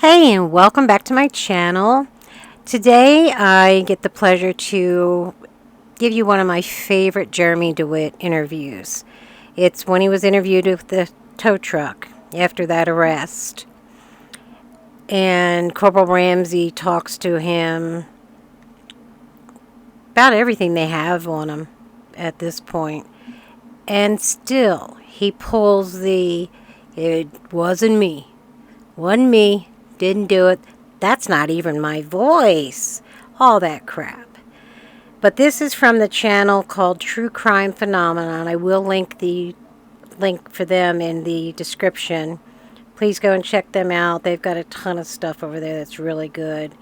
Hey, and welcome back to my channel. Today I get the pleasure to give you one of my favorite Jeremy Dewitte interviews. It's when he was interviewed with the tow truck after that arrest. And Corporal Ramsey talks to him about everything they have on him at this point. And still, he pulls it wasn't me. Wasn't me. Didn't do it. That's not even my voice. All that crap. But this is from the channel called True Crime Phenomenon. I will link the link for them in the description. Please go and check them out. They've got a ton of stuff over there that's really good.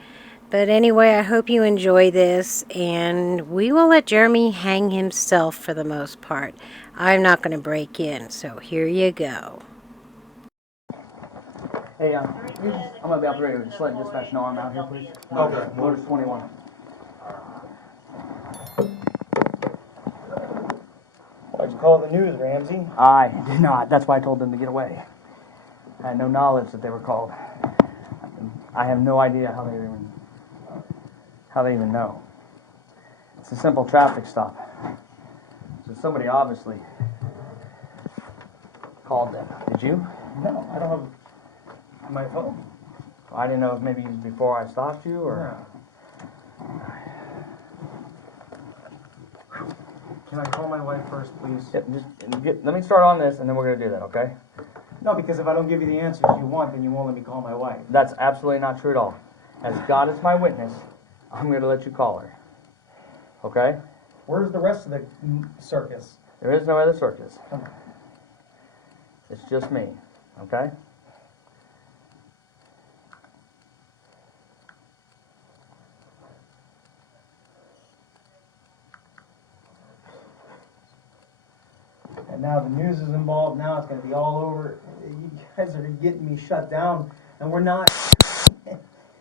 But anyway, I hope you enjoy this, and we will let Jeremy hang himself for the most part. I'm not going to break in, so here you go. Hey, I'm gonna be out there. Just let dispatch know I'm out here, please. Okay. Motor's 21. Why'd you call the news, Ramsey? I did not. That's why I told them to get away. I had no knowledge that they were called. I have no idea how they even know. It's a simple traffic stop. So somebody obviously called them. Did you? No, I don't have my phone. I didn't know if maybe before I stopped you or. Can I call my wife first, please? Yep, let me start on this, and then we're gonna do that, okay? No, because if I don't give you the answers you want, then you won't let me call my wife. That's absolutely not true at all. As God is my witness, I'm going to let you call her. Okay? Where's the rest of the circus? There is no other circus. Come on. It's just me. Okay? And now the news is involved. Now it's going to be all over. You guys are getting me shut down, and we're not.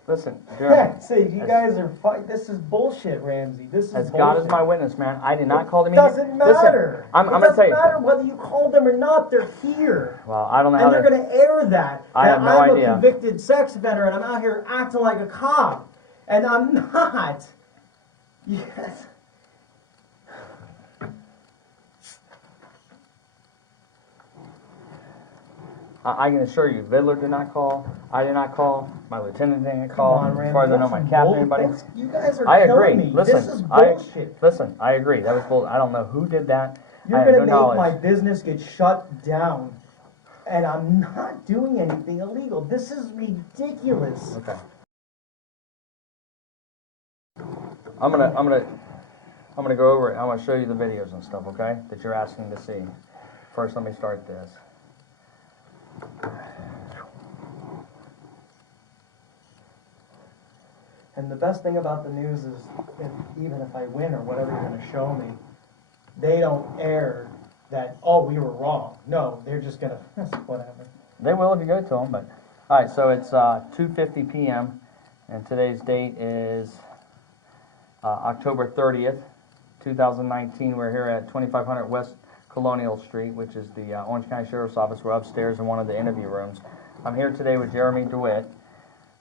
Listen, Jeremy. Say you guys are fight. This is bullshit, Ramsey. This is As bullshit. God is my witness, man, I did not call them. It doesn't matter. Listen, I'm going to tell you. It doesn't matter whether you called them or not. They're here. Well, I don't know how And they're going to air that. I have no idea. I'm a convicted sex offender, and I'm out here acting like a cop, and I'm not. Yes. I can assure you, Vidler did not call. I did not call. My lieutenant didn't call. Come on, as far as I know, my captain, anybody. You guys are I killing agree. me. Listen, This is bullshit. Listen, I agree. That was bull. I don't know who did that. You're I going have to no make knowledge. my business get shut down, and I'm not doing anything illegal. This is ridiculous. Okay. I'm gonna go over it. I'm gonna show you the videos and stuff, okay? That you're asking to see. First, let me start this. And the best thing about the news is, even if I win or whatever you're going to show me, they don't air that, oh, we were wrong. No, they're just going to, whatever. They will if you go to them, but all right. So it's 2:50 p.m. and today's date is October 30th, 2019. We're here at 2500 West Colonial Street, which is the Orange County Sheriff's Office. We're upstairs in one of the interview rooms. I'm here today with Jeremy Dewitte.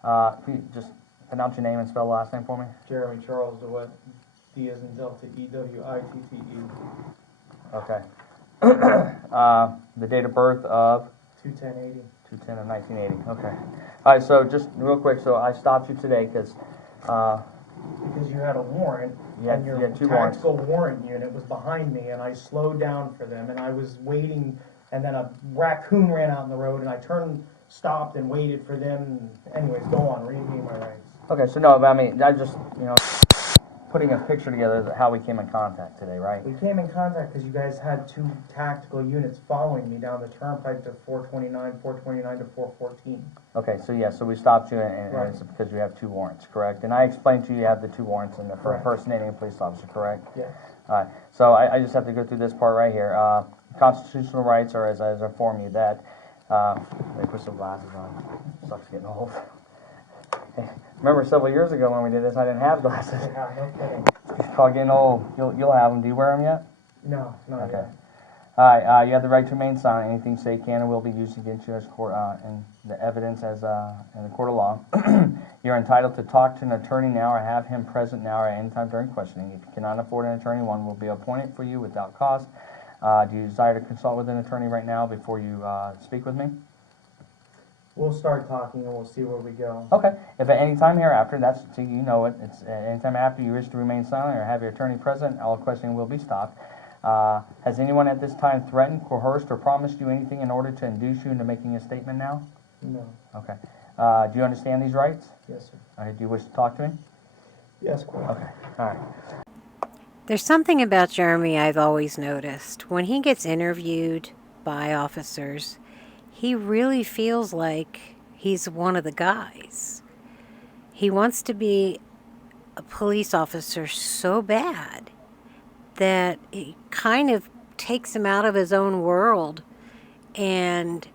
Can you just pronounce your name and spell the last name for me? Jeremy Charles DeWitte, D as in Delta, E-W-I-T-T-E. Okay. The date of birth of? 2/10/80. 2/10 of 1980. Okay. All right, so just real quick, so I stopped you today because Because you had a warrant, and your you had two warrants. tactical warrant unit was behind me, and I slowed down for them, and I was waiting, and then a raccoon ran out in the road, and I stopped and waited for them. Anyways, go on, read me my rights. Okay, so no, but I mean, I just, putting a picture together of how we came in contact today, right? We came in contact because you guys had two tactical units following me down the turnpike to 429 to 414. Okay, so yeah, so we stopped you, and Right. it's because you have two warrants, correct? And I explained to you have the two warrants and the Correct. impersonating a police officer, correct? Yes. All right, so I just have to go through this part right here. Constitutional rights are, as I inform you, that, let me put some glasses on, sucks getting old. Remember several years ago when we did this, I didn't have glasses. Yeah, no kidding. It's called getting old. You'll have them. Do you wear them yet? No, not Okay. yet. All right, you have the right to remain silent. Anything say can and will be used against you as court, in the evidence as in the court of law. You're entitled to talk to an attorney now or have him present now or at any time during questioning. If you cannot afford an attorney, one will be appointed for you without cost. Do you desire to consult with an attorney right now before you speak with me? We'll start talking and we'll see where we go. Okay. If at any time hereafter, that's so you know it. It's at any time after you wish to remain silent or have your attorney present, all questioning will be stopped. Has anyone at this time threatened, coerced, or promised you anything in order to induce you into making a statement now? No. Okay. Do you understand these rights? Yes, sir. Do you wish to talk to me? Yes, Court. Okay. All right. There's something about Jeremy I've always noticed. When he gets interviewed by officers, he really feels like he's one of the guys. He wants to be a police officer so bad that it kind of takes him out of his own world and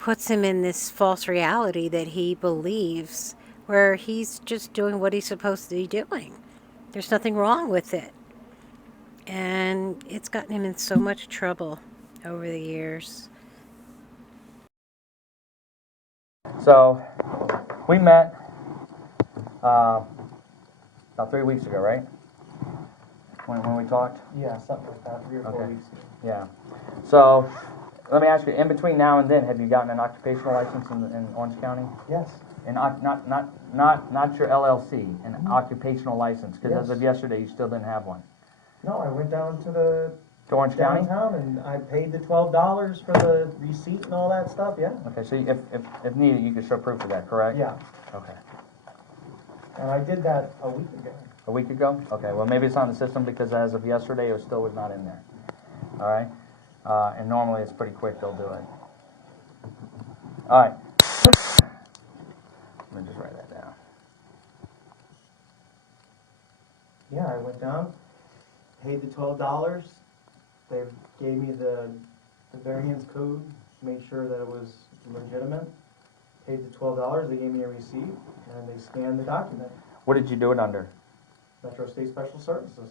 puts him in this false reality that he believes, where he's just doing what he's supposed to be doing. There's nothing wrong with it. And it's gotten him in so much trouble over the years. So, we met about 3 weeks ago, right? When we talked? Yeah, something like that, 3 or 4 Okay. weeks ago. Yeah. So, let me ask you, in between now and then, have you gotten an occupational license in Orange County? Yes. And not your LLC, an occupational license, because as Yes. of yesterday, you still didn't have one. No, I went down to the To Orange County? downtown and I paid the $12 for the receipt and all that stuff, yeah. Okay, so if needed, you could show proof of that, correct? Yeah, Okay. and I did that a week ago. A week ago? Okay, well, maybe it's on the system because as of yesterday, it still was not in there. All right? And normally it's pretty quick, they'll do it. All right. Let me just write that down. Yeah, I went down, paid the $12. They gave me the variance code, made sure that it was legitimate. Paid the $12, they gave me a receipt, and they scanned the document. What did you do it under? Metro State Special Services.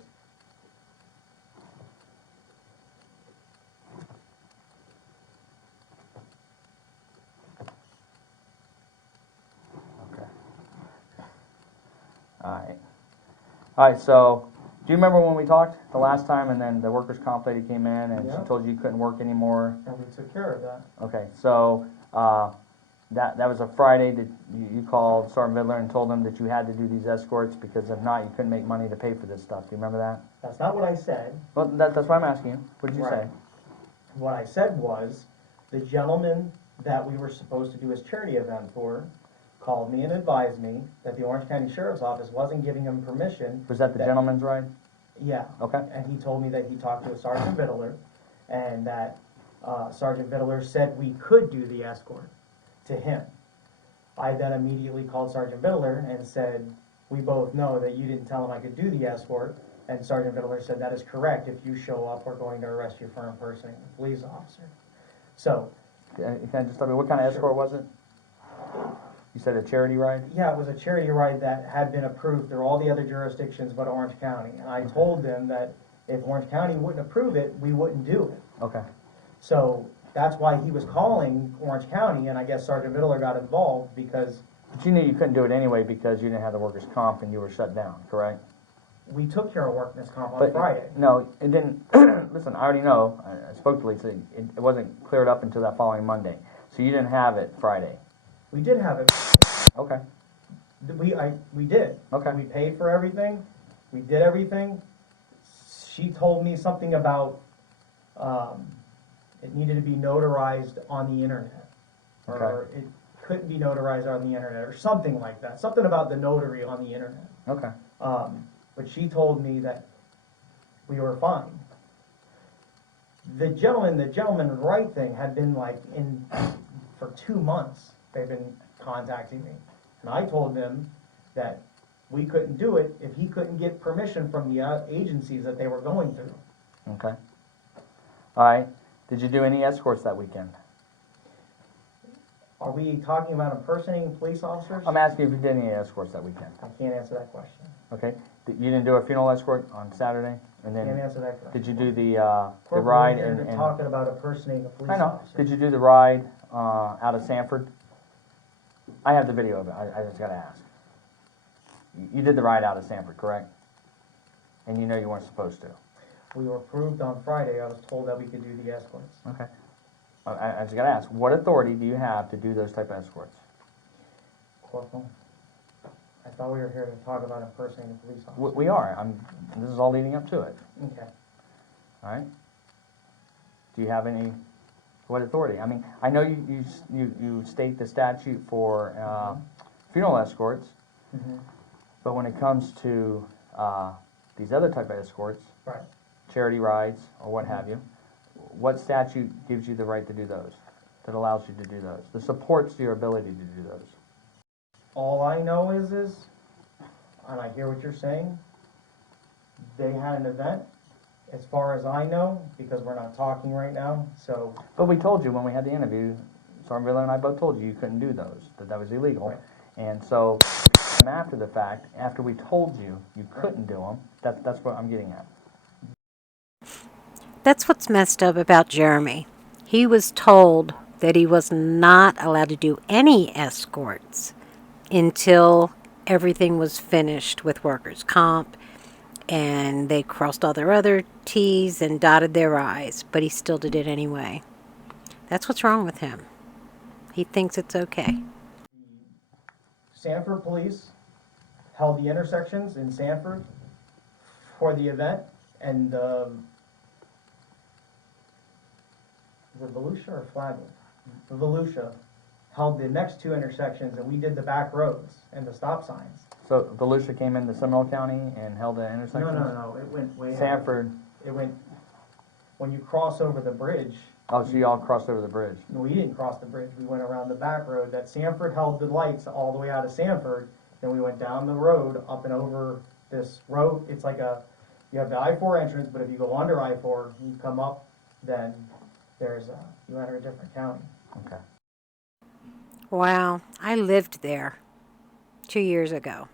Okay. All right. All right, so do you remember when we talked the last time and then the workers' comp lady came in and Yeah. she told you you couldn't work anymore? And we took care of that. Okay, so that was a Friday that you called Sergeant Vidler and told him that you had to do these escorts because if not, you couldn't make money to pay for this stuff. Do you remember that? That's not what I said. Well, that's why I'm asking you. What did you say? Right. What I said was, the gentleman that we were supposed to do his charity event for called me and advised me that the Orange County Sheriff's Office wasn't giving him permission. Was that the gentleman's ride? Yeah. Okay. And he told me that he talked to Sergeant Vidler, and that Sergeant Vidler said we could do the escort to him. I then immediately called Sergeant Vidler and said, we both know that you didn't tell him I could do the escort. And Sergeant Vidler said, that is correct. If you show up, we're going to arrest you for impersonating a police officer. So, Can I just tell me, what kind of escort was it? You said a charity ride? yeah, it was a charity ride that had been approved through all the other jurisdictions but Orange County. And I told them that if Orange County wouldn't approve it, we wouldn't do it. Okay. So that's why he was calling Orange County, and I guess Sergeant Vidler got involved because But you knew you couldn't do it anyway because you didn't have the workers' comp and you were shut down, correct? we took care of workman's comp on But Friday. no, it didn't. Listen, I already know. I spoke to Lisa. It wasn't cleared up until that following Monday. So you didn't have it Friday. We did have it. Okay. We did. Okay. We paid for everything. We did everything. She told me something about it needed to be notarized on the internet, or it couldn't be notarized on the internet, or something like that. Something about the notary on the internet. Okay. But she told me that we were fine. The gentleman right thing had been like in for 2 months. They've been contacting me, and I told them that we couldn't do it if he couldn't get permission from the agencies that they were going through. Okay. All right. Did you do any escorts that weekend? Are we talking about impersonating police officers? I'm asking if you did any escorts that weekend. I can't answer that question. Okay. You didn't do a funeral escort on Saturday, and Can't then answer that question. did you do the Corporal, ride we're here and? talking about impersonating a police I know. officer. Did you do the ride out of Sanford? I have the video of it. I just got to ask. You did the ride out of Sanford, correct? And you know you weren't supposed to. We were approved on Friday. I was told that we could do the escorts. Okay. I just got to ask, what authority do you have to do those type of escorts? Corporal, I thought we were here to talk about impersonating a police officer. We are. This is all leading up to it. Okay. All right. Do you have any? What authority? I mean, I know you state the statute for funeral escorts, Mm-hmm. but when it comes to these other type of escorts, Right. charity rides or what have you, what statute gives you the right to do those? That allows you to do those? That supports your ability to do those? All I know is, and I hear what you're saying, they had an event, as far as I know, because we're not talking right now, so. But we told you when we had the interview, Sergeant Villa and I both told you you couldn't do those, that was illegal. Right. And so, after the fact, after we told you you couldn't do them, that's what I'm getting at. That's what's messed up about Jeremy. He was told that he was not allowed to do any escorts until everything was finished with workers' comp and they crossed all their other T's and dotted their I's, but he still did it anyway. That's what's wrong with him. He thinks it's okay. Sanford Police held the intersections in Sanford for the event, and the Volusia or Flagler? The Volusia held the next two intersections, and we did the back roads and the stop signs. So Volusia came into Seminole County and held the intersection? No, it went way Sanford. It went, when you cross over the bridge. Oh, so you all crossed over the bridge? No, we didn't cross the bridge. We went around the back road. That Sanford held the lights all the way out of Sanford. Then we went down the road, up and over this road. It's like you have the I-4 entrance, but if you go under I-4, you come up, then you enter a different county. Okay. Wow, I lived there 2 years ago.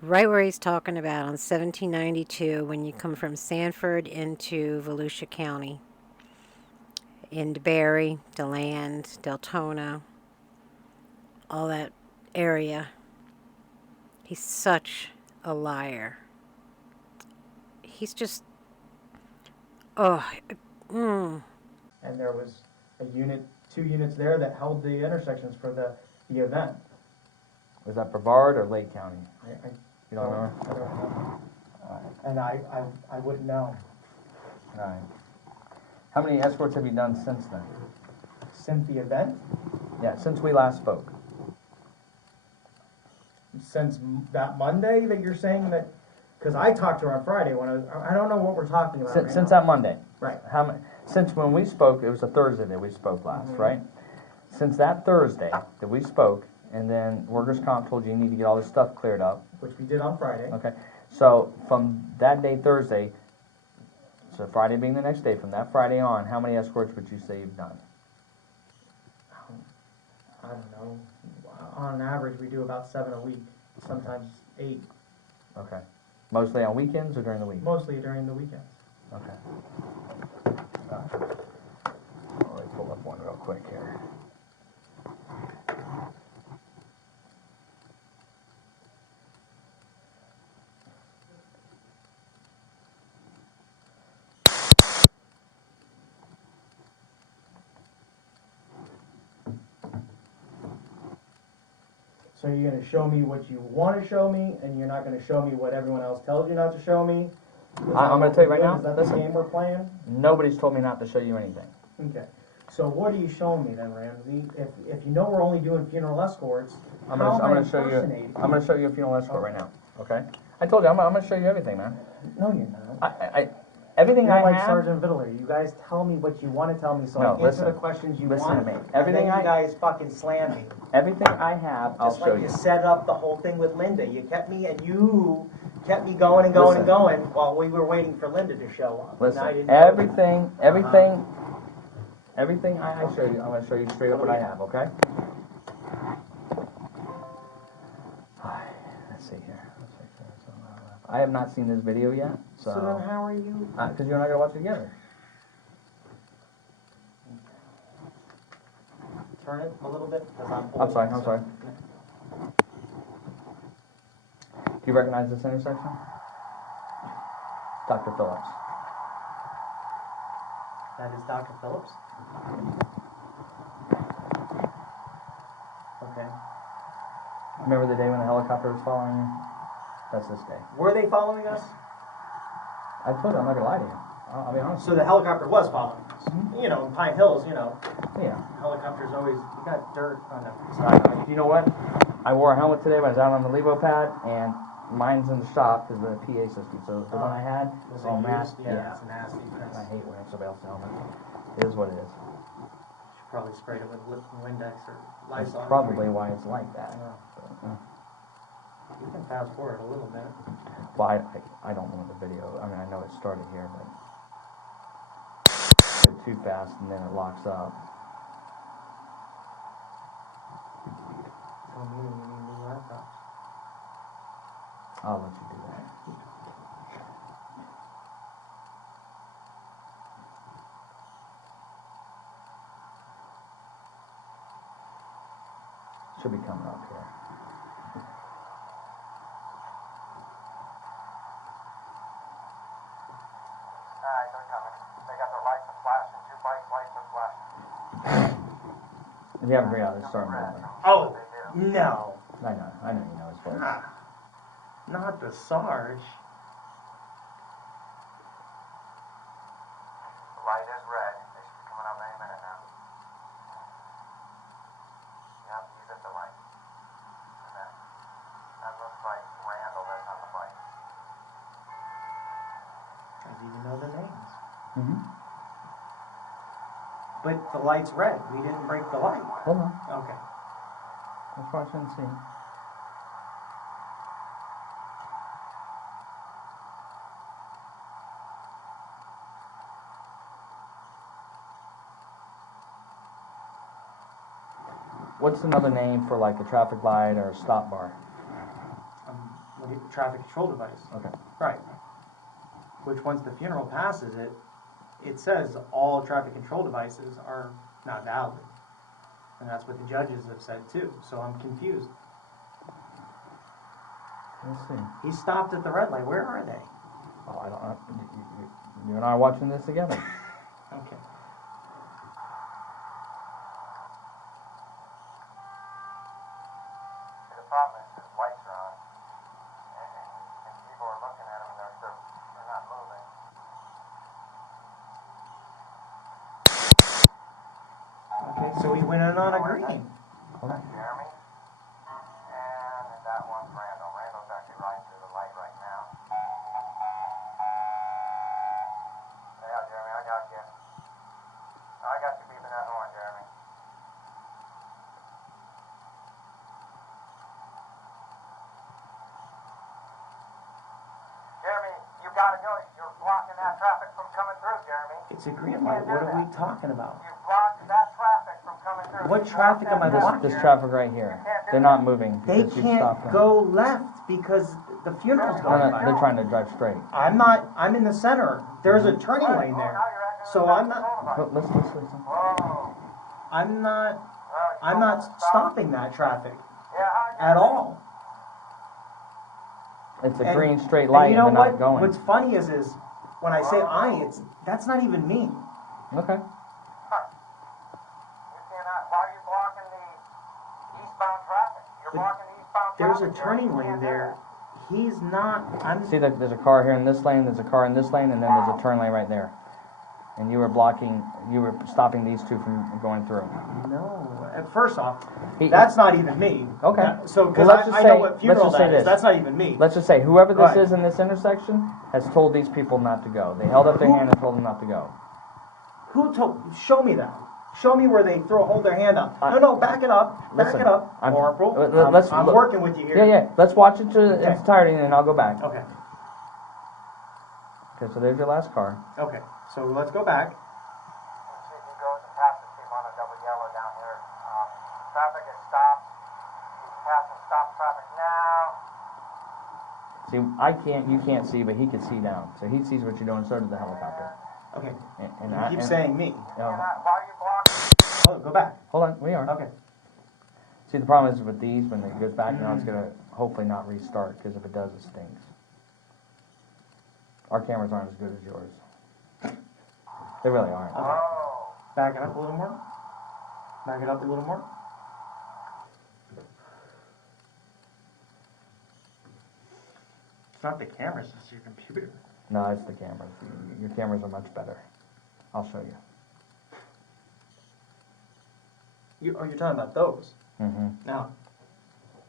Right where he's talking about on 1792 when you come from Sanford into Volusia County. Into Barry, DeLand, Deltona, all that area. He's such a liar. He's just, And there was two units there that held the intersections for the event. Was that Brevard or Lake County? You don't remember? I don't know. And I wouldn't know. All right. How many escorts have you done since then? Since the event? Yeah, since we last spoke. Since that Monday that you're saying that, because I talked to her on Friday when I don't know what we're talking about right Since now. that Monday. Right. How many? Since when we spoke, it was a Thursday that we spoke last, right? Since that Thursday that we spoke, and then workers' comp told you need to get all this stuff cleared up. Which we did on Friday. Okay. So from that day, Thursday, so Friday being the next day, from that Friday on, how many escorts would you say you've done? I don't know. On average, we do about 7 a week, sometimes 8. Okay. Mostly on weekends or during the week? Mostly during the weekends. Okay. Let me pull up one real quick here. So you're going to show me what you want to show me, and you're not going to show me what everyone else tells you not to show me? I'm going to tell you right now, Is that the game we're playing? Nobody's told me not to show you anything. Okay. So what are you showing me then, Ramsey? If you know we're only doing funeral escorts, I'm how am I going to show you. impersonating? I'm going to show you a funeral escort right now. Okay. I told you I'm going to show you everything, man. No, you're not. Everything You're I like have. Sergeant Vittler. You guys tell me what you want to tell me, so No, I answer listen. the questions you Listen want. to me. And Everything then I- you guys fucking slam me. Everything I have, I'll Just show like you. you set up the whole thing with Linda. You kept me going and going Listen. and going while we were waiting for Linda to show up. And I Listen. didn't know that. Everything I show you, I'm going to show you straight up what I have. Okay. Let's see here. I have not seen this video yet, So then how are you? because you and I gotta watch it together. Turn it a little bit, because I'm I'm sorry, holding I'm it, sorry. Do you recognize this intersection? Dr. Phillips. That is Dr. Phillips? Okay. Remember the day when the helicopter was following you? That's this day. Were they following us? I told you, I'm not gonna lie to you. I'll be honest. So the helicopter was following us. Mhm. You know, in Pine Hills, you know, Yeah. helicopters always, you got dirt on them. You know what? I wore a helmet today when I was out on the Levo pad, and mine's in the shop because of the PA system. So the one I had Was all it matte. used? Yeah, it's nasty. I hate wearing somebody else's helmet. It is what it is. Should probably sprayed it with Windex or That's Lysol. probably why it's like that. Yeah. But, You can fast forward a little bit. well, I don't know the video. I mean, I know it started here, but it's too fast and then it locks up. Tell me when you need new laptops. I'll let you do that. Should be coming up here. Alright, they're coming. They got their lights flashing, 2 bike lights are flashing. If you haven't figured out, it's starting moving. Oh, no. I know you know his voice. Not the Sarge. The light is red. They should be coming up any minute now. Yep, he's at the light. And that looks like Randall that's on the bike. I even know their names. Mm-hmm. But the light's red. We didn't break the light. Hold on. Okay. Let's watch and see. What's another name for like a traffic light or a stop bar? Traffic control device. Okay. Right. Which once the funeral passes it, it says all traffic control devices are not valid. And that's what the judges have said too. So I'm confused. Let's see. He stopped at the red light. Where are they? Oh, I don't. You and I are watching this together. Okay. See, the problem is his lights are on. And people are looking at him and they're not moving. Okay, so he went in on a green. That's Jeremy. And that one's Randall. Randall's actually riding through the light right now. Yeah, Jeremy, I got you. I got you beeping that horn, Jeremy. Jeremy, you gotta go. You're blocking that traffic from coming through, Jeremy. It's a green light. What are we talking about? You blocked that traffic from coming through. What You traffic blocked am I that blocking? This traffic right here. They're not moving They because you can't stopped them. go left because the funeral's No, going no, by. they're trying to drive straight. I'm not. I'm in the center. There's a turning lane there. So I'm not. Listen. Whoa. I'm not. Well, I'm not stopping that traffic Yeah, at all. It's a And- green straight And light you know and they're what? not going. What's funny is when I say that's not even me. Okay. Huh. You cannot. Why are you blocking the eastbound traffic? You're But blocking the eastbound There's traffic. a Jeremy. turning You lane can't do there. that. He's not. I'm. See that there's a car here in this lane, there's a car in this lane, and then there's a turn lane right there. And you were stopping these two from going through. No. First off, He- that's not even me. Okay. So because Well, let's just I know say- what funeral let's just say that is. this. That's not even me. Let's just say whoever this Right. is in this intersection has told these people not to go. They held up their hand and told them not to go. Who told? Show me that. Show me where they hold their hand up. No, back it up. Back Listen, it up, I'm- Corporal. let's I'm look- working with you here. Yeah. Let's watch it to Okay. its entirety, and then I'll go back. Okay. Okay, so there's your last car. Okay. So let's go back. Let's see if he goes and passes people on a double yellow down here. Traffic has stopped. He's passing stop traffic now. See, I can't, you can't see, but he can see down. So he sees what you're doing, so does the helicopter. Okay. And You keep saying me. Oh, Why are you blocking? Oh, go back. hold on, we are. Okay. See, the problem is with these, when it goes back now, it's gonna hopefully not restart, because if it does, it stinks. Our cameras aren't as good as yours. They really aren't. Oh. Back it up a little more. Back it up a little more. It's not the cameras, it's your computer. No, it's the cameras. Your cameras are much better. I'll show you. You're talking about those. Mm-hmm. Now,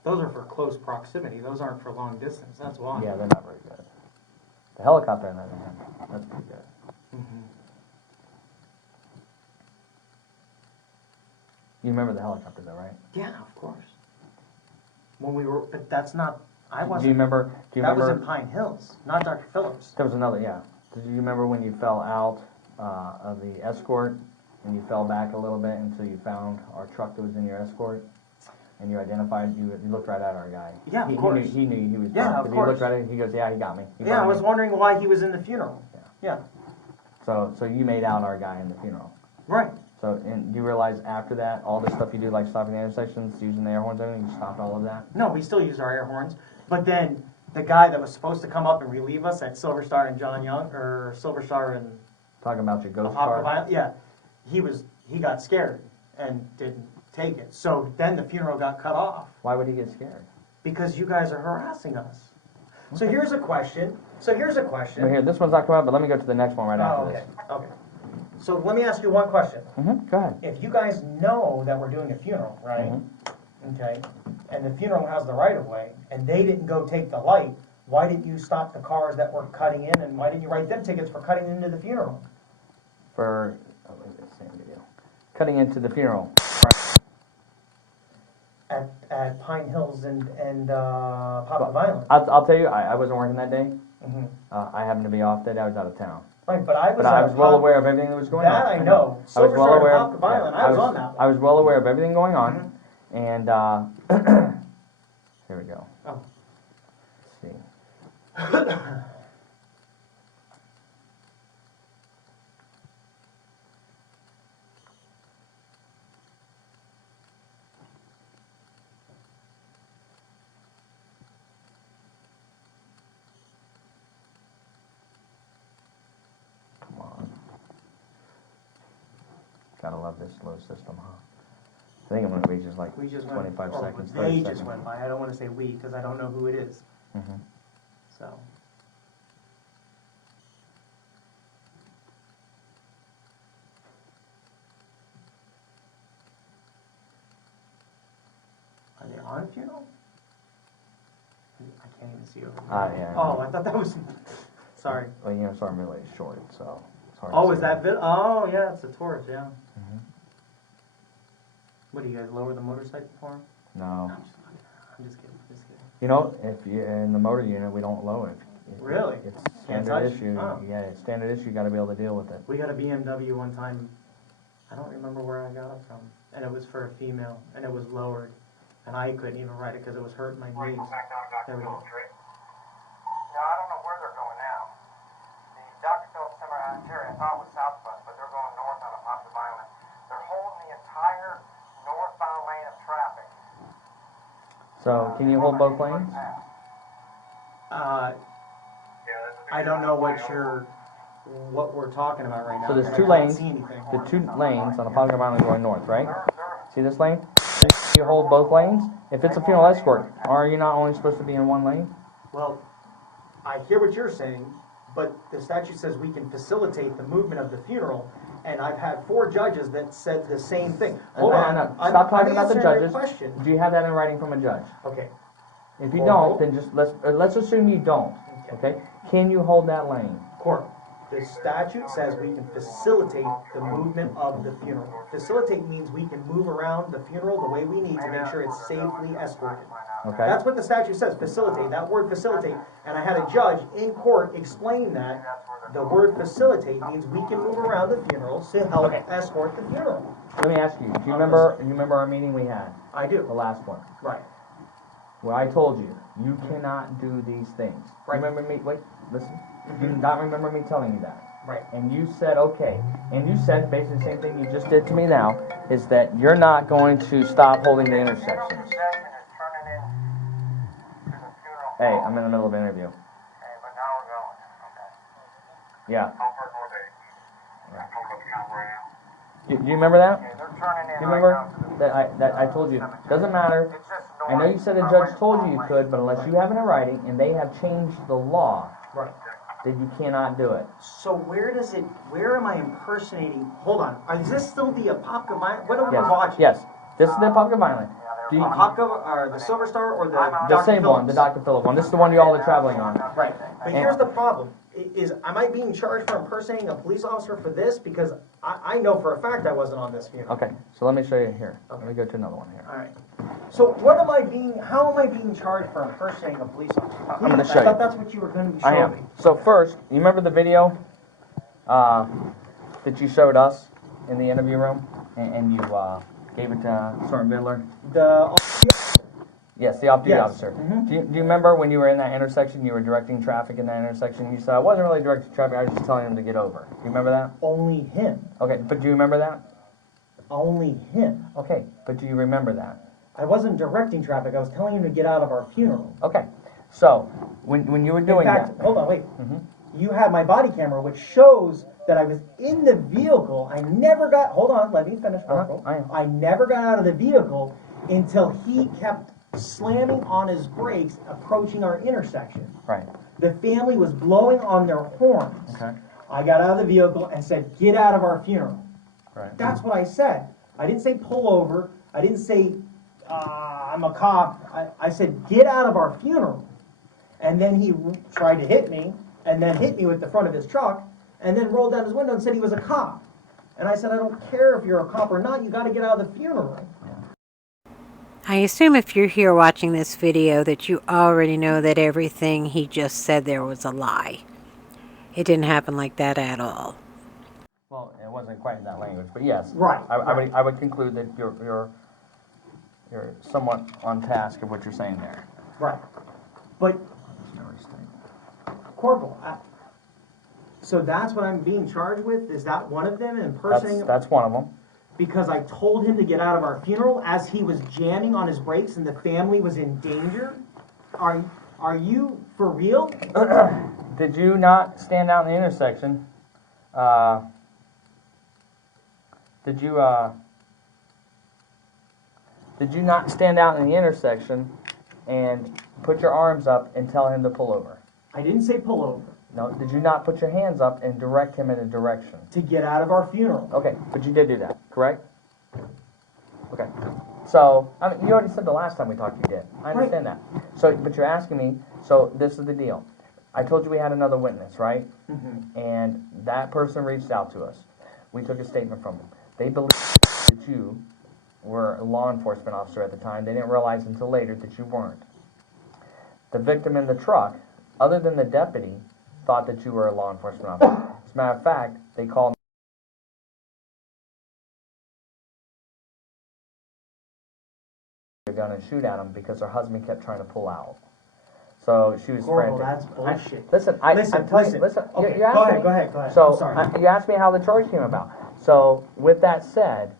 those are for close proximity. Those aren't for long distance. That's why. Yeah, they're not very good. The helicopter, on the other hand, that's pretty good. Mhm. You remember the helicopter, though, right? Yeah, of course. When we were, but that's not. I Do you wasn't. remember? Do you That was remember? in Pine Hills, not Dr. Phillips. There was another, yeah. Did you remember when you fell out of the escort and you fell back a little bit until you found our truck that was in your escort? And you identified, you looked right at our guy. Yeah, of He course. knew he was Yeah, drunk, of 'cause he course. looked right at it, he goes, yeah, he got me. He Yeah, I got was me. wondering why he was in the funeral. Yeah. Yeah, So you made out our guy in the funeral. right. So, and you realize after that, all the stuff you do, like stopping the intersections, using the air horns, everything, you stopped all of that? No, we still used our air horns, but then the guy that was supposed to come up and relieve us at Silver Star and John Young, or Silver Star and Talking about your ghost Aqua car? Violet, yeah, he got scared and didn't take it. So then the funeral got cut off Why would he get scared? because you guys are harassing us. So Okay. here's a question. But here, this one's not coming up, but let me go to the next one right Oh, after okay, this. okay. So let me ask you one question. Mm-hmm, go ahead. If you guys know that we're doing a funeral, right? Okay, and the funeral has the right of way, and they didn't go take the light, why didn't you stop the cars that were cutting in, and why didn't you write them tickets for cutting into the funeral? For, oh, wait, that's the same video. Cutting into the funeral. At Pine Hills and Poplar Island. I'll tell you, I wasn't working that day. Mhm. I happened to be off that day, I was out of town. Right, but I was. But I at was well Pop- aware of everything that was going on. That I know. I was Silver well Star aware. and Poplar Island, I was on that one. I was well aware of everything going on, Mhm. and here we go. Oh. Let's see. Come on. Gotta love this slow system, huh? I think I'm gonna be just like We just 25 went, seconds, or 30 they seconds. just went by. I don't want to say we because I don't know who it is. Mhm. So. Are they on a funeral? I can't even see over there. Yeah. Oh, I thought that was. Sorry. Well, you know, so I'm really short, so it's hard. Oh, to is see. that vid? Oh, yeah, it's a torch. Yeah. Mhm. What do you guys lower the motorcycle for him? No. I'm just kidding. I'm just kidding. You know, if you in the motor unit, we don't lower it. Really? It's Can't standard touch? issue. Oh. Yeah, it's standard issue. You got to be able to deal with it. We got a BMW one time. I don't remember where I got it from, and it was for a female, and it was lowered, and I couldn't even ride it because it was hurting my Right, knees. go back down There Dr. we go. Phillips Street. No, I don't know where they're going now. The Dr. Phillips Cemetery, I thought was southwest, but they're going north on a Poplar Island. They're holding the entire northbound lane of traffic. So, can you hold both lanes? I don't know what we're talking about right now. So there's because two I can't lanes. see anything. The 2 lanes on the Positive Island going north, right? See this lane? You hold both lanes? If it's a funeral escort, are you not only supposed to be in one lane? Well, I hear what you're saying, but the statute says we can facilitate the movement of the funeral, and I've had 4 judges that said the same thing. Hold on. No. I'm Stop talking about the answering your judges. question. Do you have that in writing from a judge? Okay. If you Well, don't, then just let's assume you don't. Okay? Can you hold that lane? Court, the statute says we can facilitate the movement of the funeral. Facilitate means we can move around the funeral the way we need to make sure it's safely escorted. Okay? That's what the statute says, facilitate, that word facilitate. And I had a judge in court explain that the word facilitate means we can move around the funeral to help escort the funeral. Let me ask you. Do you remember our meeting we had? I The do, last one. right. where I told you, you cannot do these things. Right. Remember me? Wait, listen. You do not remember me telling you that. Right. And you said, okay. And you said basically the same thing you just did to me now, is that you're not going to stop holding the intersections. Intersection is turning in to the funeral Hey, home. I'm in the middle of an interview. Okay, but now we're going. Okay. Yeah. How far are they? I told them right now. Do you remember that? Okay, they're turning in Do you right remember now to the that I told you? Doesn't matter. It's just I know you said the judge told you you could, but unless you have it in writing and they have changed the law, Right. then you cannot do it. So where am I impersonating? Hold on. Is this still the Apopka Violent? What are we Yes. watching? Yes. This is the Apopka Violent. Do you, Apopka, or the Silver Star, or the the Dr. same one, the Phillips? Dr. Phillips one. This is the one you all are traveling on. Right. But here's the problem. Am I being charged for impersonating a police officer for this? Because I know for a fact I wasn't on this funeral. Okay, so let me show you here. Let me go to another one here. All right. So how am I being charged for impersonating a police officer? I'm gonna Please, show I thought you. that's what you were going to be I showing me. am. So first, you remember the video that you showed us in the interview room, and you gave it to Sergeant Vidler? Yes, the off-duty Yes. officer. Mhm. Do you remember when you were in that intersection, you were directing traffic in that intersection? You said, I wasn't really directing traffic, I was just telling him to get over. Do you remember that? Only him. Okay, but do you remember that? Only him. Okay, but do you remember that? I wasn't directing traffic. I was telling him to get out of our funeral. Okay, so when you were doing In fact, that, hold on, wait. Mhm. You have my body camera, which shows that I was in the vehicle. I never got. Hold on, let me finish, Corporal. I am. I never got out of the vehicle until he kept slamming on his brakes, approaching our intersection. right? The family was blowing on their horns. Okay, I got out of the vehicle and said, "Get out of our funeral." right. That's what I said. I didn't say pull over. I didn't say I'm a cop. I said get out of our funeral. And then he tried to hit me, and then hit me with the front of his truck, and then rolled down his window and said he was a cop. And I said, I don't care if you're a cop or not. You got to get out of the funeral. I assume if you're here watching this video that you already know that everything he just said there was a lie. It didn't happen like that at all. Well, it wasn't quite in that language, but yes. Right, I would conclude that you're somewhat on task of what you're saying there. Right. But, Corporal, so that's what I'm being charged with? Is that one of them, impersonating? That's one of them. Because I told him to get out of our funeral as he was jamming on his brakes and the family was in danger? Are you for real? Did you not stand out in the intersection? Did you not stand out in the intersection and put your arms up and tell him to pull over? I didn't say pull over. No, did you not put your hands up and direct him in a direction? To get out of our funeral. Okay, but you did do that, correct? Okay. So, I mean, you already said the last time we talked you did. I understand that. So, but you're asking me, so this is the deal. I told you we had another witness, right? Mm-hmm. And that person reached out to us. We took a statement from them. They believe that you were a law enforcement officer at the time. They didn't realize until later that you weren't. The victim in the truck, other than the deputy, thought that you were a law enforcement officer. As a matter of fact, they called a gun and shoot at him because her husband kept trying to pull out. So she was Corporal, frantic. that's bullshit. Listen, I'm telling you, listen. Okay, you asked go ahead, me. go ahead. So I'm sorry. you asked me how the charge came about. So with that said,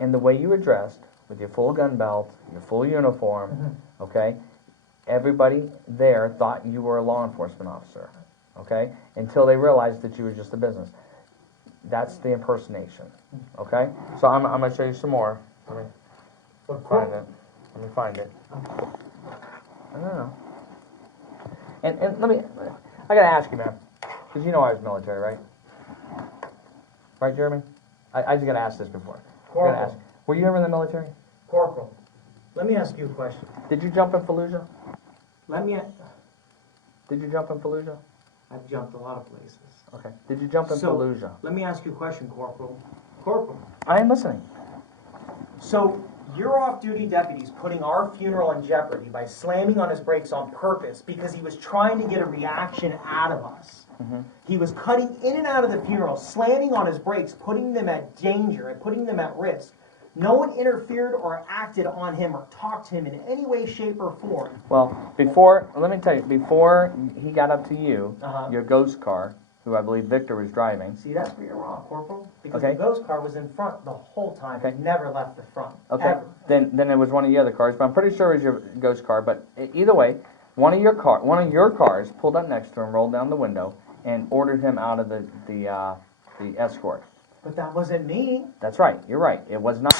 in the way you were dressed, with your full gun belt, your full uniform, Mm-hmm. okay, everybody there thought you were a law enforcement officer, okay, until they realized that you were just a business. That's the impersonation, okay? So I'm going to show you some more. Let me find it. Let me find it. I don't know. And I got to ask you, man, because you know I was military, right? Right, Jeremy? I just got to ask this before. Corporal. Gotta ask. Were you ever in the military? Corporal, let me ask you a question. Did you jump in Fallujah? Did you jump in Fallujah? I've jumped a lot of places. Okay. Did you jump in Fallujah? Let me ask you a question, Corporal. Corporal, I am listening. so your off-duty deputy's putting our funeral in jeopardy by slamming on his brakes on purpose because he was trying to get a reaction out of us. Mm-hmm. He was cutting in and out of the funeral, slamming on his brakes, putting them at danger and putting them at risk. No one interfered or acted on him or talked to him in any way, shape, or form. Well, let me tell you, before he got up to you, your ghost car, who I believe Victor was driving. See, that's where you're wrong, Corporal. Because Okay. the ghost car was in front the whole time. Okay. It never left the front. Okay. Ever. Then it was one of the other cars, but I'm pretty sure it was your ghost car. But either way, one of your cars pulled up next to him, rolled down the window, and ordered him out of the escort. But that wasn't me. That's right. You're right. It was not.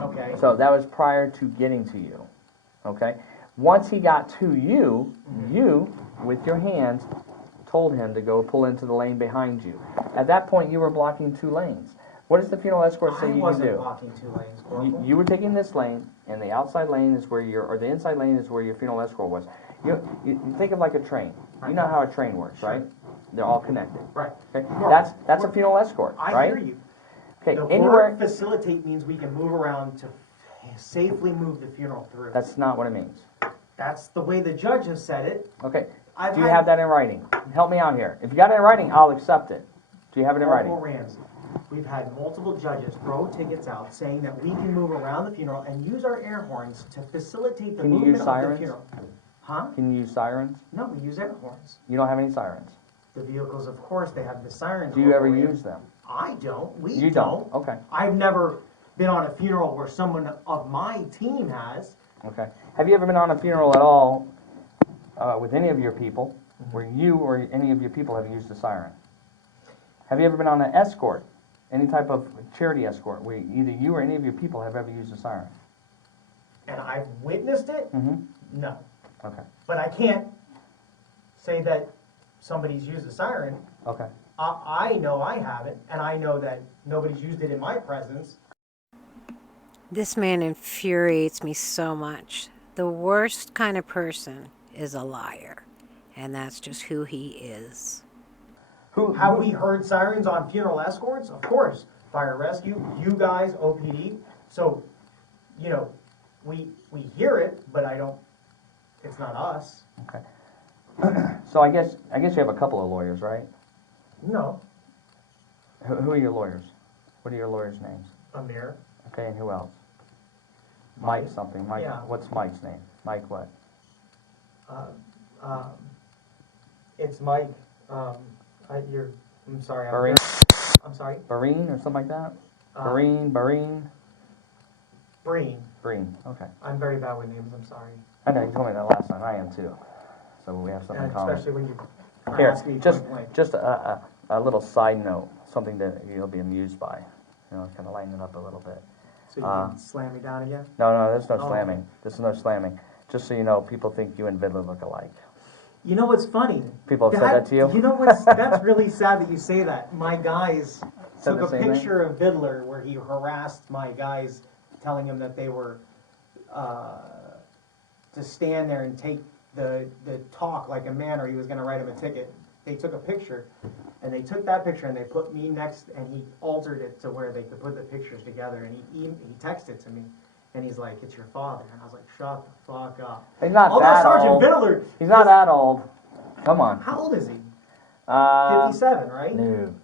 Okay. So that was prior to getting to you. Okay. Once he got to you, you with your hands told him to go pull into the lane behind you. At that point, you were blocking 2 lanes. What does the funeral escort say I you can wasn't do? blocking 2 lanes, Corporal. You were taking this lane, and the outside lane is where the inside lane is where your funeral escort was. You think of like a train. You know how a train works, right? They're all connected. Right. Okay. That's a funeral escort, I right? hear you. Okay. The Anywhere. word facilitate means we can move around to safely move the funeral through. That's not what it means. That's the way the judge has said it. Okay. I've Do you had- have that in writing? Help me out here. If you got it in writing, I'll accept it. Do you have it in Corporal writing? Ramsey, we've had multiple judges throw tickets out saying that we can move around the funeral and use our air horns to facilitate the Can you movement use of the sirens? funeral. Huh? Can you use sirens? No, we use air horns. You don't have any sirens. The vehicles, of course, they have the sirens. Do you ever Corporal use them? I don't. We You don't. Okay. I've never been on a funeral where someone of my team has. Okay. Have you ever been on a funeral at all with any of your people where you or any of your people have used a siren? Have you ever been on an escort, any type of charity escort, where either you or any of your people have ever used a siren? And I've witnessed it? Mm-hmm. No. Okay. But I can't say that somebody's used a siren. Okay. I know I haven't, and I know that nobody's used it in my presence. This man infuriates me so much. The worst kind of person is a liar, and that's just who he is. Have we heard sirens on funeral escorts? Of course. Fire rescue, you guys, OPD. So, you know, we hear it, but it's not us. Okay. So I guess you have a couple of lawyers, right? No. Who are your lawyers? What are your lawyers' names? Amir. Okay, and who else? Mike something. Mike. Yeah. What's Mike's name? Mike what? It's Mike. I'm sorry. Barine. I'm sorry. Barine or something like that? Uh, Barine. Breen. Breen. Okay. I'm very bad with names. I'm sorry. I know you told me that last time. I am too. So we have something in And common. especially when you Here, ask me just point blank. just a little side note, something that you'll be amused by. You know, kind of lighten it up a little bit. So you can slam me down again? No, there's no Oh. slamming. This is no slamming. Just so you know, people think you and Vidler look alike. You know what's funny? People have said that to you? You know what's that's really sad that you say that. My guys Said took the a same thing? picture of Vidler where he harassed my guys, telling him that they were to stand there and take the talk like a man, or he was going to write him a ticket. They took a picture, and they took that picture and they put me next, and he altered it to where they could put the pictures together. And he texted to me, and he's like, "It's your father," and I was like, "Shut the fuck up." He's not Although that Sergeant old. Vidler, He's not that old. Come on. how old is he? 57, right? No.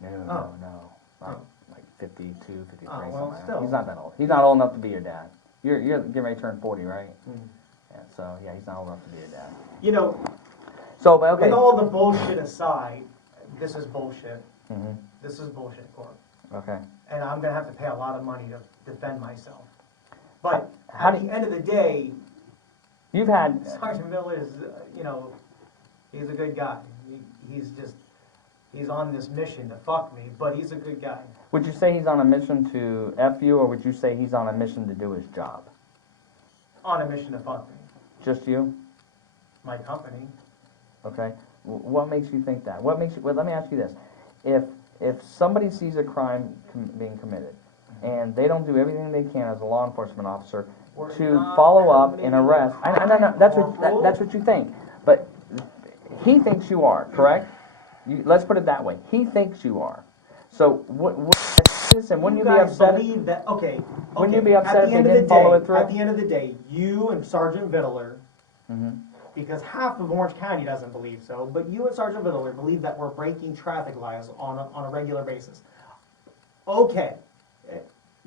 Oh. Like 52, 53, Oh, well, something like that. still. He's not that old. He's not old enough to be your dad. You're getting ready to turn 40, right? Hmm. Yeah, so yeah, he's not old enough to be your dad. You know, So, but okay. with all the bullshit aside, this is bullshit. Mhm. This is bullshit, Corp. Okay. And I'm gonna have to pay a lot of money to defend myself. But How at do the end of the day, You've had. Sergeant Miller is, he's a good guy. He's on this mission to fuck me, but he's a good guy. Would you say he's on a mission to F you, or would you say he's on a mission to do his job? On a mission to fuck me. Just you? My company. Okay. What makes you think that? What makes you? Well, let me ask you this: if somebody sees a crime being committed, and they don't do everything they can as a law enforcement officer We're to not follow up and committing arrest, I know that's what you think, but he thinks you are correct. Let's put it that way. He thinks you are. So and wouldn't you be guys upset? believe that? Okay. Wouldn't you okay, be upset at if the they end of didn't the follow day- it through? At the end of the day, you and Sergeant Vittler, Mm-hmm. because half of Orange County doesn't believe so, but you and Sergeant Vittler believe that we're breaking traffic laws on a regular basis. Okay,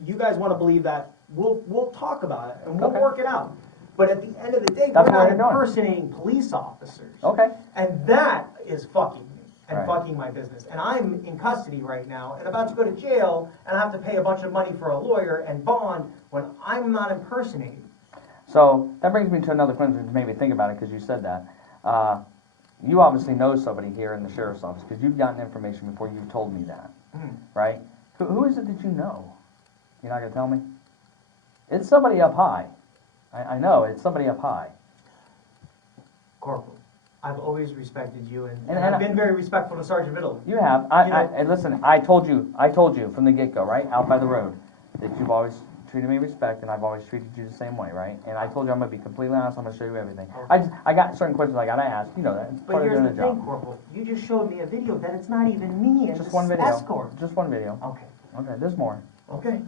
you guys want to believe that we'll talk about it and we'll Okay. work it out. But at the end of the day, That's we're what not you're doing. impersonating police officers. Okay. And that is fucking me and Right. fucking my business. And I'm in custody right now and about to go to jail and I have to pay a bunch of money for a lawyer and bond when I'm not impersonating. So that brings me to another question to made me think about it because you said that. You obviously know somebody here in the sheriff's office because you've gotten information before you told me that, right? Who is it that you know? You're not going to tell me? It's somebody up high. I know, it's somebody up high. Corporal, I've always respected you and And I've been very respectful to Sergeant Biddle. You have. And listen, I told you from the get-go, right, out by the road, that you've always treated me with respect, and I've always treated you the same way, right? And I told you I'm going to be completely honest, I'm going to show you everything. I got certain questions I got to ask, you know that. It's But part of here's doing the the thing, job. Corporal. You just showed me a video that it's not even me and Just this one video. escort. Just one video. Okay. Okay, there's more. Okay.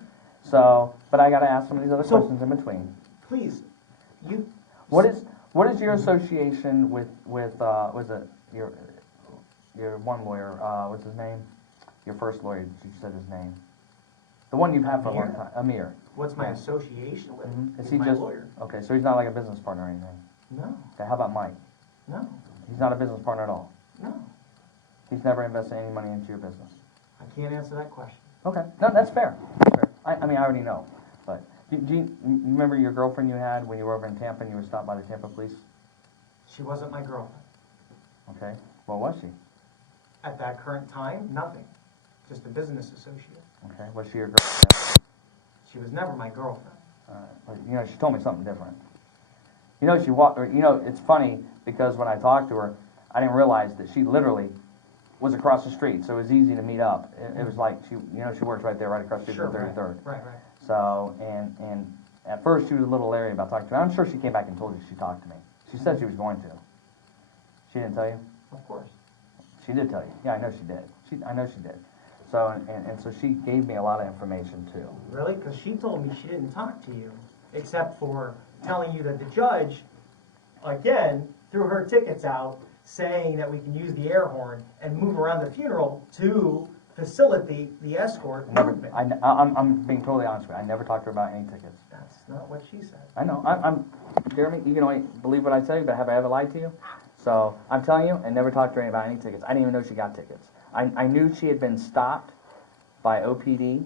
So, but I got to ask some of these other So- questions in between. Please, you. What is your association with was it your one lawyer? What's his name? Your first lawyer. You said his name. The one you've had for a long Amir? time. Amir. What's my association with? Is With he my just lawyer? okay? So he's not like a business partner or anything. No. Okay, how about Mike? No. He's not a business partner at all. No. He's never invested any money into your business. I can't answer that question. Okay, no, that's fair. That's fair. I mean, I already know. But do you remember your girlfriend you had when you were over in Tampa and you were stopped by the Tampa police? She wasn't my girlfriend. Okay, what was she? At that current time, nothing. Just a business associate. Okay, was she your girlfriend? She was never my girlfriend. But, you know, she told me something different. You know, she walked. You know, it's funny because when I talked to her, I didn't realize that she literally was across the street, so it was easy to meet up. It was like she, you know, she works right there, right across the street Sure, from 33rd. Right. So, and at first she was a little leery about talking to me. I'm sure she came back and told you she talked to me. She said she was going to. She didn't tell you? Of course. She did tell you. Yeah, I know she did. I know she did. So, and so she gave me a lot of information too. Really? Because she told me she didn't talk to you, except for telling you that the judge, again, threw her tickets out, saying that we can use the air horn and move around the funeral to facilitate the escort movement. I'm being totally honest with you. I never talked to her about any tickets. That's not what she said. I know. I'm Jeremy, you can only believe what I tell you, but have I ever lied to you? So I'm telling you, I never talked to her about any tickets. I didn't even know she got tickets. I knew she had been stopped by OPD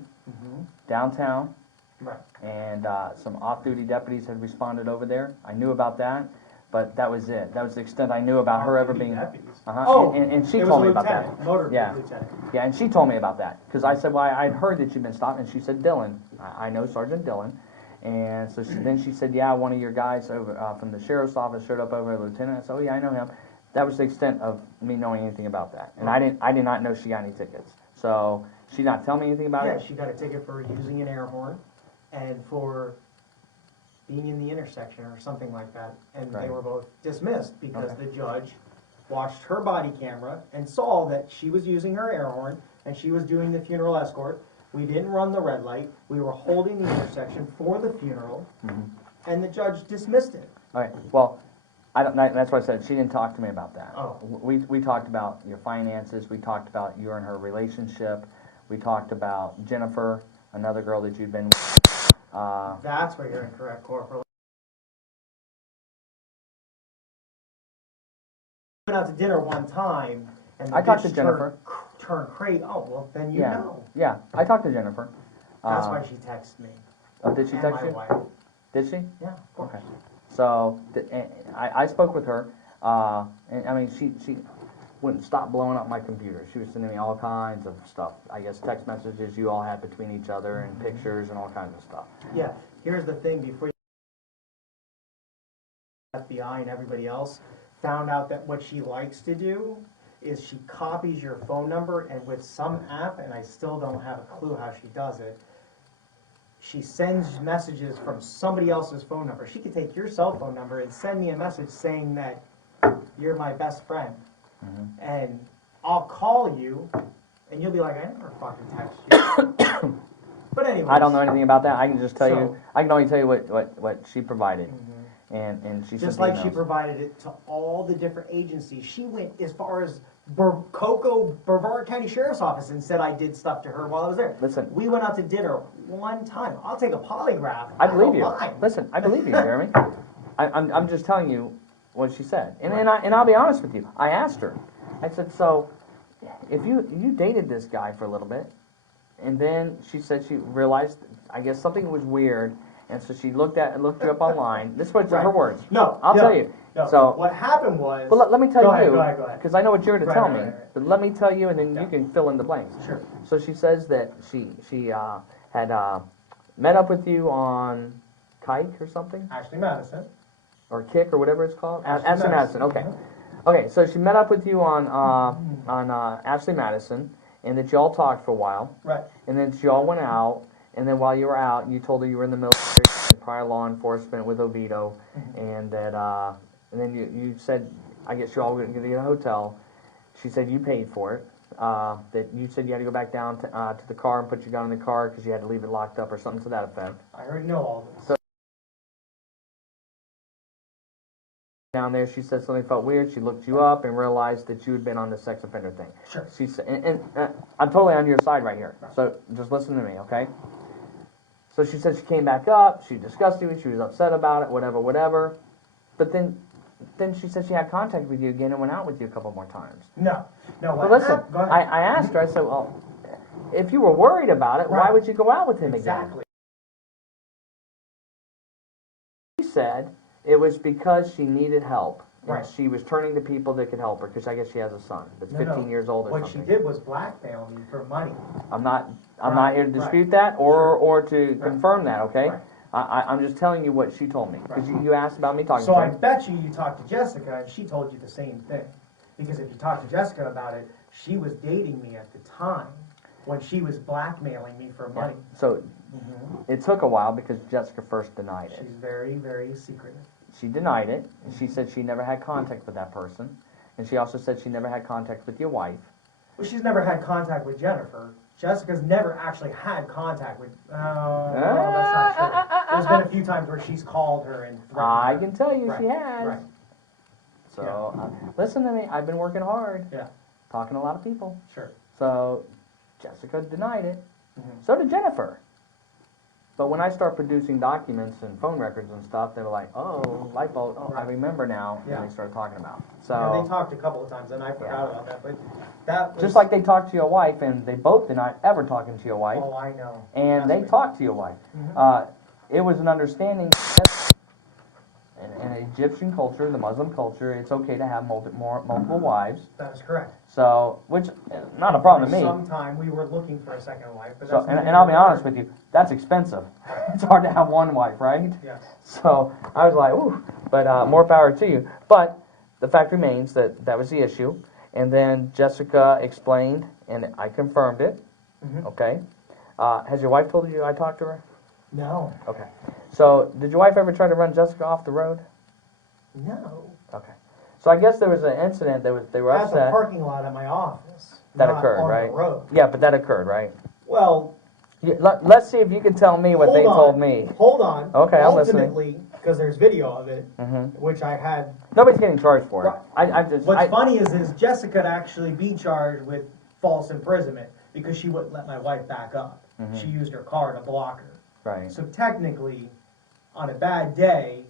downtown, Right. and some off-duty deputies had responded over there. I knew about that, but that was it. That was the extent I knew about her ever being. Deputies. Uh-huh. Oh, and she it was told a me about lieutenant, that. motor Yeah. lieutenant. Yeah, and she told me about that because I said, "Well, I'd heard that she'd been stopped," and she said, "Dylan, I know Sergeant Dylan." And so then she said, "Yeah, one of your guys over from the sheriff's office showed up over, Lieutenant." I said, "Oh yeah, I know him." That was the extent of me knowing anything about that, and I did not know she got any tickets. So she did not tell me anything about Yeah, it. she got a ticket for using an air horn and for being in the intersection or something like that. And they Right. were both dismissed because Okay. the judge watched her body camera and saw that she was using her air horn and she was doing the funeral escort. We didn't run the red light. We were holding the intersection for the funeral, and the judge dismissed it. All right. Well, I don't. That's why I said she didn't talk to me about that. Oh. We talked about your finances. We talked about you and her relationship. We talked about Jennifer, another girl that you'd been with. That's where you're incorrect, Corporal. We went out to dinner one time, and the I talked to bitch Jennifer. turned crazy. Oh, well, then you Yeah. know. Yeah. I talked to Jennifer. That's why she texted me. Oh, did she And text my you? wife. Did she? Yeah, of course. Okay. So I spoke with her, and I mean she wouldn't stop blowing up my computer. She was sending me all kinds of stuff. I guess text messages you all had between each other and pictures and all kinds of stuff. Yeah, here's the thing, before you FBI and everybody else found out that what she likes to do is she copies your phone number, and with some app, and I still don't have a clue how she does it, she sends messages from somebody else's phone number. She could take your cell phone number and send me a message saying that you're my best friend. And I'll call you, and you'll be like, I never fucking text you. But anyway. I don't know anything about that. I can just tell you. So- I can only tell you what she provided, and she Just sent like emails. she provided it to all the different agencies. She went as far as Brevard County Sheriff's Office and said I did stuff to her while I was there. Listen. We went out to dinner one time. I'll take a polygraph. I believe you. don't mind. Listen, I believe you, Jeremy. I'm just telling you what she said. And I'll be honest with you. I asked her. I said, so, if you dated this guy for a little bit, and then she said she realized, I guess something was weird, and so she looked you up online. This was her words. No. I'll tell you. No. So what happened was. well, let me tell you, Go ahead. because I know what you're going to tell me. Right. But let me tell you, and then Yeah. you can fill in the blanks. Sure. So she says that she had met up with you on Kike or something, Ashley Madison. or Kick or whatever it's called. Ashley Madison. Okay. Okay. So she met up with you on Ashley Madison, and that you all talked for a while, Right. and then you all went out, and then while you were out, you told her you were in the military, prior law enforcement with Oviedo, and that and then you said, I guess you all were going to get a hotel. She said you paid for it. That you said you had to go back down to the car and put your gun in the car because you had to leave it locked up or something to that effect. I already know all this. So down there, she said something felt weird. She looked you up and realized that you had been on the sex offender thing. Sure. She said, and I'm totally on your side right here. So just listen to me, okay? So she said she came back up. She discussed it. She was upset about it. Whatever. But then she said she had contact with you again and went out with you a couple more times. No. But What listen, happened? Go ahead. I asked her. I said, well, if you were worried about it, why Right. would you go out with him Exactly. again? She said it was because she needed help. And Right. she was turning to people that could help her because I guess she has a son that's 15 years old or What something. she did was blackmail me for money. I'm not Right, here to right. dispute that or to Right. confirm that, okay? Right. I'm just telling you what she told me because Right. you asked about me talking So to I her. bet you talked to Jessica and she told you the same thing. Because if you talked to Jessica about it, she was dating me at the time when she was blackmailing me for money. So it took a while because Jessica first denied it. She's very, very secretive. She denied it. And she said she never had contact with that person. And she also said she never had contact with your wife. Well, she's never had contact with Jennifer. Jessica's never actually had contact with. Oh, no, that's not true. There's been a few times where she's called her and threatened I her. can tell you Right, she has. Right. So listen to me. I've been working hard, Yeah. talking to a lot of people. Sure. So Jessica denied it. Mhm. So did Jennifer. But when I start producing documents and phone records and stuff, they were like, "Oh, light bulb. Oh, I Right. remember now." Yeah. And they started talking about. Yeah, they So talked a couple of times and I forgot about that, but that was. just like they talked to your wife, and they both denied ever talking to your wife, Oh, I know. and they Trust me. talked to your wife. Mhm. It was an understanding. In Egyptian culture, the Muslim culture, it's okay to have multiple wives. That is correct. So, which not a problem to me. Sometime we were looking for a second wife, but So, that's and I'll be honest with you, that's expensive. It's hard to have one wife, right? Yes. So I was like, ooh, but more power to you. But the fact remains that that was the issue. And then Jessica explained, and I confirmed it. Mhm. Okay. Has your wife told you I talked to her? No. Okay. So did your wife ever try to run Jessica off the road? No. Okay. So I guess there was an incident that they were At the upset. parking lot at my office. That not occurred, on right? The road. Yeah, but that occurred, right? Well, Let's see if you can tell me what they hold told on. me. Hold on. Okay, I'm listening. Ultimately, because there's video of it, Mm-hmm. which I had. Nobody's getting charged for it. I just. What's funny is Jessica could actually be charged with false imprisonment because she wouldn't let my wife back up. Mhm. She used her car to block her. Right. So technically, on a bad day,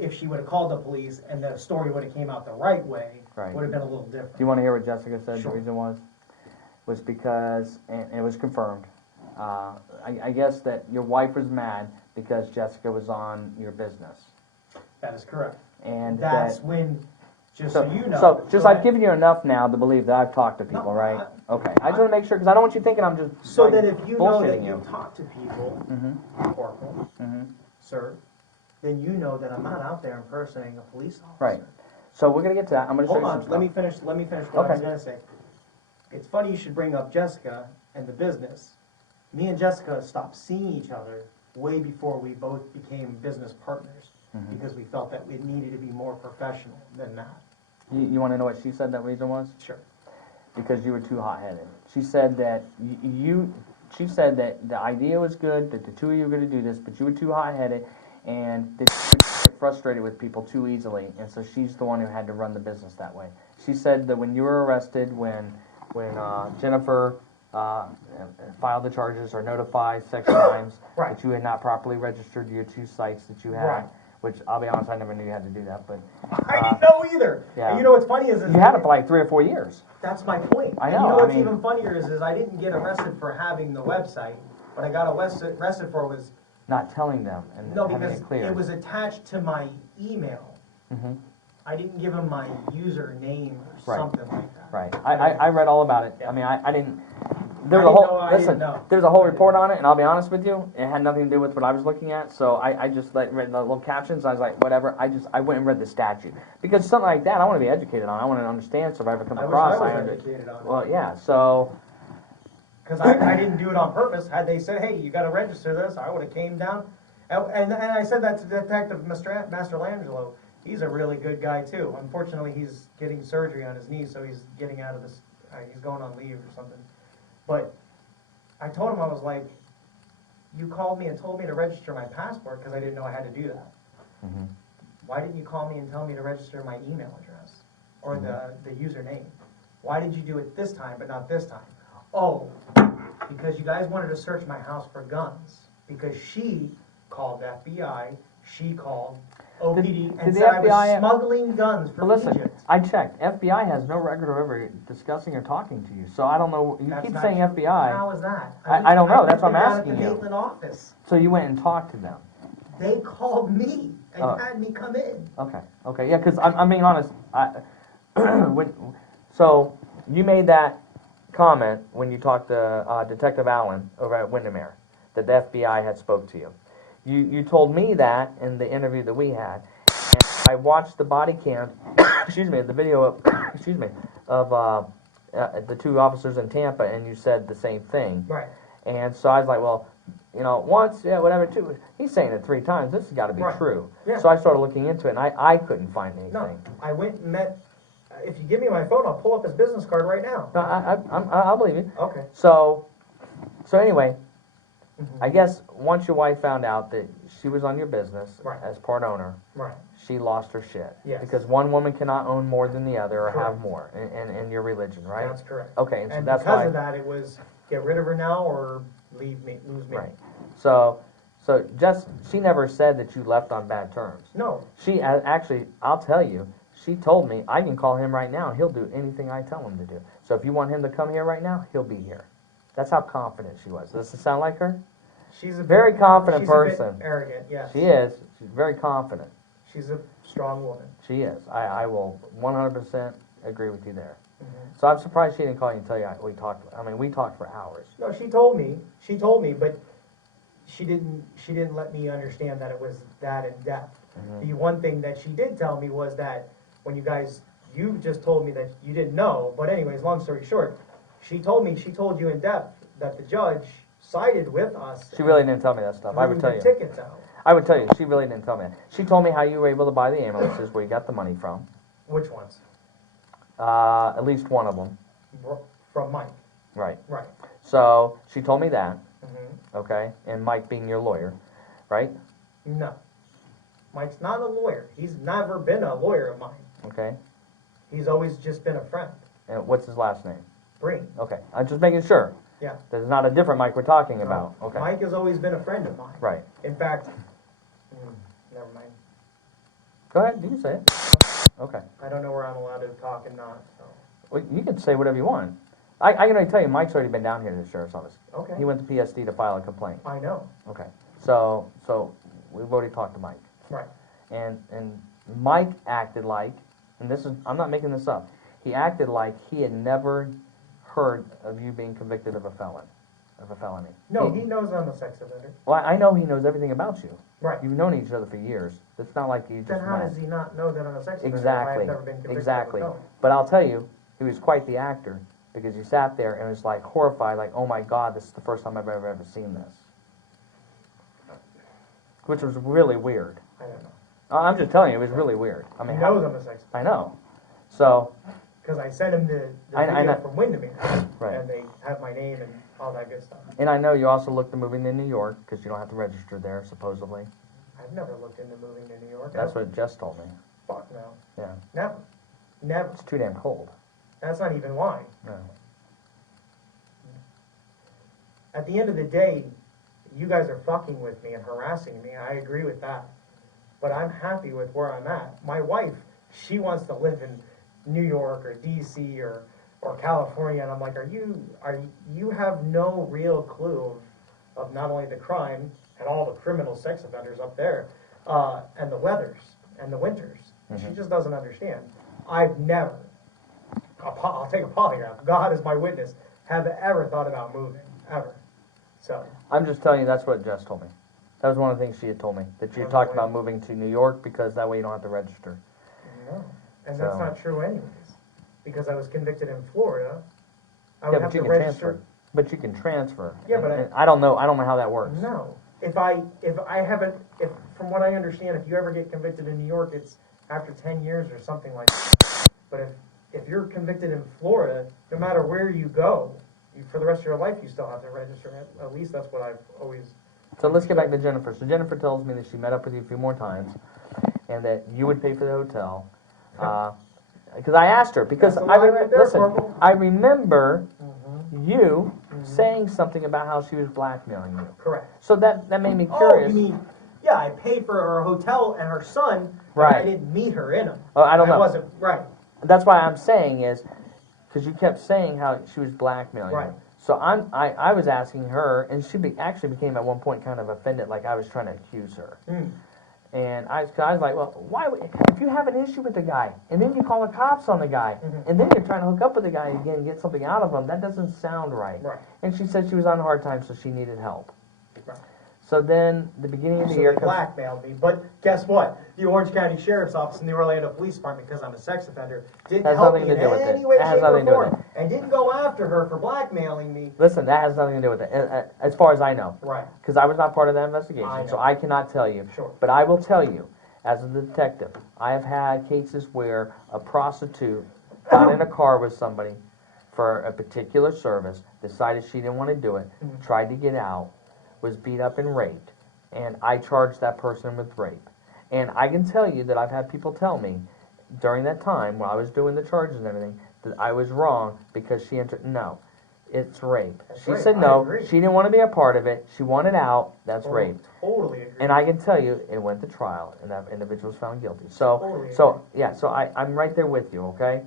if she would have called the police and the story would have came out the right way, Right. would have been a little different. Do you want to hear what Jessica said Sure. the reason was because, and it was confirmed, I guess that your wife was mad because Jessica was on your business. That is correct. And That's that, when, just so you know. so just go I've ahead. given you enough now to believe that I've talked to people, No, right? Okay. I just want to make sure, because I don't want you thinking I'm just So like, then if you know that bullshitting you talk to people, Mm-hmm. Corporal, Mm-hmm. sir, then you know that I'm not out there impersonating a police officer. Right. So we're going to get to that. I'm going to show Hold you on, some let me stuff. finish what I was Okay. gonna say. It's funny you should bring up Jessica and the business. Me and Jessica stopped seeing each other way before we both became business partners Mhm. because we felt that it needed to be more professional than that. You want to know what she said that reason was? Sure. Because you were too hot-headed. She said that she said that the idea was good, that the two of you were going to do this, but you were too hot-headed, and that you would frustrated with people too easily, and so she's the one who had to run the business that way. She said that when you were arrested, when Jennifer filed the charges or notified sex crimes, Right. that you had not properly registered your 2 sites that you had. Right. Which, I'll be honest, I never knew you had to do that, but I didn't know either. yeah. And you know what's funny is you had it for like 3 or 4 years. that's my point. I And know, you know I what's mean- even funnier is I didn't get arrested for having the website. What I got arrested for was Not telling them and no, having because it clear. it was attached to my email. Mhm. I didn't give him my username or Right. something like that. Right. I read all about it. I mean, I didn't. There was I a didn't whole. know, I didn't Listen, know. there's a whole report on it, and I'll be honest with you, it had nothing to do with what I was looking at. So I just read the little captions. I was like, whatever. I went and read the statute because something like that, I want to be educated on. I want to understand. So if I ever come I wish across, I was under- educated on it. Well, yeah. So Because I didn't do it on purpose. Had they said, hey, you got to register this, I would have came down. And I said that to Detective Master Langelo. He's a really good guy, too. Unfortunately, he's getting surgery on his knee, so he's getting out of this. He's going on leave or something. But I told him, I was like, you called me and told me to register my passport because I didn't know I had to do that. Mhm. Why didn't you call me and tell me to register my email address or the username? Why did you do it this time but not this time? Oh, because you guys wanted to search my house for guns. Because she called FBI, she called OPD, Did and the said I FBI was smuggling guns but from listen, Egypt. I checked. FBI has no record of ever discussing or talking to you. So I don't know. You That's keep not saying true. FBI. How is that? I don't know. went That's what I'm down asking at the you. Maitland office. So you went and talked to them. They called me and Oh. had me come in. Okay, yeah, because I'm being honest. So you made that comment when you talked to Detective Allen over at Windermere that the FBI had spoke to you. You told me that in the interview that we had, and I watched the body cam. Excuse me, the video of the 2 officers in Tampa, and you said the same thing. Right. And so I was like, well, once, yeah, whatever, 2. He's saying it 3 times. This has got to be Right. true. Yeah. So I started looking into it, and I couldn't find anything. No, I went and met. If you give me my phone, I'll pull up his business card right now. No, I believe you. Okay. So anyway, Mhm. I guess once your wife found out that she was on your business Right. as part owner, Right. she lost her shit. Yes. Because one woman cannot own more than the other or have Correct. more in your religion, right? That's correct. Okay, and so And that's because why. of that, it was get rid of her now or lose me. Right. So just she never said that you left on bad terms. No. She actually, I'll tell you, she told me I can call him right now and he'll do anything I tell him to do. So if you want him to come here right now, he'll be here. That's how confident she was. Does it sound like her? She's a Very bit, confident she's person. A bit arrogant, yes. She is. She's very confident. She's a strong woman. She is. I will 100% agree with you there. Mhm. So I'm surprised she didn't call you and tell you we talked. I mean, we talked for hours. No, she told me, but she didn't let me understand that it was that in depth. Mhm. The one thing that she did tell me was that when you just told me that you didn't know, but anyways, long story short, she told you in depth that the judge sided with us. She really didn't tell me that stuff. I would threw tell the you. tickets out. I would tell you. She really didn't tell me that. She told me how you were able to buy the ambulances, where you got the money from. Which ones? At least one of them. From Mike. Right. Right. So she told me that. Mm-hmm. Okay. And Mike being your lawyer, right? No. Mike's not a lawyer. He's never been a lawyer of mine. Okay. He's always just been a friend. And what's his last name? Breen. Okay. I'm just making sure. Yeah. There's not a different Mike we're talking about. Okay. Mike has always been a friend of mine. Right. In fact, never mind. Go ahead. You can say it. Okay. I don't know where I'm allowed to talk and not. So. Well, you can say whatever you want. I can already tell you, Mike's already been down here to the sheriff's office. Okay. He went to PSD to file a complaint. I know. Okay. So we've already talked to Mike. Right. And Mike acted like, and I'm not making this up, he acted like he had never heard of you being convicted of a felony. No, he knows I'm a sex offender. Well, I know he knows everything about you. Right. You've known each other for years. It's not like you just Then how met. does he not know that I'm a sex offender? Exactly. If I've never been convicted Exactly. Of a felony? But I'll tell you, he was quite the actor because he sat there and was like horrified, like, oh my God, this is the first time I've ever seen this. Which was really weird. I don't know. I'm just telling you, it was really weird. I mean, He knows I'm a sex offender. I know. So, Because I sent him the I video know. from Windermere. Right. And they have my name and all that good stuff. and I know you also looked at moving to New York because you don't have to register there, supposedly. I I've never looked into moving to New York. That's what Jess told me. Fuck no. Yeah. Never. Never. It's too damn cold. That's not even why. No. At the end of the day, you guys are fucking with me and harassing me. I agree with that. But I'm happy with where I'm at. My wife, she wants to live in New York or DC or California, and I'm like, you have no real clue of not only the crime and all the criminal sex offenders up there, and the weathers and the winters. Mm-hmm. She just doesn't understand. I've never, I'll take a polygraph, God is my witness, have ever thought about moving, ever. So. I'm just telling you, that's what Jess told me. That was one of the things she had told me, that you talked about moving to New York because that way you don't have to register. No, and that's not true anyways, because I was convicted in Florida. I would Yeah, have but you to can register. transfer. But you can transfer. Yeah, but and I don't know how that works. No, if from what I understand, if you ever get convicted in New York, it's after 10 years or something like that. But if you're convicted in Florida, no matter where you go, for the rest of your life, you still have to register. At least that's what I've always. So let's get back to Jennifer. So Jennifer tells me that she met up with you a few more times, and that you would pay for the hotel. Because I asked her, because That's a lie right there, Corporal. I remember you saying something about how she was blackmailing you. Correct. So that made me Oh, curious. you mean, yeah, I paid for her hotel and her son, but Right. I didn't meet her in them. Oh, I don't know. I wasn't, right. That's why I'm saying is, because you kept saying how she was blackmailing Right. you. So I was asking her, and she actually became at one point kind of offended, like I was trying to accuse her. Mm. And I was like, well, why? If you have an issue with the guy, and then you call the cops on the guy, and then you're trying to hook up with the guy again and get something out of him, that doesn't sound right. Right. And she said she was on a hard time, so she needed help. Right. So then, the beginning of the So year they blackmailed me, but guess what? The Orange County Sheriff's Office and the Orlando Police Department, because I'm a sex offender, didn't Has help me nothing in to do with it. any way, It has shape, or nothing to do with form, and didn't go after her for blackmailing me. Listen, that has nothing to do with it, as far as I know. Right. Because I was not part of that investigation, I know. so I cannot tell you. Sure. But I will tell you, as a detective, I have had cases where a prostitute got in a car with somebody for a particular service, decided she didn't want to do it, tried to get out, was beat up and raped, and I charged that person with rape. And I can tell you that I've had people tell me during that time when I was doing the charges and everything that I was wrong because she entered. No, it's rape. That's She rape. said I no. agree. She didn't want to be a part of it. She wanted out. That's rape. Totally agree. And I can tell you, it went to trial, and that individual was found guilty. So, Totally so I'm right there with you, okay?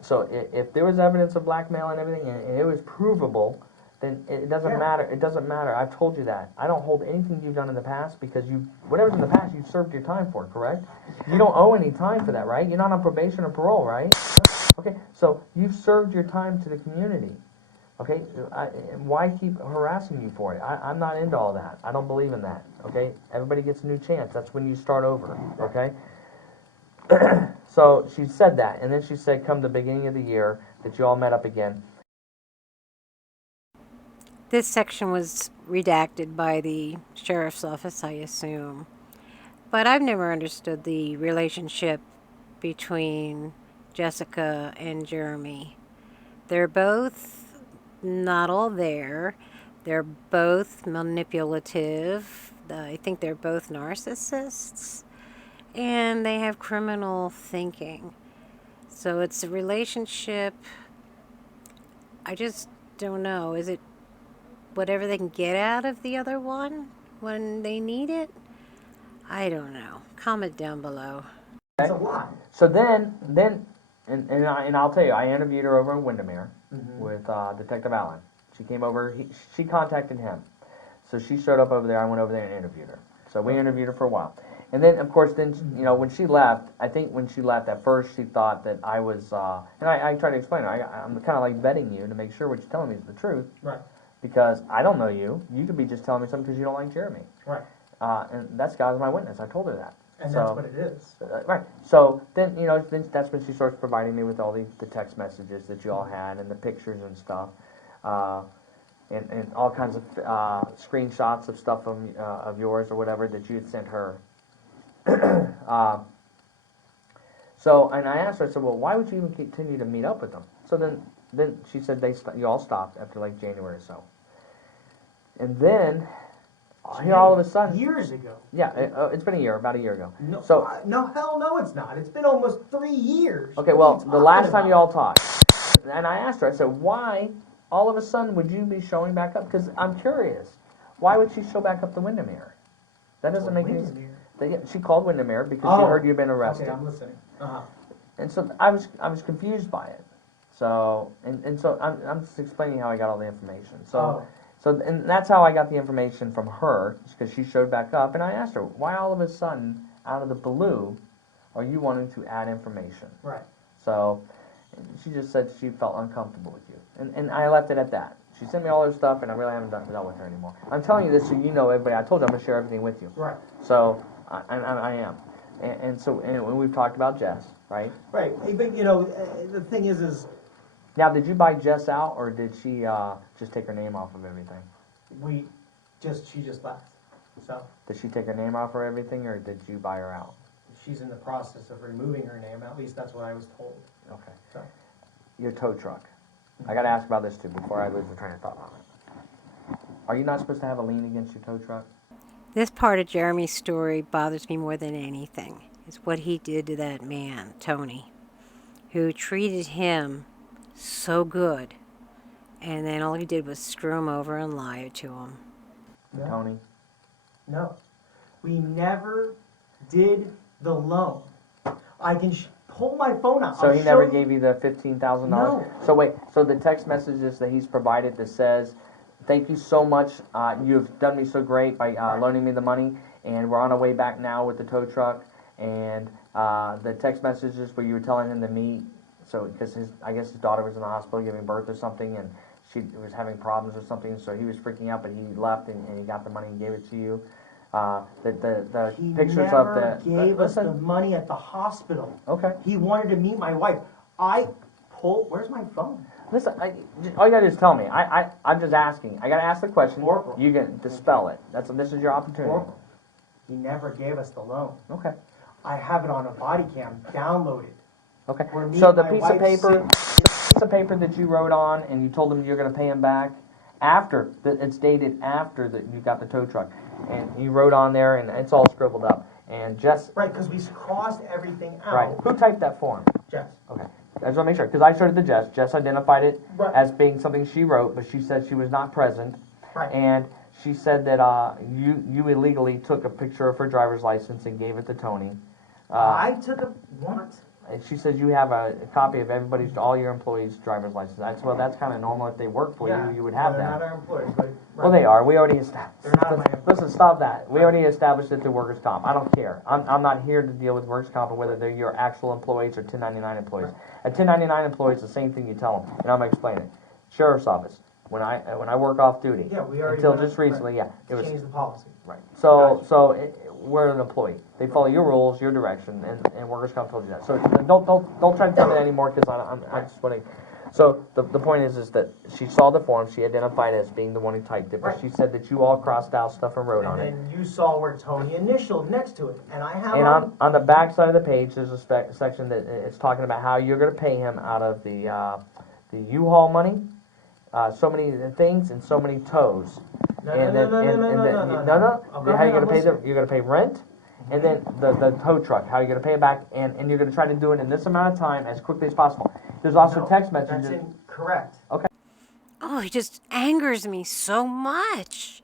So if there was evidence of blackmail and everything, and it was provable, then it doesn't Yeah. matter. It doesn't matter. I've told you that. I don't hold anything you've done in the past because whatever's in the past, you've served your time for, correct? You don't owe any time for that, right? You're not on probation or parole, right? Okay, so you've served your time to the community. Okay, why keep harassing you for it? I'm not into all that. I don't believe in that. Okay, everybody gets a new chance. That's when you start over. Okay. So she said that, and then she said, come the beginning of the year, that you all met up again. This section was redacted by the sheriff's office, I assume. But I've never understood the relationship between Jessica and Jeremy. They're both not all there. They're both manipulative. I think they're both narcissists. And they have criminal thinking. So it's a relationship, I just don't know. Is it whatever they can get out of the other one when they need it? I don't know. Comment down below. It's a lot. So then, and I'll tell you, I interviewed her over in Windermere with Detective Allen. She came over. She contacted him, so she showed up over there. I went over there and interviewed her. So we interviewed her for a while, and then of course, when she left, I think when she left, at first she thought that I was, and I tried to explain to her. I'm kind of like vetting you to make sure what you're telling me is the truth. Right. Because I don't know you. You could be just telling me something because you don't like Jeremy. Right. And that's God's my witness. I told her that. And So- that's what it is. Right. So then, then that's when she starts providing me with all the text messages that you all had and the pictures and stuff, and all kinds of screenshots of stuff of yours or whatever that you had sent her. So, and I asked her, I said, well, why would you even continue to meet up with them? So then she said you all stopped after like January or so. And then here all of a sudden, Years ago. yeah, it's been a year, about a year ago. No, So, no, hell no, it's not. It's been almost 3 years. okay, What well, are you the last talking time you about? all talked, and I asked her, I said, why all of a sudden would you be showing back up? Because I'm curious. Why would she show back up to Windermere? That doesn't make any sense. Windermere. She called Windermere because she heard you'd been arrested. Okay, I'm listening. Uh-huh. And so I was confused by it. So so I'm just explaining how I got all the information. And that's how I got the information from her, because she showed back up, and I asked her, why all of a sudden, out of the blue, are you wanting to add information? Right. So she just said she felt uncomfortable with you, and I left it at that. She sent me all her stuff, and I really haven't dealt with her anymore. I'm telling you this so you know, everybody. I told you I'm gonna share everything with you. Right. So I am, and we've talked about Jess, right? Right. But the thing is Now, did you buy Jess out, or did she just take her name off of everything? she just left. So Did she take her name off of everything, or did you buy her out? she's in the process of removing her name. At least that's what I was told. Okay. So Your tow truck. I got to ask about this too before I lose the train of thought on it. Are you not supposed to have a lien against your tow truck? This part of Jeremy's story bothers me more than anything. It's what he did to that man, Tony, who treated him so good, and then all he did was screw him over and lie to him. no, Tony? no, we never did the loan. I can pull my phone out. So I'll he never show gave you the $15,000? No. So wait, so the text messages that he's provided that says, thank you so much, you've done me so great by loaning me the money, and we're on our way back now with the tow truck, and the text messages where you were telling him to meet, so because I guess his daughter was in the hospital giving birth or something, and she was having problems or something, so he was freaking out, but he left and he got the money and gave it to you. The He pictures of never the gave us the listen. money at the hospital. Okay. He wanted to meet my wife. Where's my phone? Listen, all you gotta do is tell me. I'm just asking. I gotta ask the question. Corporal. You can dispel it. This is your opportunity. Corporal. He never gave us the loan. Okay. I have it on a body cam downloaded. Okay. Where me So and the my piece of wife paper, that you wrote on, and you told him you're gonna pay him back after it's dated after that you got the tow truck, and you wrote on there, and it's all scribbled up. And Jess. Right, because we crossed everything out. Right. Who typed that form? Jess. Okay. I just want to make sure, because I showed it to Jess. Jess identified it Right. as being something she wrote, but she said she was not present. Right. And she said that you illegally took a picture of her driver's license and gave it to Tony. I took a what? And she said you have a copy of all your employees' driver's license. That's kind of normal. If they work for you, you would have they're that. not our employees, but Well, they are. We already established. They're not my employees. Listen, stop that. We already established it through workers' comp. I don't care. I'm not here to deal with workers' comp and whether they're your actual employees or 1099 employees. A 1099 employee is the same thing you tell them, and I'm gonna explain it. Sheriff's office. When I work off duty. Yeah, we already until went just on- right. recently. Yeah, it was change the policy. right. So we're an employee. They follow your rules, your direction, and workers' comp told you that. So don't try to tell me that anymore because I just want to. So the point is that she saw the form, she identified as being the one who typed it, but Right. she said that you all crossed out stuff and wrote on And it. then you saw where Tony initialed next to it, and I have And on the back side of the page, there's a section that it's talking about how you're going to pay him out of the U-Haul money, so many things and so many tows. No. How you're going to pay you're going to pay rent, and then the tow truck, how you're going to pay it back, and you're going to try to do it in this amount of time as quickly as possible. There's also text messages. That's incorrect. Oh, he just angers me so much.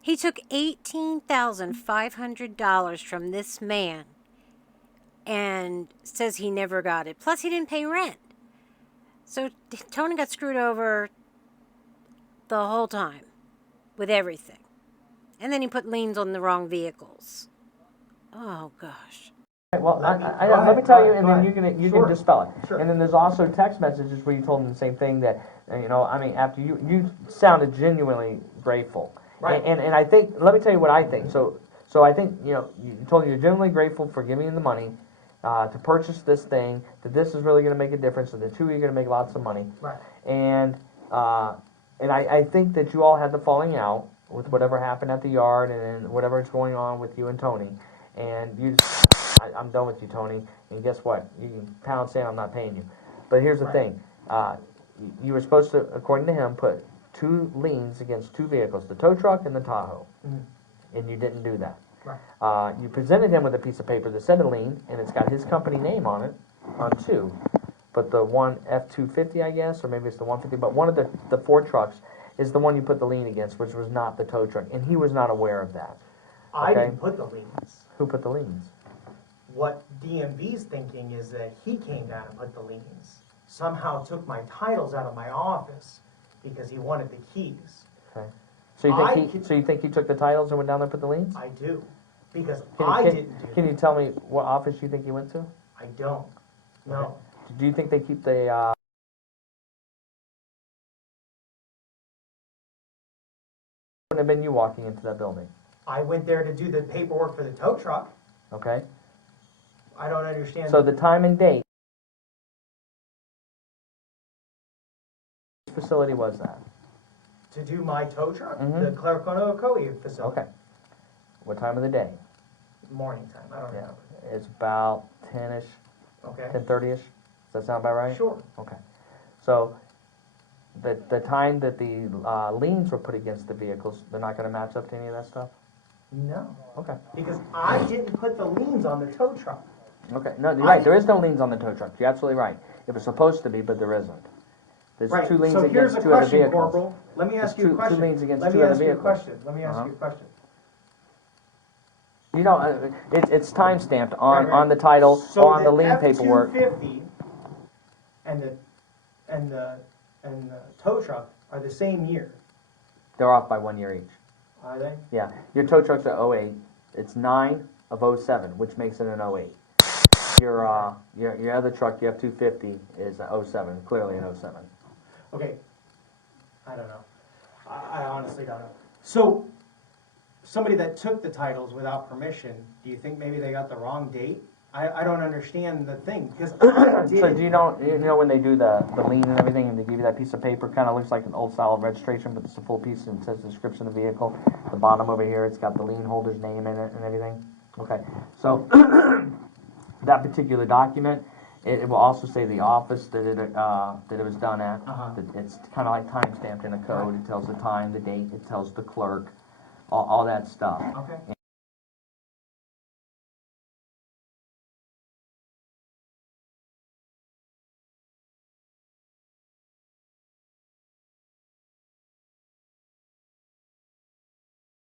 He took $18,500 from this man and says he never got it. Plus, he didn't pay rent. So Tony got screwed over the whole time with everything. And then he put liens on the wrong vehicles. Oh, gosh. Well, Let let me me- tell go you, ahead, and then go you ahead. can Sure. dispel it. Sure. And then there's also text messages where you told them the same thing that, after you sounded genuinely grateful. Right. And I think, let me tell you what I think. So I think, you told me you're genuinely grateful for giving him the money to purchase this thing, that this is really going to make a difference, and the two of you are going to make lots of money. Right. And I think that you all had the falling out with whatever happened at the yard and whatever is going on with you and Tony. And you just, I'm done with you, Tony. And guess what? You can pound sand, I'm not paying you. But here's the thing. You were supposed to, according to him, put 2 liens against 2 vehicles, the tow truck and the Tahoe. Mhm. and you didn't do that. Right. You presented him with a piece of paper that said a lien, and it's got his company name on it, on two. But the one F-250, I guess, or maybe it's the 150, but one of the four trucks is the one you put the lien against, which was not the tow truck, and he was not aware of that. I Okay. didn't put the liens. Who put the liens? What DMV's thinking is that he came down and put the liens. Somehow took my titles out of my office because he wanted the keys. Okay. So you think he took the titles and went down there and put the liens? I do. Because Can I you, didn't do Can you it. tell me what office you think he went to? I don't. No. Do you think they keep the, wouldn't have been you walking into that building, I went there to do the paperwork for the tow truck. okay? I don't understand. So the time and date, which facility was that? To do my tow truck, Mhm. the Claricona facility. Okay. What time of the day? Morning time, I don't Yeah. know. It's about 10-ish, Okay. 10:30-ish. Does that sound about right? Sure. Okay. So the time that the liens were put against the vehicles, they're not going to match up to any of that stuff? No. Okay. Because I didn't put the liens on the tow truck. Okay. No, you're right. There is no liens on the tow truck. You're absolutely right. It was supposed to be, but there isn't. There's Right. two liens So here's against a two other question, vehicles. Corporal. Let me ask There's you a two question. liens against Let two me other ask you a vehicles. question. Let me ask Uh-huh. you a question. You know, it's time stamped on, Right, right. on the title So or on the lien paperwork. F-250 and the tow truck are the same year, They're off by 1 year each. are they? Yeah. Your tow truck's are 08. It's 9 of 07, which makes it an 08. Your other truck, your F-250, is a 07, clearly an 07. Okay. I don't know. I honestly don't know. So, somebody that took the titles without permission, do you think maybe they got the wrong date? I don't understand the thing, because I So did. do you know when they do the lien and everything, and they give you that piece of paper, kind of looks like an old style registration, but it's a full piece and it says the description of the vehicle. The bottom over here, it's got the lien holder's name in it and everything. Okay, so that particular document, it will also say the office that it was done at. Uh-huh. It's kind of like time stamped in a code. It tells the time, the date, it tells the clerk, all that stuff. Okay.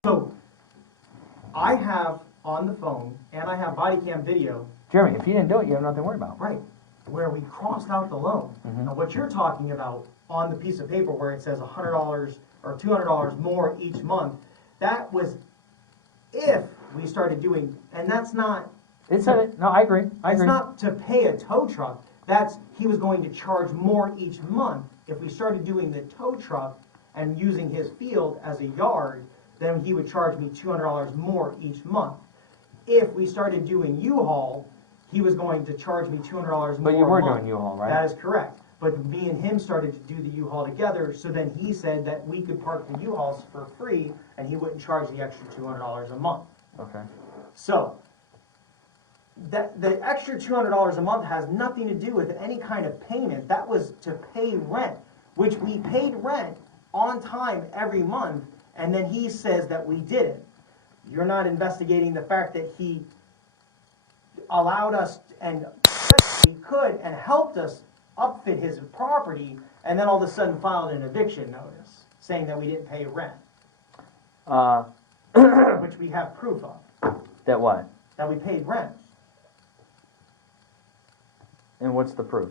So, I have on the phone, and I have body cam video, Jeremy, if you didn't do it, you have nothing to worry about. right, where we crossed out the loan. Mhm. Now, what you're talking about on the piece of paper where it says $100 or $200 more each month, that was if we started doing, and that's not, It said it. No, I agree. I it's agree. not to pay a tow truck, that's, he was going to charge more each month. If we started doing the tow truck and using his field as a yard, then he would charge me $200 more each month. If we started doing U-Haul, he was going to charge me $200 more But you a were month. doing U-Haul, right? That is correct. But me and him started to do the U-Haul together, so then he said that we could park the U-Hauls for free, and he wouldn't charge the extra $200 a month. Okay. So, that, the extra $200 a month has nothing to do with any kind of payment. That was to pay rent, which we paid rent on time every month, and then he says that we didn't. You're not investigating the fact that he allowed us and he could and helped us upfit his property, and then all of a sudden filed an eviction notice saying that we didn't pay rent, which we have proof of, That what? that we paid rent. And what's the proof?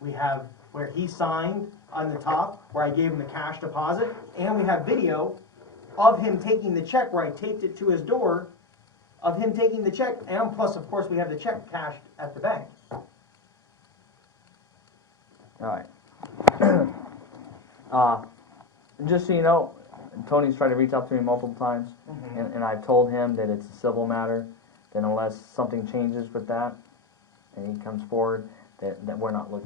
We have where he signed on the top, where I gave him the cash deposit, and we have video of him taking the check where I taped it to his door, of him taking the check, and plus, of course, we have the check cashed at the bank. All right. Just so you know, Tony's tried to reach out to me multiple times, and I've told him that it's a civil matter, that unless something changes with that, and he comes forward, that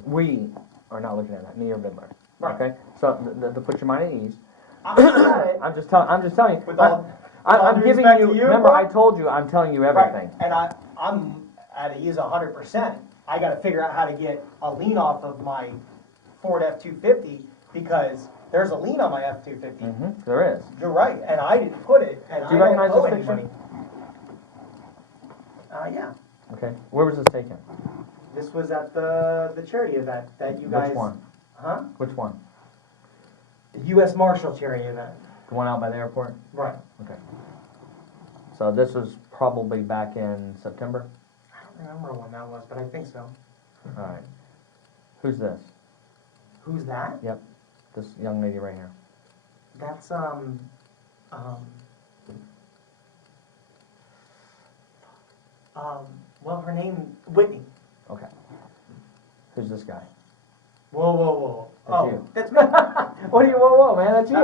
we are not looking at that, me or Vidler. Right. Okay? So, to put your mind at ease, I'm just telling you. With all I'm due giving respect you, to you, remember Bob? I told you, I'm telling you everything. Right. And I'm at ease 100%. I got to figure out how to get a lien off of my Ford F-250 because There's a lien on my F-250. There is. You're right, and I didn't put it, and Do you I don't recognize owe this any picture? money. Yeah. Okay. Where was this taken? This was at the charity event that you guys... Which one? Huh? Which one? The U.S. Marshal charity event. The one out by the airport? Right. Okay. So this was probably back in September? I don't remember when that was, but I think so. All right. Who's this? Who's that? Yep. This young lady right here. That's, well, her name, Whitney. Okay. Who's this guy? Whoa. That's you. That's me. What are you? Whoa, man, that's you.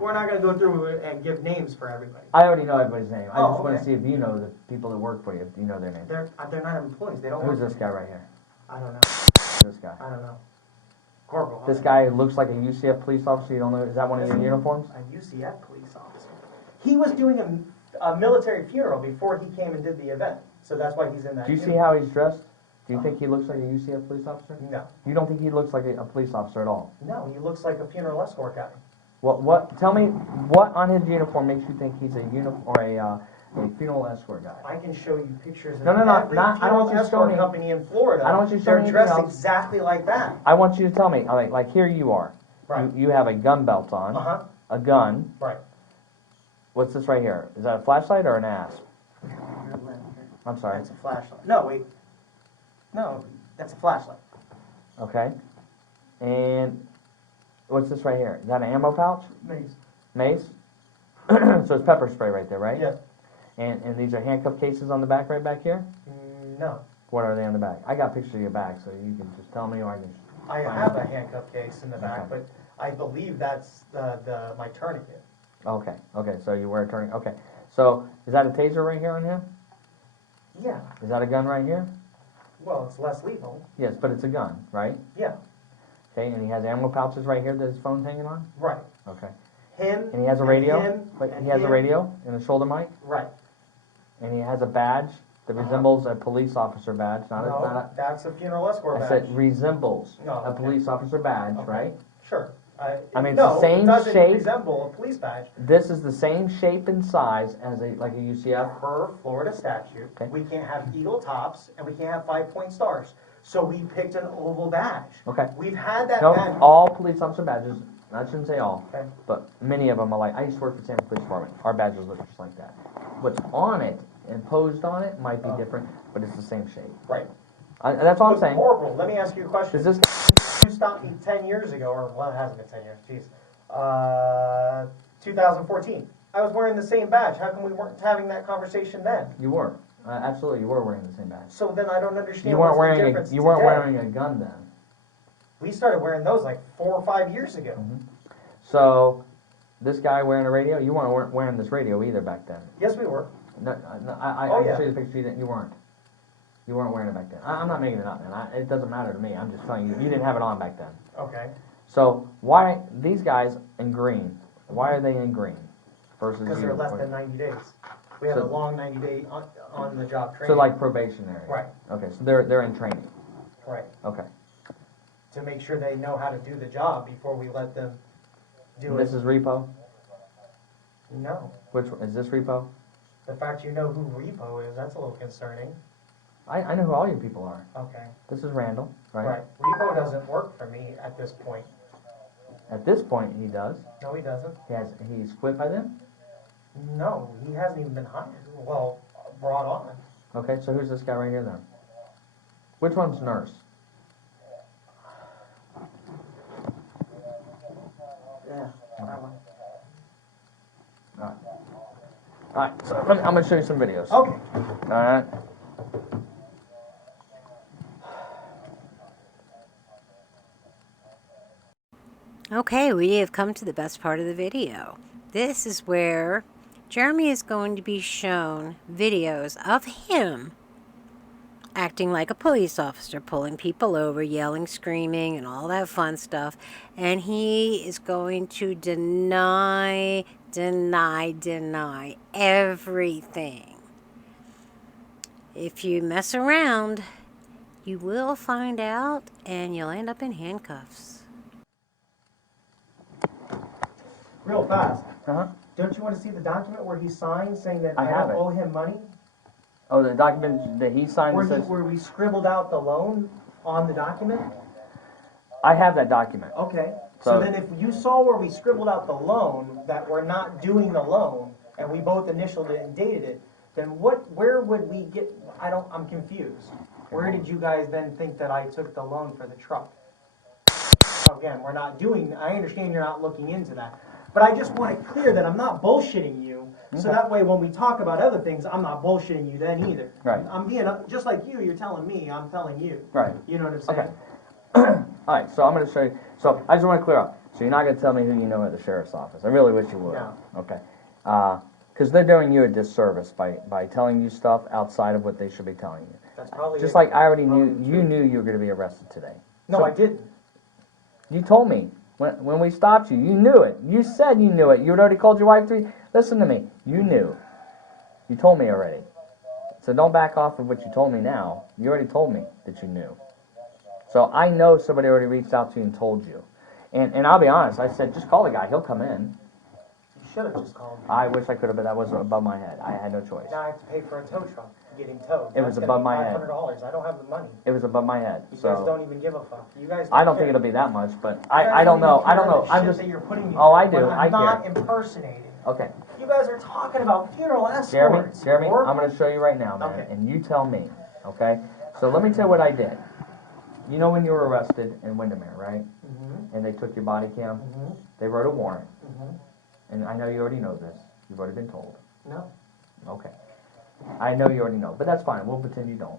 We're not going to go through and give names for everybody. I already know everybody's name. I Oh, just want okay. to see if you know the people that work for you. If you know their name. They're not employees. They don't Who's work. this guy right here? I don't know. This guy. I don't know. Corporal. This guy looks like a UCF police officer. You don't know? Is that one of your uniforms? A UCF police officer. He was doing a military funeral before he came and did the event. So that's why he's in that Do you see uniform. how he's dressed? Do you think he looks like a UCF police officer? No. You don't think he looks like a police officer at all? No, he looks like a funeral escort guy. What? Tell me what on his uniform makes you think he's a funeral escort guy? I can show you pictures of No, every I don't funeral want you to show escort me. company in Florida. I don't want you to show They're me dressed anything else. exactly like that. I want you to tell me. Like here you are. Right. You have a gun belt on. Uh-huh. A gun. Right. What's this right here? Is that a flashlight or an asp? I'm sorry. That's a flashlight. No, wait. No, that's a flashlight. Okay. And what's this right here? Is that an ammo pouch? Mace. Mace? So it's pepper spray right there, right? Yes. And these are handcuff cases on the back right back here? No. What are they on the back? I got pictures of your back, so you can just tell me or I can... I find have it. a handcuff case in the back, Okay. but I believe that's my tourniquet. Okay, so you wear a turning... Okay. So, is that a taser right here on him? Yeah. Is that a gun right here? Well, it's less lethal. Yes, but it's a gun, right? Yeah. Okay, and he has ammo pouches right here that his phone's hanging on? Right. Okay. Him. And he has a and radio? him, Wait, and he has a him. radio and a shoulder mic? Right. And he has a badge that resembles a police officer badge, not No, a... that's a funeral escort I badge. said resembles No, a okay. police officer badge, Okay. right? Sure. I mean, it's no, the same it doesn't shape. resemble a police badge. This is the same shape and size as like a UCF. Per Florida statute, Okay. we can't have eagle tops and we can't have 5-point stars. So we picked an oval badge. Okay. We've had that No, badge. all police officer badges, I shouldn't say all, Okay. but many of them are like, I used to work for the San Police Department. Our badges look just like that. What's on it, imposed on it, might be different, but it's the same shape. Right. That's all I'm But saying. Corporal, let me ask you a question. Does this... You stopped me 10 years ago, or well, it hasn't been 10 years, jeez. 2014. I was wearing the same badge. How come we weren't having that conversation then? You were. Absolutely, you were wearing the same badge. So then I don't understand You weren't what's the wearing difference you weren't today. wearing a gun then. We started wearing those like 4 or 5 years ago. So, this guy wearing a radio, you weren't wearing this radio either back then. Yes, we were. No, I Oh, can yeah. show you the picture. You weren't. You weren't wearing it back then. I'm not making it up, man. It doesn't matter to me. I'm just telling you, you didn't have it on back then. Okay. So why these guys in green? Why are they in green versus Because you? they're less than 90 days. We have So- a long 90-day on the job So training. like probationary. Right. Okay. So they're in training. Right. Okay. To make sure they know how to do the job before we let them do And this it. is repo. No. Which one, is this repo? The fact you know who Repo is, that's a little concerning. I know who all you people are. Okay. This is Randall, right? Right. Repo doesn't work for me at this point. At this point, he does. No, he doesn't. He's quit by then. No, he hasn't even been hired. Well, brought on. Okay. So who's this guy right here then? Which one's nurse? Yeah. that one. All right. So I'm gonna show you some videos. Okay. All right. Okay, we have come to the best part of the video. This is where Jeremy is going to be shown videos of him acting like a police officer, pulling people over, yelling, screaming, and all that fun stuff. And he is going to deny everything. If you mess around, you will find out, and you'll end up in handcuffs. Real fast. Uh-huh. Don't you want to see the document where he signed saying that I I have don't it. owe him money? Oh, the document that he signed that says... Where we scribbled out the loan on the document? I have that document. Okay. So- So then if you saw where we scribbled out the loan, that we're not doing the loan, and we both initialed it and dated it, then where would we get, I'm confused. Where did you guys then think that I took the loan for the truck? Again, we're not doing, I understand you're not looking into that. But I just want it clear that I'm not bullshitting you, so that way when we talk about other things, I'm not bullshitting you then either. Right. I'm being, just like you're telling me, I'm telling you. Right. You know what I'm saying? Okay. Alright, so I'm going to show you. So I just want to clear up. So you're not going to tell me who you know at the sheriff's office. I really wish you would. No. Okay. Because they're doing you a disservice by telling you stuff outside of what they should be telling you. That's probably Just it. like I already knew, Probably you true. knew you were going to be arrested today. No, So I didn't. You told me. When we stopped you, you knew it. You said you knew it. You had already called your wife 3. Listen to me. You knew. You told me already. So don't back off of what you told me now. You already told me that you knew. So I know somebody already reached out to you and told you. And I'll be honest, I said, just call the guy. He'll come in. You should have just called me. I wish I could have, but that was above my head. I had no choice. Now I have to pay for a tow truck to get him towed. It was That's above gonna my be head. $500. I don't have the money. It was above my head. You guys So don't even give a fuck. You guys. I don't think care. it'll be that much, but You guys I don't know. even I don't care know. the I'm shit just... that you're putting me Oh, through, I do. but I I'm not care. impersonating. Okay. You guys are talking about funeral escorts. Jeremy, or- I'm going to show you right now, man, Okay. and you tell me, okay? So let me tell you what I did. You know when you were arrested in Windermere, right? Mhm. And they took your body cam? Mhm. They wrote a warrant, Mhm. and I know you already know this. You've already been told. No. Okay. I know you already know, but that's fine. We'll pretend you don't.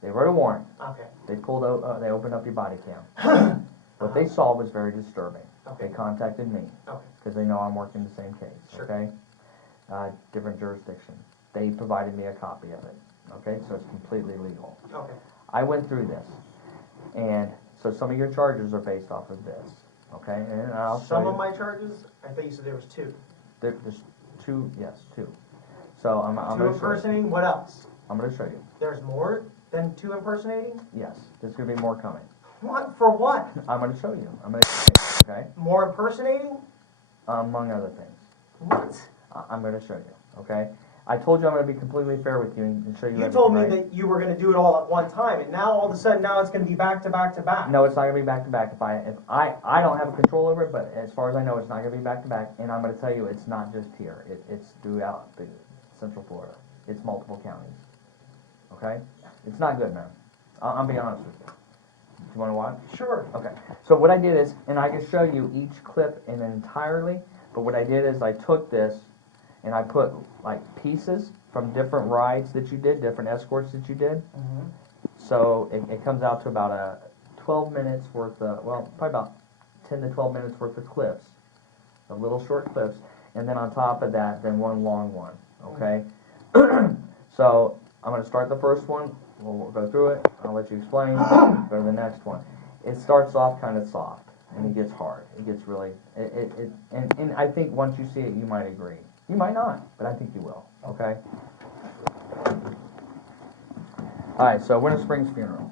They wrote a warrant. Okay. They they opened up your body cam. What they saw was very disturbing. Okay. They contacted me Okay. because they know I'm working the same case. Sure. Okay. Different jurisdiction. They provided me a copy of it. Okay, so it's completely legal. Okay. I went through this, and so some of your charges are based off of this. Okay, and I'll show Some you. of my charges, I thought you said there was 2. There's 2. Yes, 2. So I'm 2 going to show you. impersonating. What else? I'm going to show you. There's more than 2 impersonating. Yes, there's going to be more coming. What for? What? I'm going to show you. I'm going to show you. Okay, More impersonating? among other things. What? I'm going to show you. Okay, I told you I'm going to be completely fair with you and show you. You everything, told me right? that you were going to do it all at one time, and now all of a sudden, now it's going to be back to back to back. No, it's not going to be back to back. If I don't have control over it, but as far as I know, it's not going to be back to back. And I'm going to tell you, it's not just here. It's throughout the Central Florida. It's multiple counties. Okay, it's not good, man. I'll be honest with you. Do you want to watch? Sure. Okay. So what I did is, and I can show you each clip in entirely. But what I did is I took this and I put like pieces from different rides that you did, different escorts that you did. Mm-hmm. So it comes out to about 12 minutes worth of, well, probably about 10 to 12 minutes worth of clips, of little short clips, and then on top of that, then one long one, okay? So I'm going to start the first one, we'll go through it, I'll let you explain, go to the next one. It starts off kind of soft, and it gets hard, it gets really, and I think once you see it, you might agree. You might not, but I think you will, okay? Alright, so Winter Springs funeral,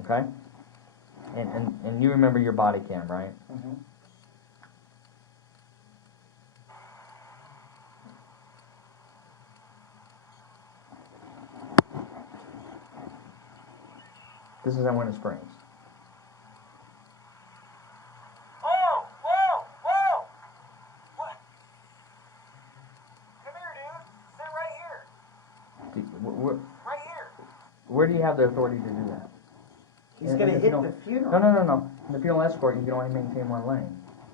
okay? And you remember your body cam, right? Mm-hmm. This is in Winter Springs. Whoa! Whoa! Whoa! What? Come here, dude. Sit right here. Right here. Where do you have the authority to do that? He's And going to if hit you the don't- funeral. No. In the funeral escort, you can only maintain one lane.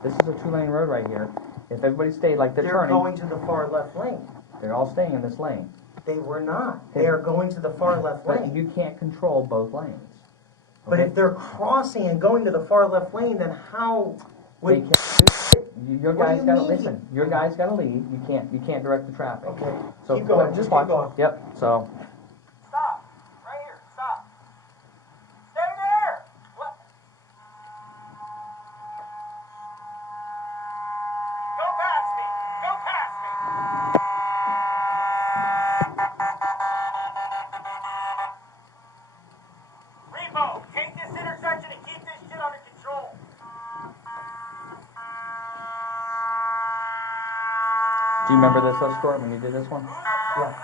This is a 2-lane road right here. If everybody stayed like they're They're turning, going to the far left lane. they're all staying in this lane. They were not. They are going to the far left But lane. you can't control both lanes. But Okay? if they're crossing and going to the far left lane, then how They would... Your What do guys you gotta mean? listen. Your guys gotta lead. You can't direct the traffic. Okay, So keep going. just keep watch. going. Yep. So Stop. Right here. Stop. Stay there. What? Go past me. Go past me. Repo, take this intersection and keep this shit under control. Do you remember this escort when you did this one? Yeah.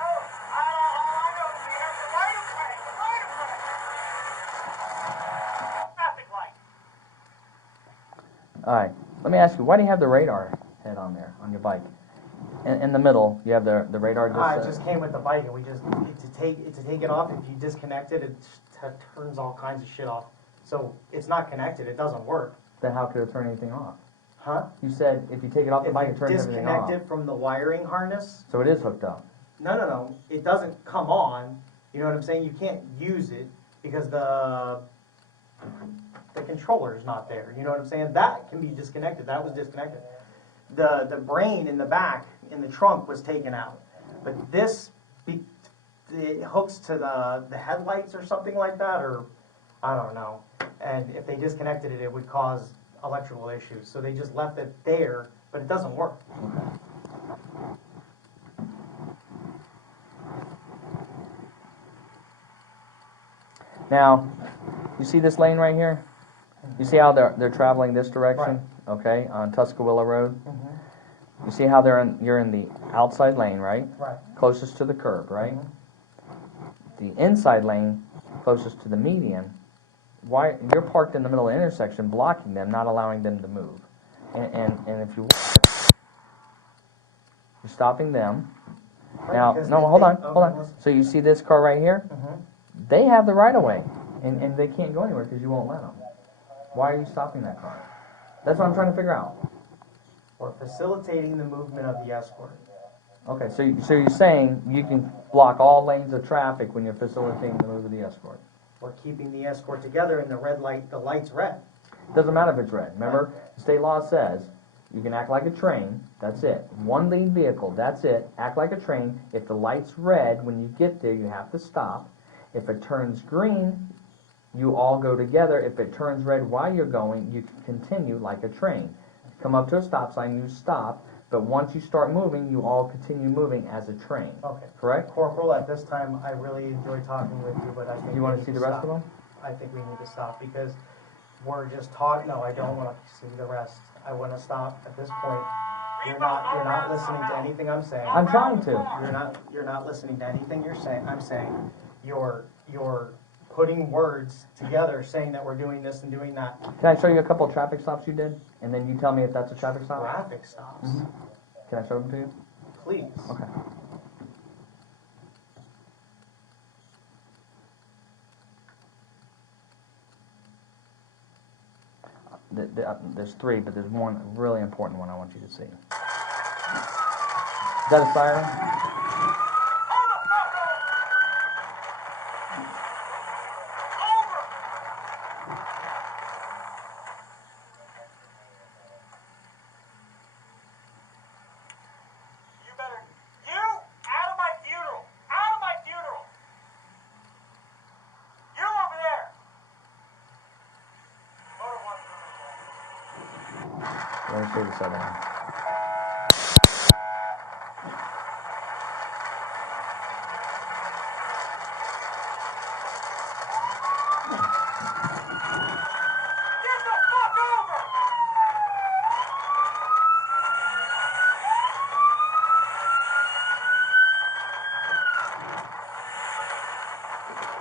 All right. Let me ask you, why do you have the radar head on there on your bike? In the middle, you have the radar. It just came with the bike, and we just to take it off. If you disconnect it, it turns all kinds of shit off. So it's not connected. It doesn't work. Then how could it turn anything off? Huh? You said if you take it off the If bike, you it turns everything off. disconnect it from the wiring harness. So it is hooked up. No. It doesn't come on. You know what I'm saying? You can't use it because the controller is not there. You know what I'm saying? That can be disconnected. That was disconnected. The brain in the back in the trunk was taken out, but it hooks to the headlights or something like that, or I don't know. And if they disconnected it, it would cause electrical issues. So they just left it there, but it doesn't work. Now, you see this lane right here? You see how they're traveling this direction? Right. Okay, on Tuscaloosa Road. Mm-hmm. You see how you're in the outside lane, right? Right. Closest to the curb, right? Mm-hmm. The inside lane, closest to the median. Why you're parked in the middle of the intersection, blocking them, not allowing them to move. And if you you're stopping them. Right, Now, because no, they- hold they- on, okay, hold on. listen. So you see this car right here? Mm-hmm. They have the right of way, and they can't go anywhere because you won't let them. Why are you stopping that car? That's what I'm trying to figure out. Or facilitating the movement of the escort. Okay, so you're saying you can block all lanes of traffic when you're facilitating the move of the escort. Or keeping the escort together and the light's red. Doesn't matter if it's red. Remember, the state law says you can act like a train. That's it. One lead vehicle. That's it. Act like a train. If the light's red, when you get there, you have to stop. If it turns green, you all go together. If it turns red while you're going, you can continue like a train. Come up to a stop sign, you stop. But once you start moving, you all continue moving as a train. Okay. Correct? Corporal, at this time, I really enjoy talking with you, but I think You want to see the rest of them? I think we need to stop because we're just taught. No, I don't want to see the rest. I want to stop at this point. You're not listening to anything I'm saying. I'm trying to. You're not listening to anything I'm saying. You're putting words together saying that we're doing this and doing that. Can I show you a couple of traffic stops you did? And then you tell me if that's a traffic stop? Traffic stops. Mm-hmm. Can I show them to you? Please. Okay. There's three, but there's one really important one I want you to see. Is that a siren? Let me show you this other one.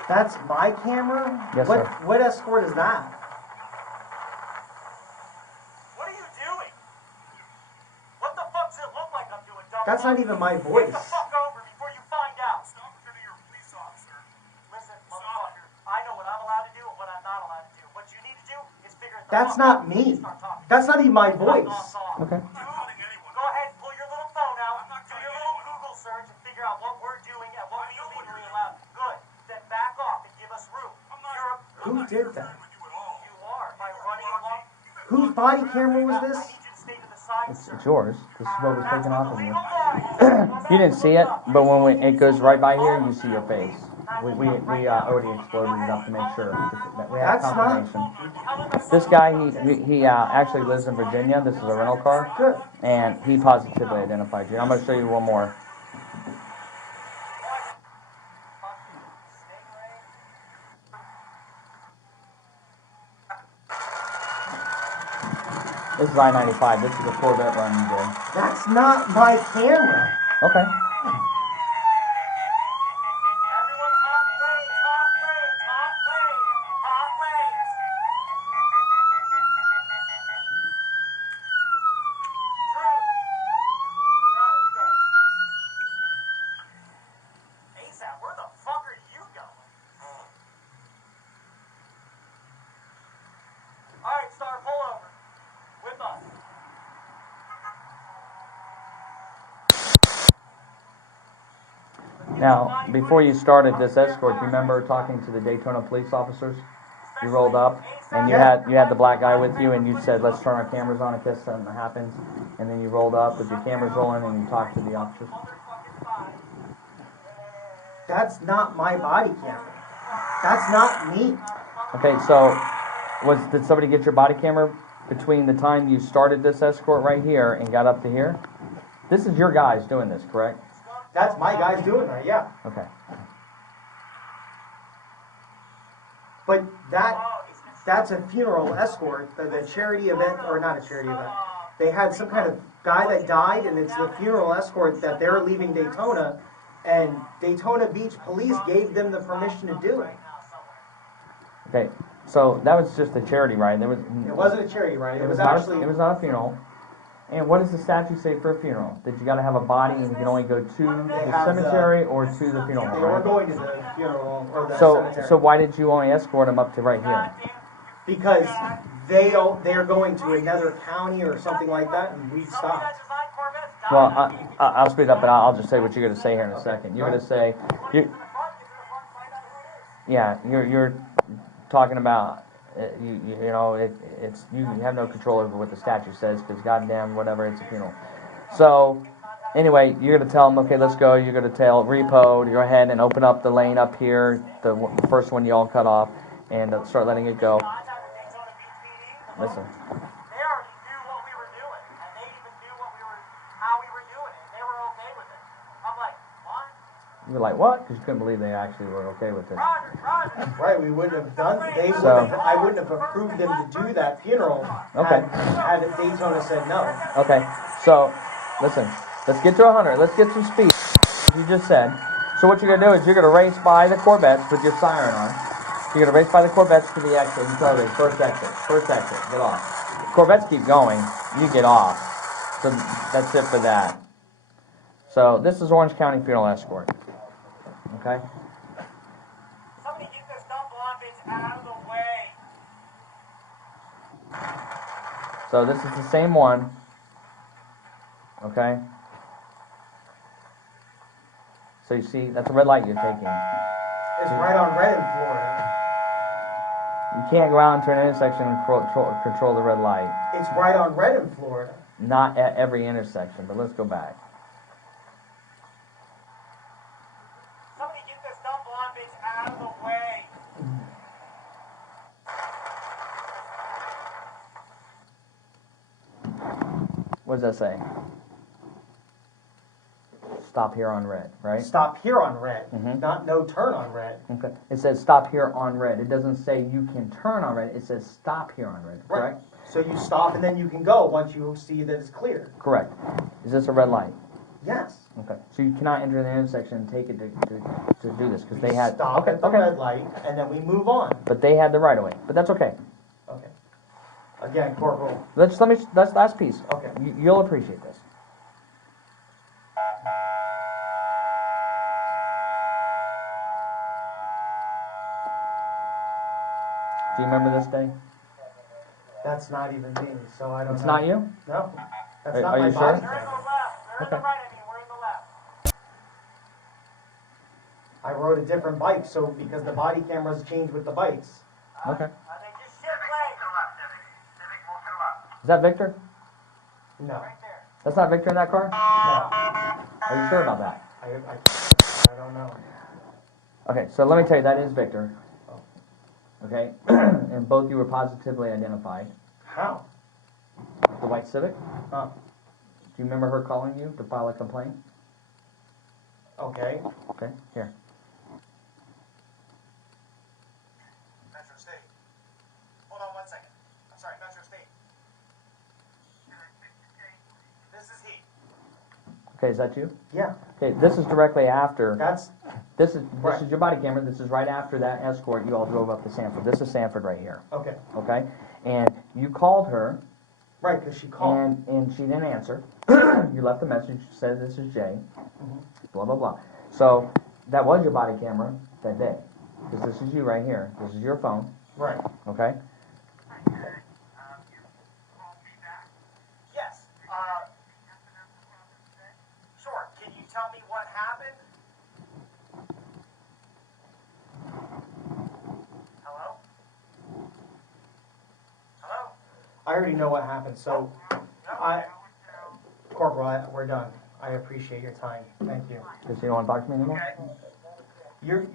That's my camera? Yes, what, sir. What escort is that? What are you doing? What the fuck does it look like I'm doing, dumb That's fuck? not even my voice. Get the fuck over before you find out. Stop in front of your police officer. Listen, motherfucker, I know what I'm allowed to do and what I'm not allowed to do. What you need to do is figure it the That's fuck out not me. and start talking. That's not even my voice. Okay. Go ahead, pull your little phone out, do your little Google search, and figure out what we're doing and what we legally allow. Good. Then back off and give us room. Who did that? You are. Am I running along? Whose body camera was this? I need you to stay to the side, sir. It's yours. This is what was taken off of you. Legal law is. You didn't see it, but when it goes right by here, you see your face. We already exploded it up to make sure that we have That's not- confirmation. This guy, he actually lives in Virginia. This is a rental car, Good. and he positively identified you. I'm going to show you one more. This is I-95. This is a Corvette run you did. That's not my camera. Okay. Everyone, hot planes, hot planes, hot planes, hot planes. Truth. Got it, you got it. ASAP, where the fuck are you going? Alright, Star, pull over. With us. Now, before you started this escort, you remember talking to the Daytona police officers? You rolled up, and you had the black guy with you, and you said, "Let's turn our cameras on in case something happens." And then you rolled up with your cameras rolling, and you talked to the officers. That's not my body camera. That's not me. Okay, so did somebody get your body camera between the time you started this escort right here and got up to here? This is your guys doing this, correct? That's my guys doing that, yeah. Okay. But that's a funeral escort, the charity event, or not a charity event. They had some kind of guy that died, and it's the funeral escort that they're leaving Daytona, and Daytona Beach Police gave them the permission to do it. Okay, so that was just a charity ride. It wasn't a charity ride. It was not actually. it was not a funeral. And what does the statute say for a funeral? That you got to have a body and you can only go to the cemetery or to the funeral home, They were right? going to the funeral or the So cemetery. why did you only escort them up to right here? Because they are going to another county or something like that, and we stopped. Well, I'll speed up, but I'll just say what you're going to say here in a second. You're going to say, you're talking about, you know, it's you have no control over what the statute says because goddamn whatever, it's a funeral. So anyway, you're going to tell them, okay, let's go. You're going to tell Repo to go ahead and open up the lane up here, the first one you all cut off, and start letting it go. Listen. They already knew what we were doing, and they even knew how we were doing it, and they were okay with it. I'm like, what? You were like, what? Because you couldn't believe they actually were okay with it. Roger, Roger. Right, we wouldn't have done. So- I wouldn't have approved them to do that funeral. Okay. Had Daytona said no. Okay, so listen, let's get to 100. Let's get some speed, as you just said. So what you're going to do is you're going to race by the Corvettes with your siren on. You're going to race by the Corvettes to the exit. First exit, get off. Corvettes keep going, you get off. So that's it for that. So this is Orange County Funeral Escort. Okay? Somebody get this dumb blonde bitch out of the way. So this is the same one. Okay? So you see, that's a red light you're taking. It's right on red in Florida. You can't go out into an intersection and control the red light. It's right on red in Florida. Not at every intersection, but let's go back. Somebody get this dumb blonde bitch out of the way. What does that say? Stop here on red, right? Stop here on red, Mhm. not no turn on red. Okay. It says stop here on red. It doesn't say you can turn on red. It says stop here on red, Right. correct? So you stop and then you can go once you see that it's clear. Correct. Is this a red light? Yes. Okay. So you cannot enter the intersection and take it to do this because they We had stop okay, at the okay. red light and then we move on. But they had the right of way. But that's okay. Okay. Again, Corporal. That's last piece. Okay. You'll appreciate this. Do you remember this day? That's not even me, so I don't It's know. not you? No. That's Are- not are my you body sure? They're in the camera. left. They're in the Okay. right. I mean, we're in the left. I rode a different bike, so because the body cameras change with the bikes. Okay. I think just shit play. Is that Victor? No. Right there. That's not Victor in that car? No. Are you sure about that? I don't know. Okay, so let me tell you, that is Victor. Okay? And both you were positively identified. How? The white Civic? Huh. Do you remember her calling you to file a complaint? Okay. Okay, here. Metro State. Hold on 1 second. I'm sorry, Metro State. Okay, is that you? Yeah, Okay, this is directly after. that's, This is Right. your body camera. This is right after that escort you all drove up to Sanford. This is Sanford right here. okay. Okay, and you called her, Right, because she called. and she didn't answer. You left a message, said this is Jay, blah blah blah. So that was your body camera that day, because this is you right here. This is your phone. Right. Okay. Yes. Sure. Can you tell me what happened? Hello? Hello? I already know what happened, so, Corporal, we're done. I appreciate your time. Thank you. Does you don't want to talk to me anymore? You're,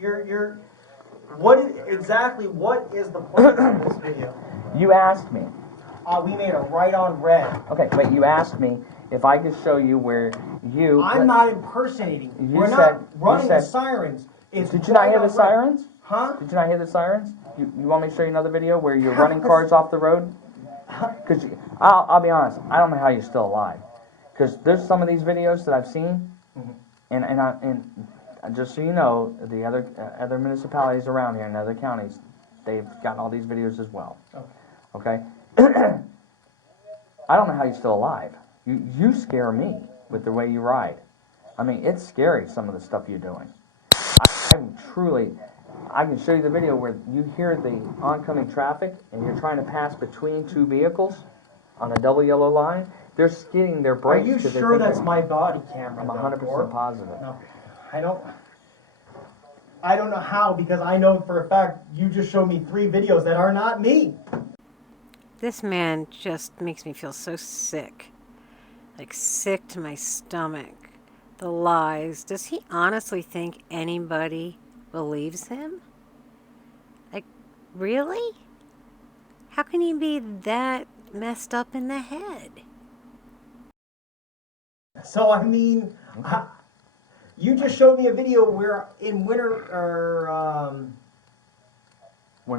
exactly what is the point of this video? You asked me. We made a right on red. Okay, wait. You asked me if I could show you where you. I'm not impersonating. You We're said- not running you the said- sirens. It's Did you not hear right the on red. sirens? Huh? Did you not hear the sirens? You want me to show you another video where you're running cars off the road? Because I'll be honest, I don't know how you're still alive. Because there's some of these videos that I've seen, and just so you know, the other municipalities around here and other counties, they've gotten all these videos as well. Okay. I don't know how you're still alive. You scare me with the way you ride. I mean, it's scary, some of the stuff you're doing. I can show you the video where you hear the oncoming traffic and you're trying to pass between two vehicles on a double yellow line. They're skidding their Are brakes. you 'cause they sure think that's they're- my body camera? I'm though, 100% Corp? positive. No, I don't know how, because I know for a fact you just showed me 3 videos that are not me. This man just makes me feel so sick. Like sick to my stomach. The lies. Does he honestly think anybody believes him? Like, really? How can he be that messed up in the head? So, I mean, you just showed me a video where in Winter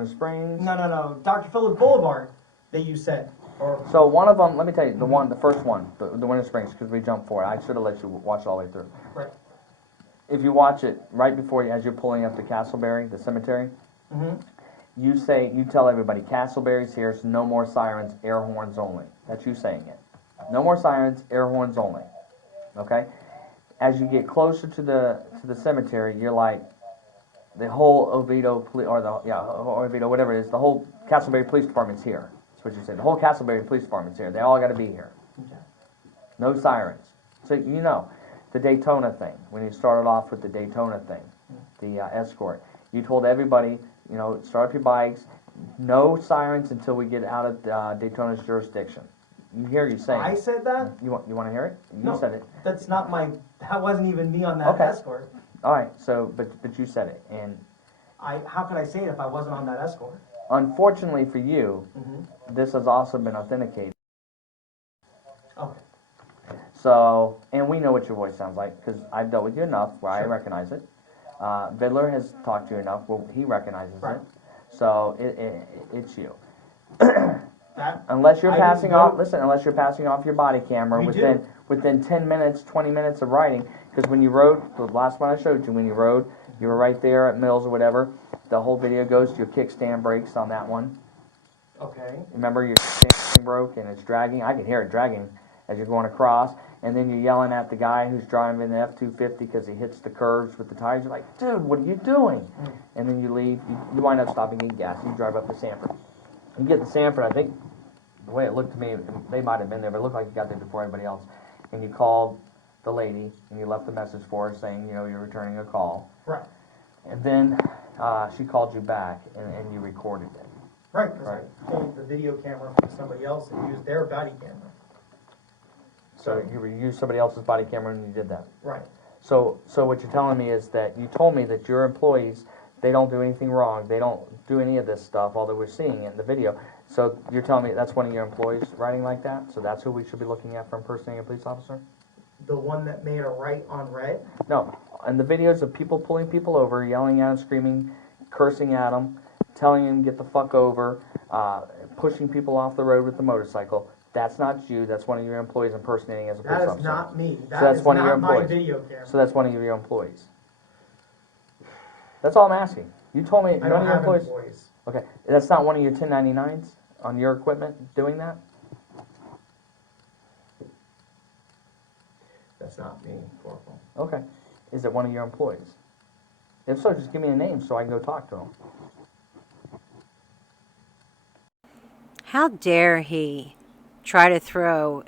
Springs. no, Dr. Phillips Boulevard, that you said. Or, So one of them, let me tell you, the first one, the Winter Springs, because we jumped for it. I should have let you watch it all the way through. right. If you watch it right before you, as you're pulling up to Castleberry, the cemetery, you tell everybody, Castleberry's here, so no more sirens, air horns only. That's you saying it. No more sirens, air horns only. Okay? As you get closer to the cemetery, you're like, the whole Oviedo, Oviedo, whatever it is, the whole Castleberry Police Department's here. That's what you said. The whole Castleberry Police Department's here. They all got to be here. Okay. No sirens. So you know, the Daytona thing, when you started off with the Daytona thing, the escort, you told everybody, start up your bikes, no sirens until we get out of Daytona's jurisdiction. You hear you saying. I said that? You want to hear it? You No, said it. That wasn't even me on that Okay. escort. All right. So, but you said it, and How could I say it if I wasn't on that escort? unfortunately for you, this has also been authenticated. Okay. So, and we know what your voice sounds like because I've dealt with you enough where I recognize it. Vidler has talked to you enough where he recognizes Right. it. So it's you. That, Unless you're I passing didn't off, know- listen. Unless you're passing off your body camera We within 10 minutes, 20 minutes of riding. Because when you rode, the last one I showed you, when you rode, you were right there at Mills or whatever. The whole video goes to your kickstand brakes on that one. okay. Remember your kickstand broke and it's dragging. I can hear it dragging as you're going across. And then you're yelling at the guy who's driving the F-250 because he hits the curves with the tires. You're like, dude, what are you doing? And then you leave. You wind up stopping and getting gas. You drive up to Sanford. You get to Sanford, I think, the way it looked to me, they might have been there, but it looked like you got there before everybody else. And you called the lady, and you left a message for her saying, you're returning a call. Right. And then she called you back, and you recorded it. Right, because Right. I changed the video camera from somebody else and used their body camera. So you used somebody else's body camera when you did that. Right. So what you're telling me is that you told me that your employees, they don't do anything wrong. They don't do any of this stuff, although we're seeing it in the video. So you're telling me that's one of your employees riding like that? So that's who we should be looking at for impersonating a police officer? The one that made a right on red? No. And the videos of people pulling people over, yelling at them, screaming, cursing at them, telling them get the fuck over, pushing people off the road with the motorcycle, That's not you. That's one of your employees impersonating as a police That officer. is not me. that's That is one of your not my employees. video camera. So that's one of your employees. That's all I'm asking. You told me I one don't of your have employees. employees. Okay, that's not one of your 1099s on your equipment doing that? That's not me, Corporal. Okay. Is it one of your employees? If so, just give me a name so I can go talk to him. How dare he try to throw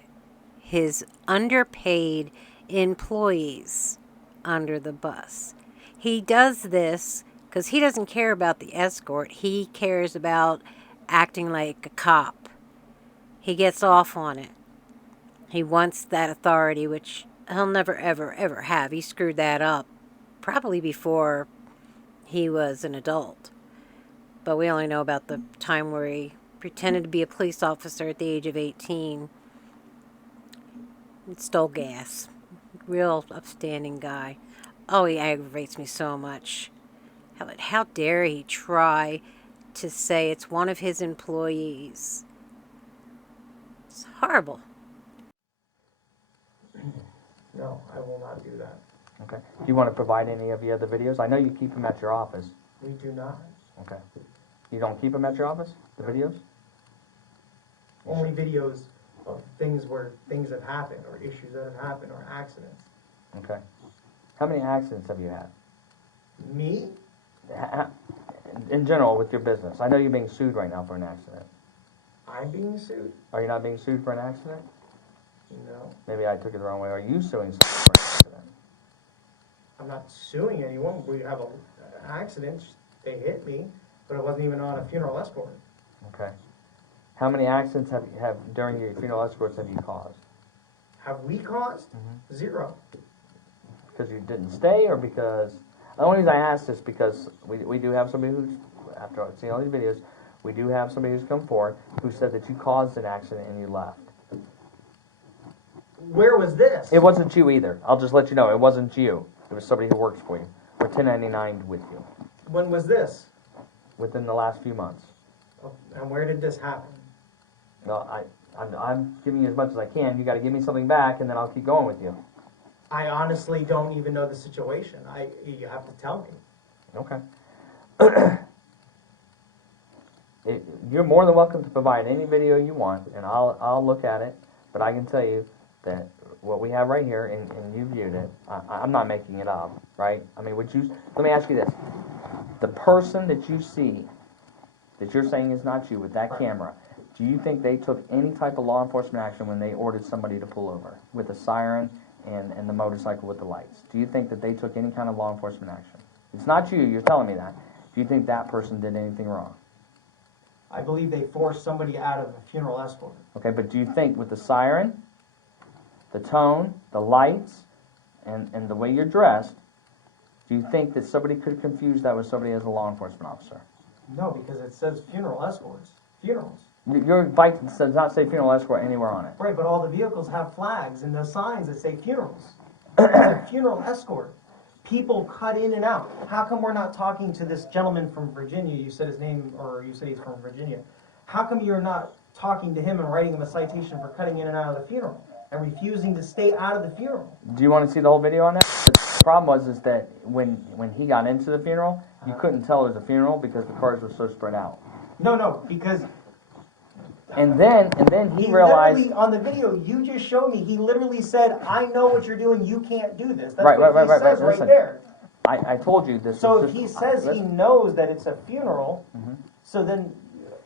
his underpaid employees under the bus? He does this because he doesn't care about the escort. He cares about acting like a cop. He gets off on it. He wants that authority, which he'll never, ever, ever have. He screwed that up probably before he was an adult. But we only know about the time where he pretended to be a police officer at the age of 18 and stole gas. Real upstanding guy. Oh, he aggravates me so much. How dare he try to say it's one of his employees? It's horrible. No, I will not do that. Okay. Do you want to provide any of the other videos? I know you keep them at your office. We do not. Okay. You don't keep them at your office, the videos? Only videos of things where things have happened, or issues that have happened, or accidents. Okay. How many accidents have you had? Me? In general, with your business. I know you're being sued right now for an accident. I'm being sued? Are you not being sued for an accident? No. Maybe I took it the wrong way. Are you suing someone for an accident? I'm not suing anyone. We have an accident. They hit me, but it wasn't even on a funeral escort. Okay. How many accidents have during your funeral escorts have you caused? Have we caused? Mhm. 0. Because you didn't stay, or because... The only reason I ask this because we do have somebody who's, after I've seen all these videos, we do have somebody who's come forward who said that you caused an accident and you left. Where was this? It wasn't you either. I'll just let you know. It wasn't you. It was somebody who works for you. Or 1099'd with you. When was this? Within the last few months. Oh, and where did this happen? No, I'm giving you as much as I can. You got to give me something back, and then I'll keep going with you. I honestly don't even know the situation. You have to tell me. Okay. You're more than welcome to provide any video you want, and I'll look at it. But I can tell you that what we have right here, and you viewed it. I'm not making it up, right? I mean, let me ask you this: the person that you see, that you're saying is not you with that camera, do you think they took any type of law enforcement action when they ordered somebody to pull over with a siren and the motorcycle with the lights? Do you think that they took any kind of law enforcement action? It's not you. You're telling me that. Do you think that person did anything wrong? I believe they forced somebody out of a funeral escort. Okay, but do you think with the siren, the tone, the lights, and the way you're dressed, do you think that somebody could confuse that with somebody as a law enforcement officer? No, because it says funeral escorts. Funerals. Your bike does not say funeral escort anywhere on it. Right, but all the vehicles have flags and the signs that say funerals. It's a funeral escort. People cut in and out. How come we're not talking to this gentleman from Virginia? You said his name, or you said he's from Virginia. How come you're not talking to him and writing him a citation for cutting in and out of the funeral and refusing to stay out of the funeral? Do you want to see the whole video on that? The problem is that when he got into the funeral, you couldn't tell it was a funeral because the cars were so spread out. No, because And then he realized. literally, on the video you just showed me, he literally said, "I know what you're doing. You can't do this." That's Right. what he says right Listen, there. I told you this. So was if he just, says he listen. knows that it's a funeral, Mhm. so then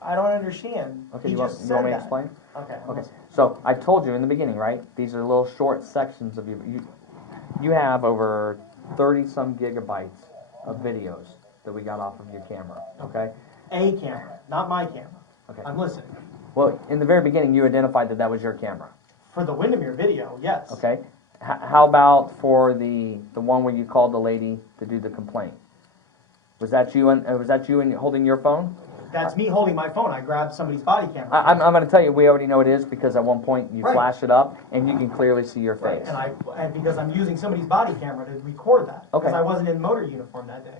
I don't understand. Okay, He you want just me said to that. explain? Okay. Okay, so I told you in the beginning, right? These are little short sections of you have over 30-some gigabytes of videos that we got off of your camera, okay? A camera, not my camera. Okay. I'm listening. Well, in the very beginning, you identified that was your camera, For the Windermere video, yes. okay? How about for the one where you called the lady to do the complaint? Was that you and holding your phone? That's me holding my phone. I grabbed somebody's body camera. I'm going to tell you, we already know it is because at one point you Right. flashed it up and you can clearly see your Right, face. and because I'm using somebody's body camera to record that. Okay. Because I wasn't in motor uniform that day.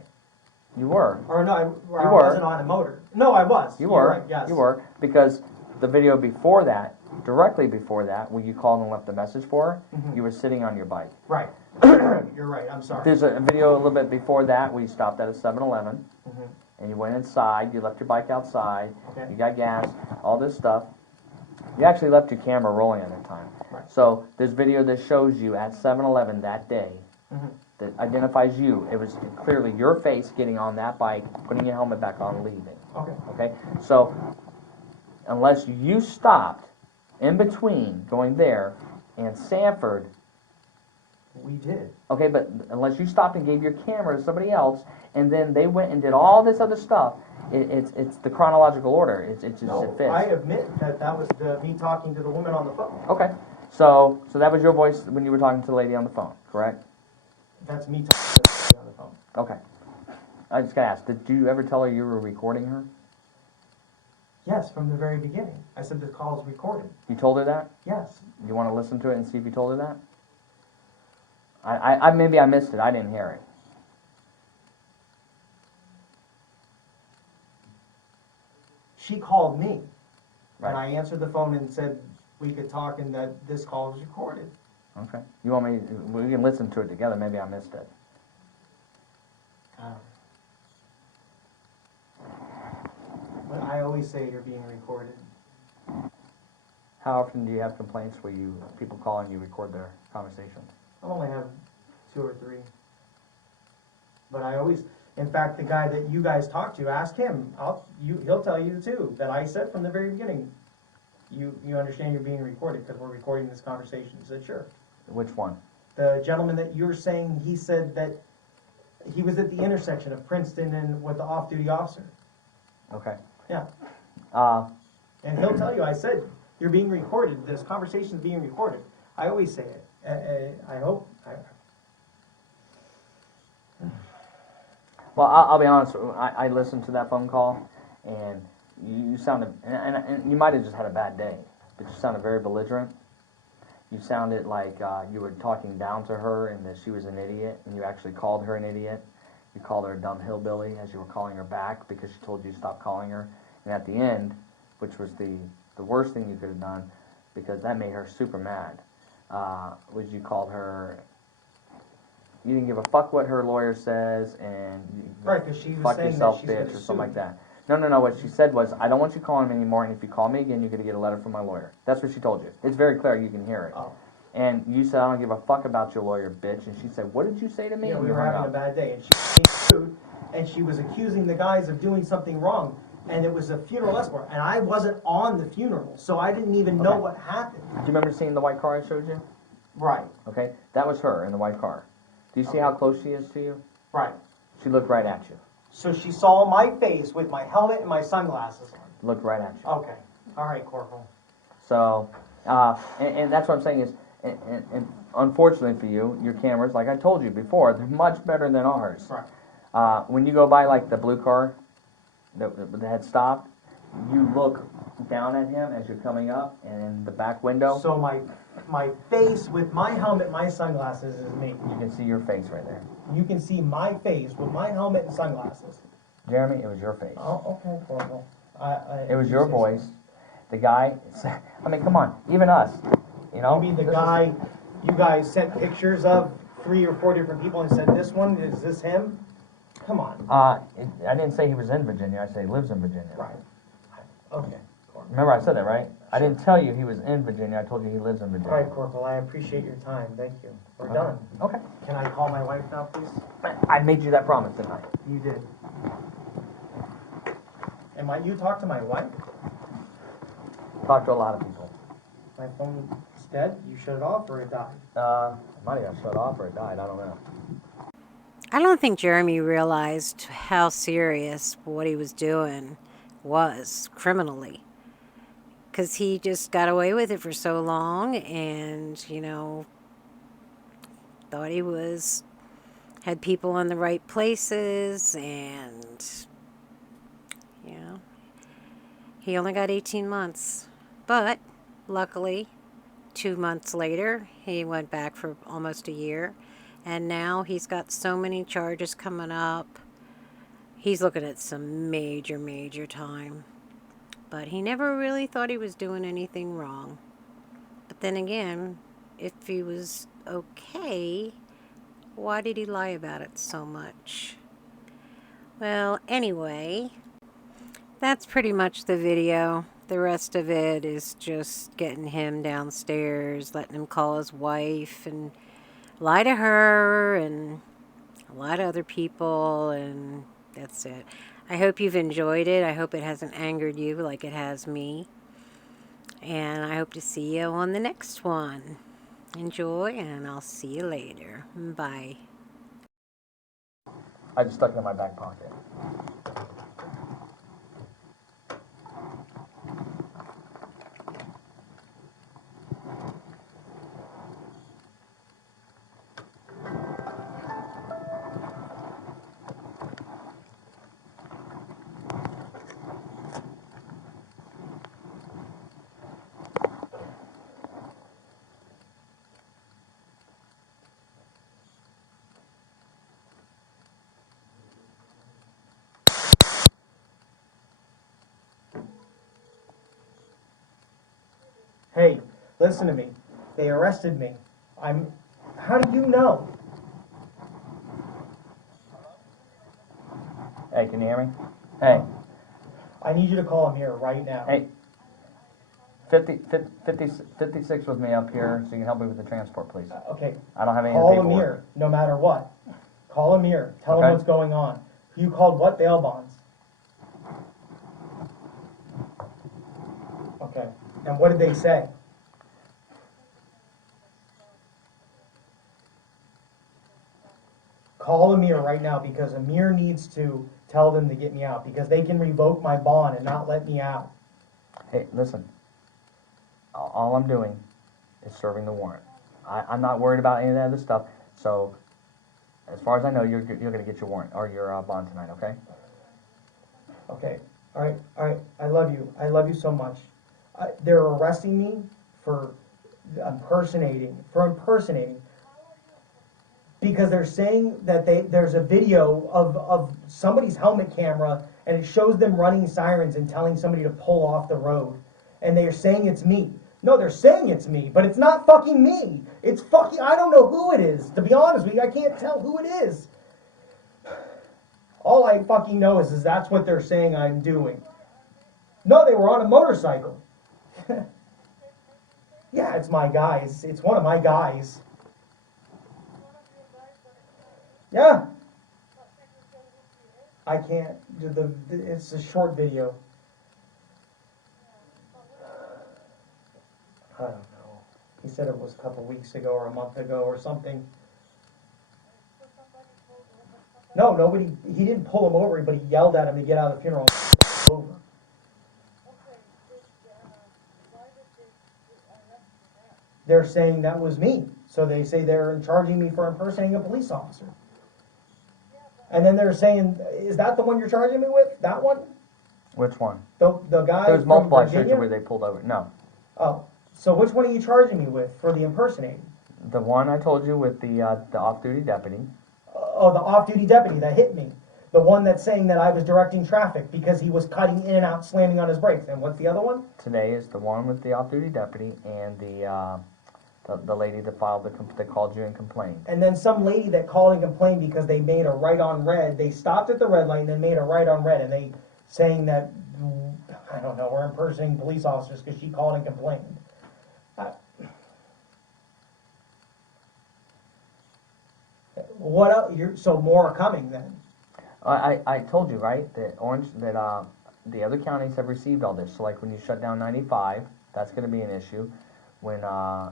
You were. Or no, I were. wasn't on a motor. No, I was. You You're were. right, yes. You were because the video before that, directly before that, when you called and left a message for her, Mhm. you were sitting on your bike. Right. You're right. I'm sorry. There's a video a little bit before that where you stopped at a 7-Eleven Mhm. and you went inside, you left your bike outside, Okay. you got gas, all this stuff. You actually left your camera rolling at the time. Right. So there's video that shows you at 7-Eleven that day Mhm. that identifies you. It was clearly your face getting on that bike, putting your helmet back on, leaving. Okay. Okay? So unless you stopped in between going there and Sanford, We did. okay, but unless you stopped and gave your camera to somebody else, and then they went and did all this other stuff, it's the chronological order. It just No, it fits. I admit that was me talking to the woman on the phone. Okay, so that was your voice when you were talking to the lady on the phone, correct? That's me talking to the lady on the phone. Okay. I just gotta ask, did you ever tell her you were recording her? Yes, from the very beginning. I said the call is recorded. You told her that? Yes. You want to listen to it and see if you told her that? I maybe I missed it. I didn't hear it. She called me, Right. and I answered the phone and said we could talk and that this call was recorded. Okay. You want me? We can listen to it together. Maybe I missed it. But I always say you're being recorded. How often do you have complaints where people call and you record their conversations? I only have 2 or 3. But I always, in fact, the guy that you guys talked to, ask him. He'll tell you too that I said from the very beginning, you understand you're being recorded because we're recording this conversation. He said, sure. Which one? The gentleman that you're saying, he said that he was at the intersection of Princeton and with the off-duty officer. Okay. Yeah. Uh, And he'll tell you, I said, you're being recorded. This conversation is being recorded. I always say it. I hope. Well, I'll be honest. I listened to that phone call, and you sounded, and you might have just had a bad day, but you sounded very belligerent. You sounded like you were talking down to her and that she was an idiot, and you actually called her an idiot. You called her a dumb hillbilly as you were calling her back because she told you to stop calling her. And at the end, which was the worst thing you could have done, because that made her super mad, was you called her. You didn't give a fuck what her lawyer says, and you Right, because she was fuck saying yourself, that she's bitch, going or to something sue. like that. No. What she said was, I don't want you calling me anymore, and if you call me again, you're going to get a letter from my lawyer. That's what she told you. It's very clear. You can hear it. Oh. And you said, I don't give a fuck about your lawyer, bitch. And she said, what did you say to me? Yeah, And we you were hung having a up. bad day, and she was being rude, and she was accusing the guys of doing something wrong, and it was a funeral escort, and I wasn't on the funeral, so I didn't even know Okay. what happened. Do you remember seeing the white car I showed you? Right, Okay, that was her in the white car. Do you see Okay. how close she is to you? right. She looked right at you. So she saw my face with my helmet and my sunglasses on. Looked right at you. Okay, all right, Corporal. So, and that's what I'm saying is, and unfortunately for you, your cameras, like I told you before, they're much better than ours. Right. When you go by like the blue car that had stopped, you look down at him as you're coming up, and in the back window, So my face with my helmet, my sunglasses is me. you can see your face right there. You can see my face with my helmet and sunglasses. Jeremy, it was your face. Oh, okay, Corporal. It was your voice. The guy, I mean, come on, even us, you know? You mean the This is- guy you guys sent pictures of 3 or 4 different people and said, this one, is this him? Come on. I didn't say he was in Virginia, I said he lives in Virginia. Right. Okay. Remember I said that, right? I didn't tell you he was in Virginia, I told you he lives in All Virginia. right, Corporal, I appreciate your time. Thank you. We're done. Okay. Can I call my wife now, please? I made you that promise, didn't I? You did. And you talked to my wife? Talked to a lot of people. My phone's dead? You shut it off or it died? Might have got shut off or it died, I don't know. I don't think Jeremy realized how serious what he was doing was criminally. Because he just got away with it for so long and, thought he had people in the right places and, he only got 18 months. But luckily, 2 months later, he went back for almost a year. And now he's got so many charges coming up. He's looking at some major, major time. But he never really thought he was doing anything wrong. But then again, if he was okay, why did he lie about it so much? Well, anyway, that's pretty much the video. The rest of it is just getting him downstairs, letting him call his wife and lie to her and lie to other people, and that's it. I hope you've enjoyed it. I hope it hasn't angered you like it has me. And I hope to see you on the next one. Enjoy, and I'll see you later. Bye. I just stuck it in my back pocket. Hey, listen to me. They arrested me. How do you know? Hey, can you hear me? Hey, I need you to call Amir right now. hey. 56 with me up here, so you can help me with the transport, please. Okay, I don't have any call paperwork. Amir, no matter what. Call Amir. Tell him Okay. what's going on. You called what? Bail bonds. Okay. And what did they say? Call Amir right now, because Amir needs to tell them to get me out, because they can revoke my bond and not let me out. Hey, listen. All I'm doing is serving the warrant. I'm not worried about any of that other stuff. So, as far as I know, you're going to get your warrant or your bond tonight, okay? Okay. All right. I love you. I love you so much. They're arresting me for impersonating. Because they're saying that there's a video of somebody's helmet camera, and it shows them running sirens and telling somebody to pull off the road. And they're saying it's me. No, they're saying it's me, but it's not fucking me. It's fucking, I don't know who it is. To be honest with you, I can't tell who it is. All I fucking know is that's what they're saying I'm doing. No, they were on a motorcycle. Yeah, it's my guys. It's one of my guys. Yeah. I can't do it's a short video. I don't know. He said it was a couple weeks ago or a month ago or something. No, nobody, he didn't pull him over, but he yelled at him to get out of the funeral. Over. They're saying that was me. So they say they're charging me for impersonating a police officer. And then they're saying, is that the one you're charging me with? That one? Which one? The guy There's from multiple I showed Virginia? you where they pulled over. No. Oh, so which one are you charging me with for the impersonating? The one I told you with the off-duty deputy. Oh, the off-duty deputy that hit me. The one that's saying that I was directing traffic because he was cutting in and out, slamming on his brakes. And what's the other one? Today is the one with the off-duty deputy and the lady that that called you and complained. And then some lady that called and complained because they made a right on red. They stopped at the red light and then made a right on red, and they saying that, I don't know, we're impersonating police officers because she called and complained. What else? So more are coming then. I told you, right, that the other counties have received all this. So like when you shut down 95, that's going to be an issue. When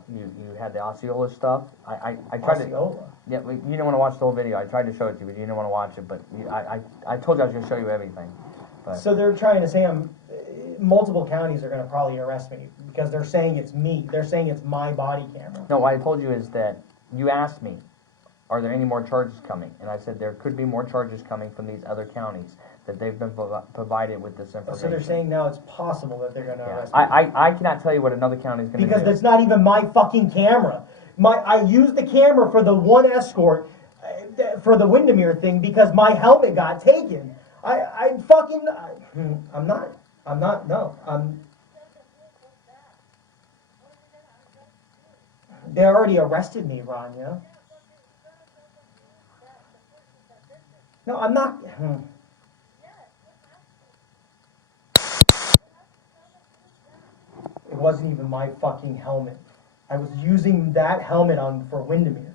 you had the Osceola stuff, I tried Osceola? to. Yeah, you didn't want to watch the whole video. I tried to show it to you, but you didn't want to watch it. But I told you I was going to show you everything. But So they're trying to say multiple counties are going to probably arrest me because they're saying it's me. They're saying it's my body camera. no, what I told you is that you asked me, are there any more charges coming? And I said there could be more charges coming from these other counties that they've been provided with this information. So they're saying now it's possible that they're going to arrest me. I cannot tell you what another county is going to do. Because that's not even my fucking camera. I used the camera for the one escort, for the Windermere thing, because my helmet got taken. I'm I'm not, no, they already arrested me, Rania. No, I'm not. It wasn't even my fucking helmet. I was using that helmet on for Windermere.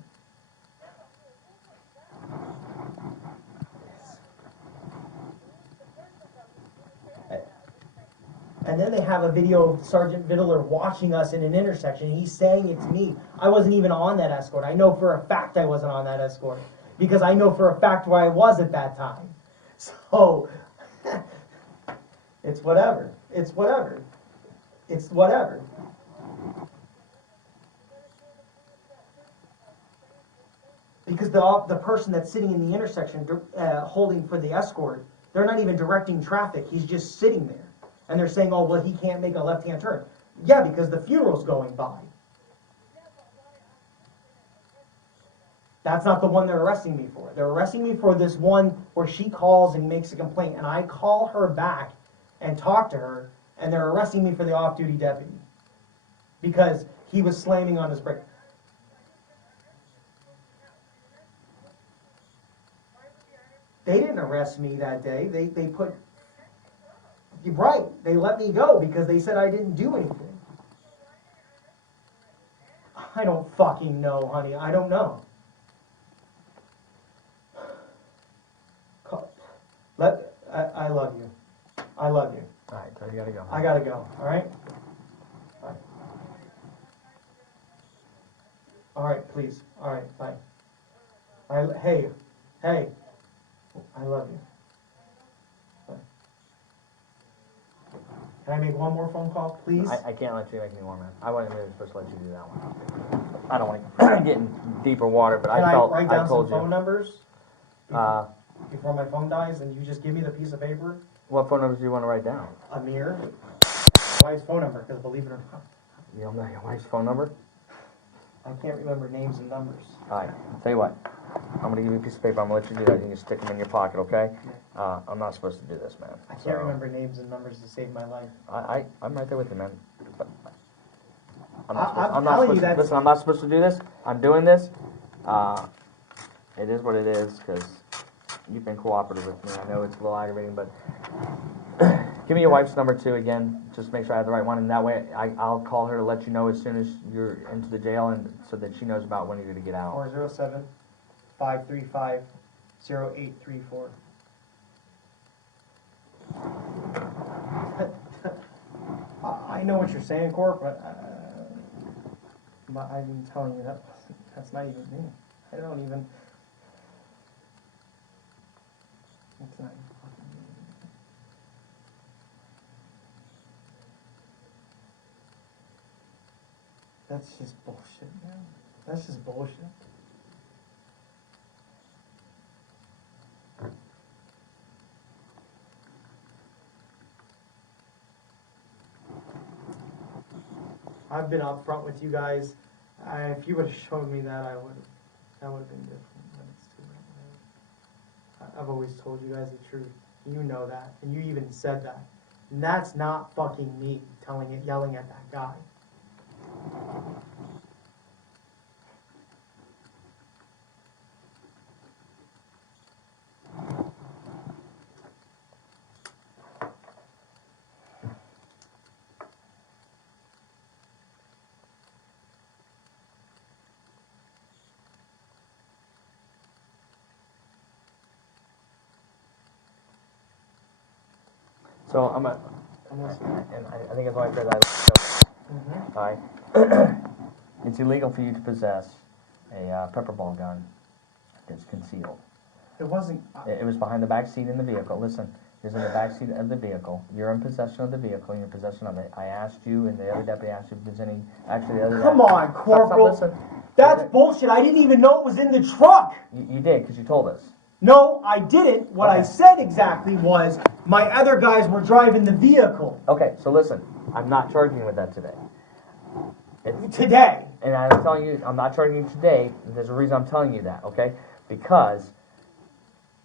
And then they have a video of Sergeant Vittler watching us in an intersection. He's saying it's me. I wasn't even on that escort. I know for a fact I wasn't on that escort because I know for a fact where I was at that time. So, it's whatever. It's whatever. It's whatever. Because the person that's sitting in the intersection holding for the escort, they're not even directing traffic. He's just sitting there. And they're saying, oh, well, he can't make a left-hand turn. Yeah, because the funeral's going by. That's not the one they're arresting me for. They're arresting me for this one where she calls and makes a complaint, and I call her back and talk to her, and they're arresting me for the off-duty deputy because he was slamming on his brake. They didn't arrest me that day. They put... You're right. They let me go because they said I didn't do anything. I don't fucking know, honey. I don't know. I love you. I love you. All right, so you gotta go. I gotta go. All right. Bye. All right, please. All right, bye. Hey, I love you. Bye. Can I make one more phone call, please? I can't let you make any more, man. I wasn't really supposed to let you do that one. I don't want to get in deeper water, but Can I felt write I down told some phone you. numbers before my phone dies, and you just give me the piece of paper? What phone numbers do you want to write down? Amir, wife's phone number, because believe it or not, You don't know your wife's phone number? I can't remember names and numbers. All right, tell you what. I'm going to give you a piece of paper. I'm going to let you do that. You can stick them in your pocket, okay? I'm not supposed to do this, man. I can't remember names and numbers to save my life. I'm right there with you, man. But I'm I'm not telling supposed you that. Listen, I'm not supposed to do this. I'm doing this. It is what it is, because you've been cooperative with me. I know it's a little aggravating, but give me your wife's number, too, again. Just make sure I have the right one, and that way I'll call her to let you know as soon as you're into the jail, and so that she knows about when you're going to get out. 407-535-0834. I know what you're saying, Corp, but I'm telling you that's not even me. I don't even. It's not even fucking me. That's just bullshit, man. That's just bullshit. I've been up front with you guys. If you would have shown me that, that would have been different. But it's too late. I've always told you guys the truth. You know that, and you even said that. And that's not fucking me yelling at that guy. So and I think it's only because I. It's illegal for you to possess a pepper ball gun that's concealed. It wasn't. It was behind the back seat in the vehicle. Listen, it was in the back seat of the vehicle. You're in possession of the vehicle. You're in possession of it. I asked you, and the other deputy asked you if there's any. Actually, the other. Come on, Corporal. Stop, that's bullshit. I didn't even know it was in the truck. You did, because you told us. No, I didn't. What I said exactly was my other guys were driving the vehicle. Okay, so listen, I'm not charging you with that today. Today. And I'm telling you, I'm not charging you today. There's a reason I'm telling you that, okay? Because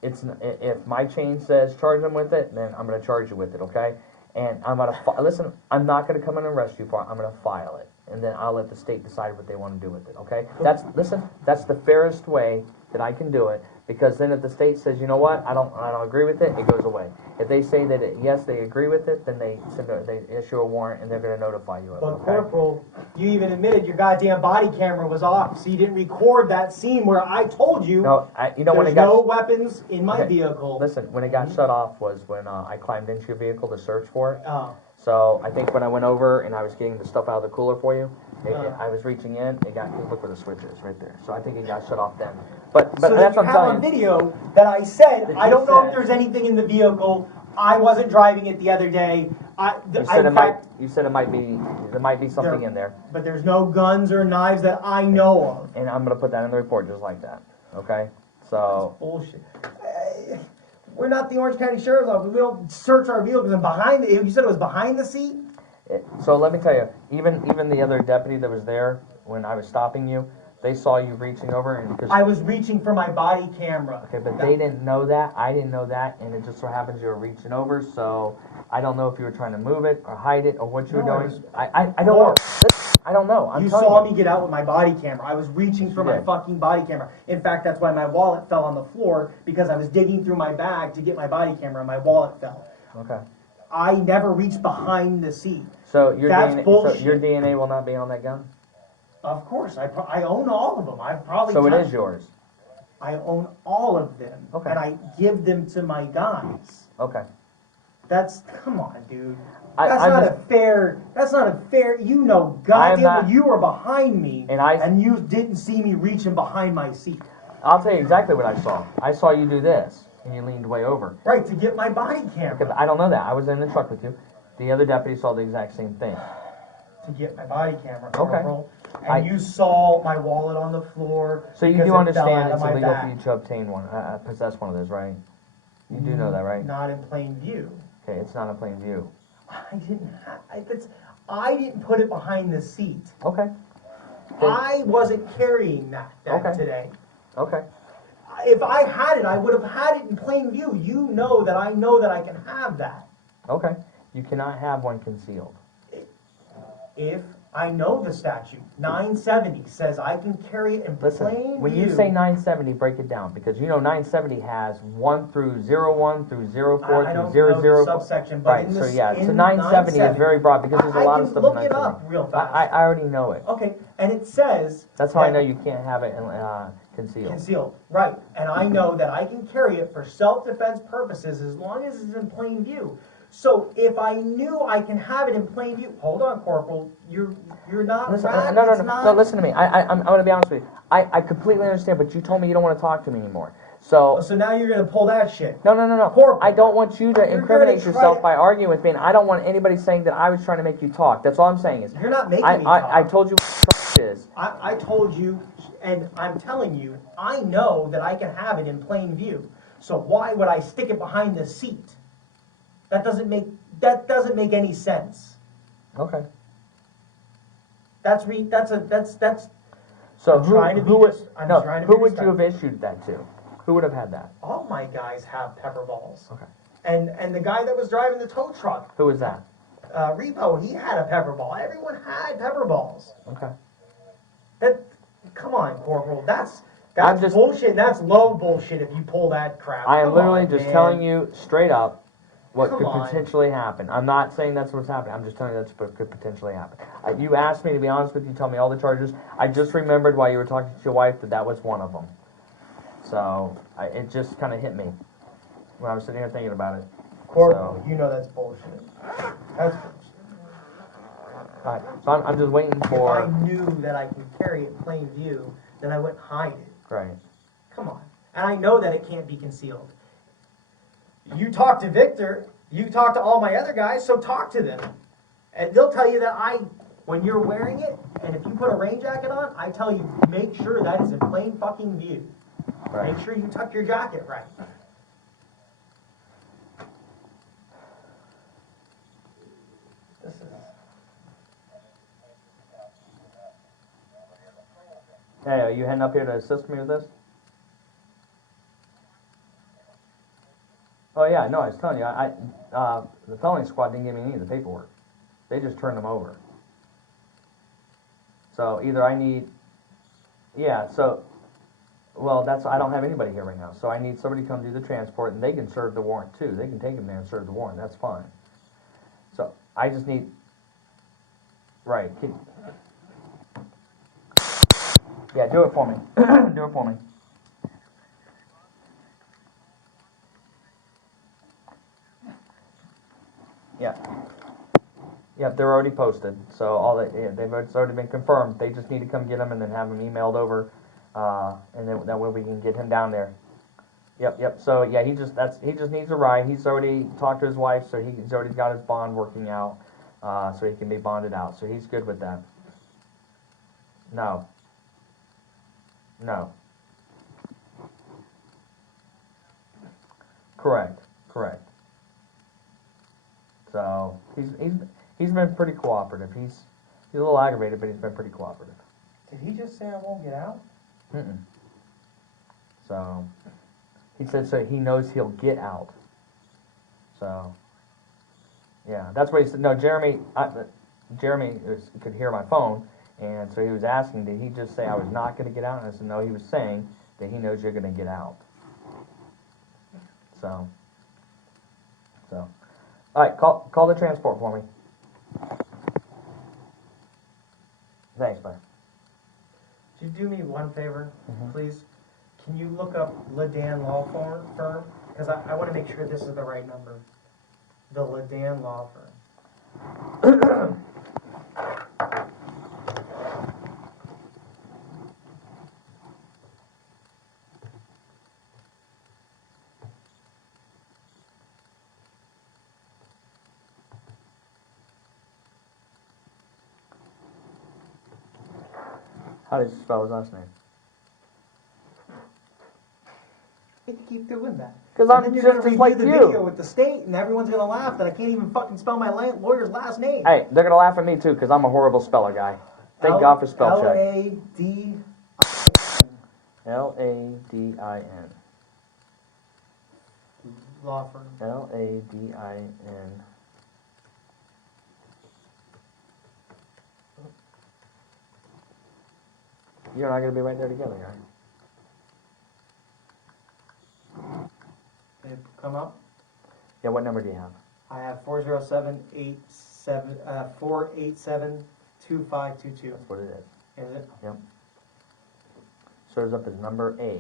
if my chain says charge them with it, then I'm going to charge you with it, okay? and I'm gonna listen. I'm not gonna come in and arrest you for it. I'm gonna file it, and then I'll let the state decide what they want to do with it. Okay? That's the fairest way that I can do it, because then if the state says, you know what, I don't agree with it, it goes away. If they say that yes, they agree with it, then they issue a warrant and they're going to notify you of it. But Okay? Corporal, you even admitted your goddamn body camera was off, so you didn't record that scene where I told you No, you know when there's it got no weapons in my okay, vehicle. Listen, when it got shut off was when I climbed into your vehicle to search for it. Oh. So I think when I went over and I was getting the stuff out of the cooler for you, I was reaching in. It got look where the switch is right there. So I think it got shut off then. But So that's what I'm you have telling on you. video that I said, That I you don't know said- if there's anything in the vehicle. I wasn't driving it the other day. You said it might. You said it might be. There might be something in there. But there's no guns or knives that I know of. And I'm gonna put that in the report just like that. Okay? So Bullshit. We're not the Orange County Sheriff's Office. We don't search our vehicles. And behind the, you said it was behind the seat? so let me tell you, even the other deputy that was there when I was stopping you, they saw you reaching over and because I was reaching for my body camera. okay, but they didn't know that. I didn't know that, and it just so happens you were reaching over. So I don't know if you were trying to move it or hide it or what you were No, doing. I don't know. I don't know. I'm You telling saw you. me get out with my body camera. I was reaching Yes, for you my did. fucking body camera. In fact, that's why my wallet fell on the floor, because I was digging through my bag to get my body camera and my wallet fell. Okay. I never reached behind the seat. So your That's DNA, bullshit. so your DNA will not be on that gun. Of course, I own all of them. I've probably So it touched- is yours. I own all of them. Okay. And I give them to my guys. Okay. That's, come on, dude. I'm That's not just- a fair, you know, I'm goddamn not- well, you were behind me, and you didn't see me reaching behind my seat. I'll tell you exactly what I saw. I saw you do this, and you leaned way over. Right, to get my body camera. Okay, but I don't know that. I was in the truck with you. The other deputy saw the exact same thing. To get my body camera, Okay. Corporal. And I- you saw my wallet on the floor. So you because do it fell understand out of it's my illegal bag. for you to obtain one, possess one of those, right? You do know that, right? Not in plain view. Okay, it's not in plain view. I didn't put it behind the seat. Okay. I wasn't carrying that Okay. today. Okay. If I had it, I would have had it in plain view. You know that I can have that. Okay. You cannot have one concealed. If I know the statute, 970 says I can carry it in plain Listen, when view. you say 970, break it down because you know 970 has 1 through 01 through 04 I through don't 00. know the subsection, but Right. in So this, yeah. in So 970 is very broad because there's a lot of I stuff can in look it up 970. real fast. I already know it. Okay, and it says That's how I that- know you can't have it concealed. Concealed, right, and I know that I can carry it for self-defense purposes as long as it's in plain view. So if I knew I can have it in plain view, hold on, Corporal, you're not Listen, right, no, it's not. no, listen to me. I'm going to be honest with you. I completely understand, but you told me you don't want to talk to me anymore. So So now you're gonna pull that shit. no. Corporal, I don't want you to you're incriminate gonna try yourself to- by arguing with me, and I don't want anybody saying that I was trying to make you talk. That's all I'm saying is. You're not making me talk. I told you what it is. I told you, and I'm telling you, I know that I can have it in plain view. So why would I stick it behind the seat? That doesn't make any sense. Okay. That's So I'm trying to be who would dis- I'm no? trying to Who be would you have respectful. issued that to? Who would have had that? all my guys have pepper balls. Okay. And the guy that was driving the tow truck, Who was that? Repo, he had a pepper ball. Everyone had pepper balls. Okay. Come on, Corporal. That's I'm just- bullshit. That's low bullshit if you pull that crap. I am Come literally on, just man. telling you straight up what Come could on. potentially happen. I'm not saying that's what's happening. I'm just telling you that's what could potentially happen. You asked me to be honest with you, tell me all the charges. I just remembered while you were talking to your wife that was one of them. So it just kind of hit me when I was sitting here thinking about it. Corporal, So- you know that's bullshit. That's bullshit. All right. So I'm just waiting If I for. knew that I could carry it in plain view, then I wouldn't hide it. Right. Come on. And I know that it can't be concealed. You talk to Victor, you talk to all my other guys, so talk to them. And they'll tell you that when you're wearing it, and if you put a rain jacket on, I tell you, make sure that is in plain fucking view. Right. Make sure you tuck your jacket right. This is... Hey, are you heading up here to assist me with this? Oh yeah, Yeah, no, I was telling you, the felony squad didn't give me any of the paperwork. They just turned them over. So either I need, yeah, so, well, I don't have anybody here right now, so I need somebody to come do the transport, and they can serve the warrant too. They can take him there and serve the warrant, that's fine. So, I just need, right, yeah, do it for me. Do it for me. Yeah. Yep, they're already posted, so it's already been confirmed. They just need to come get them and then have them emailed over, and then that way we can get him down there. Yep. So yeah, he just needs a ride. He's already talked to his wife, so he's already got his bond working out, so he can be bonded out. So he's good with that. No. Correct. So he's been pretty cooperative. He's a little aggravated, but he's been pretty cooperative. Did he just say I won't get out? Mm-mm. So he said so he knows he'll get out. So yeah, that's what he said. No, Jeremy could hear my phone, and so he was asking, did he just say I was not going to get out? And I said no, he was saying that he knows you're going to get out. So all right, call the transport for me. Thanks, bud. Could you do me one favor, Mhm. please? Can you look up Ledan Law Firm? Because I want to make sure this is the right number. The Ledan Law Firm. How did you spell his last name? You keep doing that. 'Cause And I'm then you're just gonna review like the you. video with the state, and everyone's gonna laugh that I can't even fucking spell my lawyer's last name. Hey, they're gonna laugh at me too, because I'm a horrible speller guy. Thank God for spell check. L-A-D. L-A-D-I-N. Law firm. L-A-D-I-N. You're not gonna be right there together, right? Did it come up? Yeah, what number do you have? I have 487-2522. That's what it is. Is it? Shows up as number A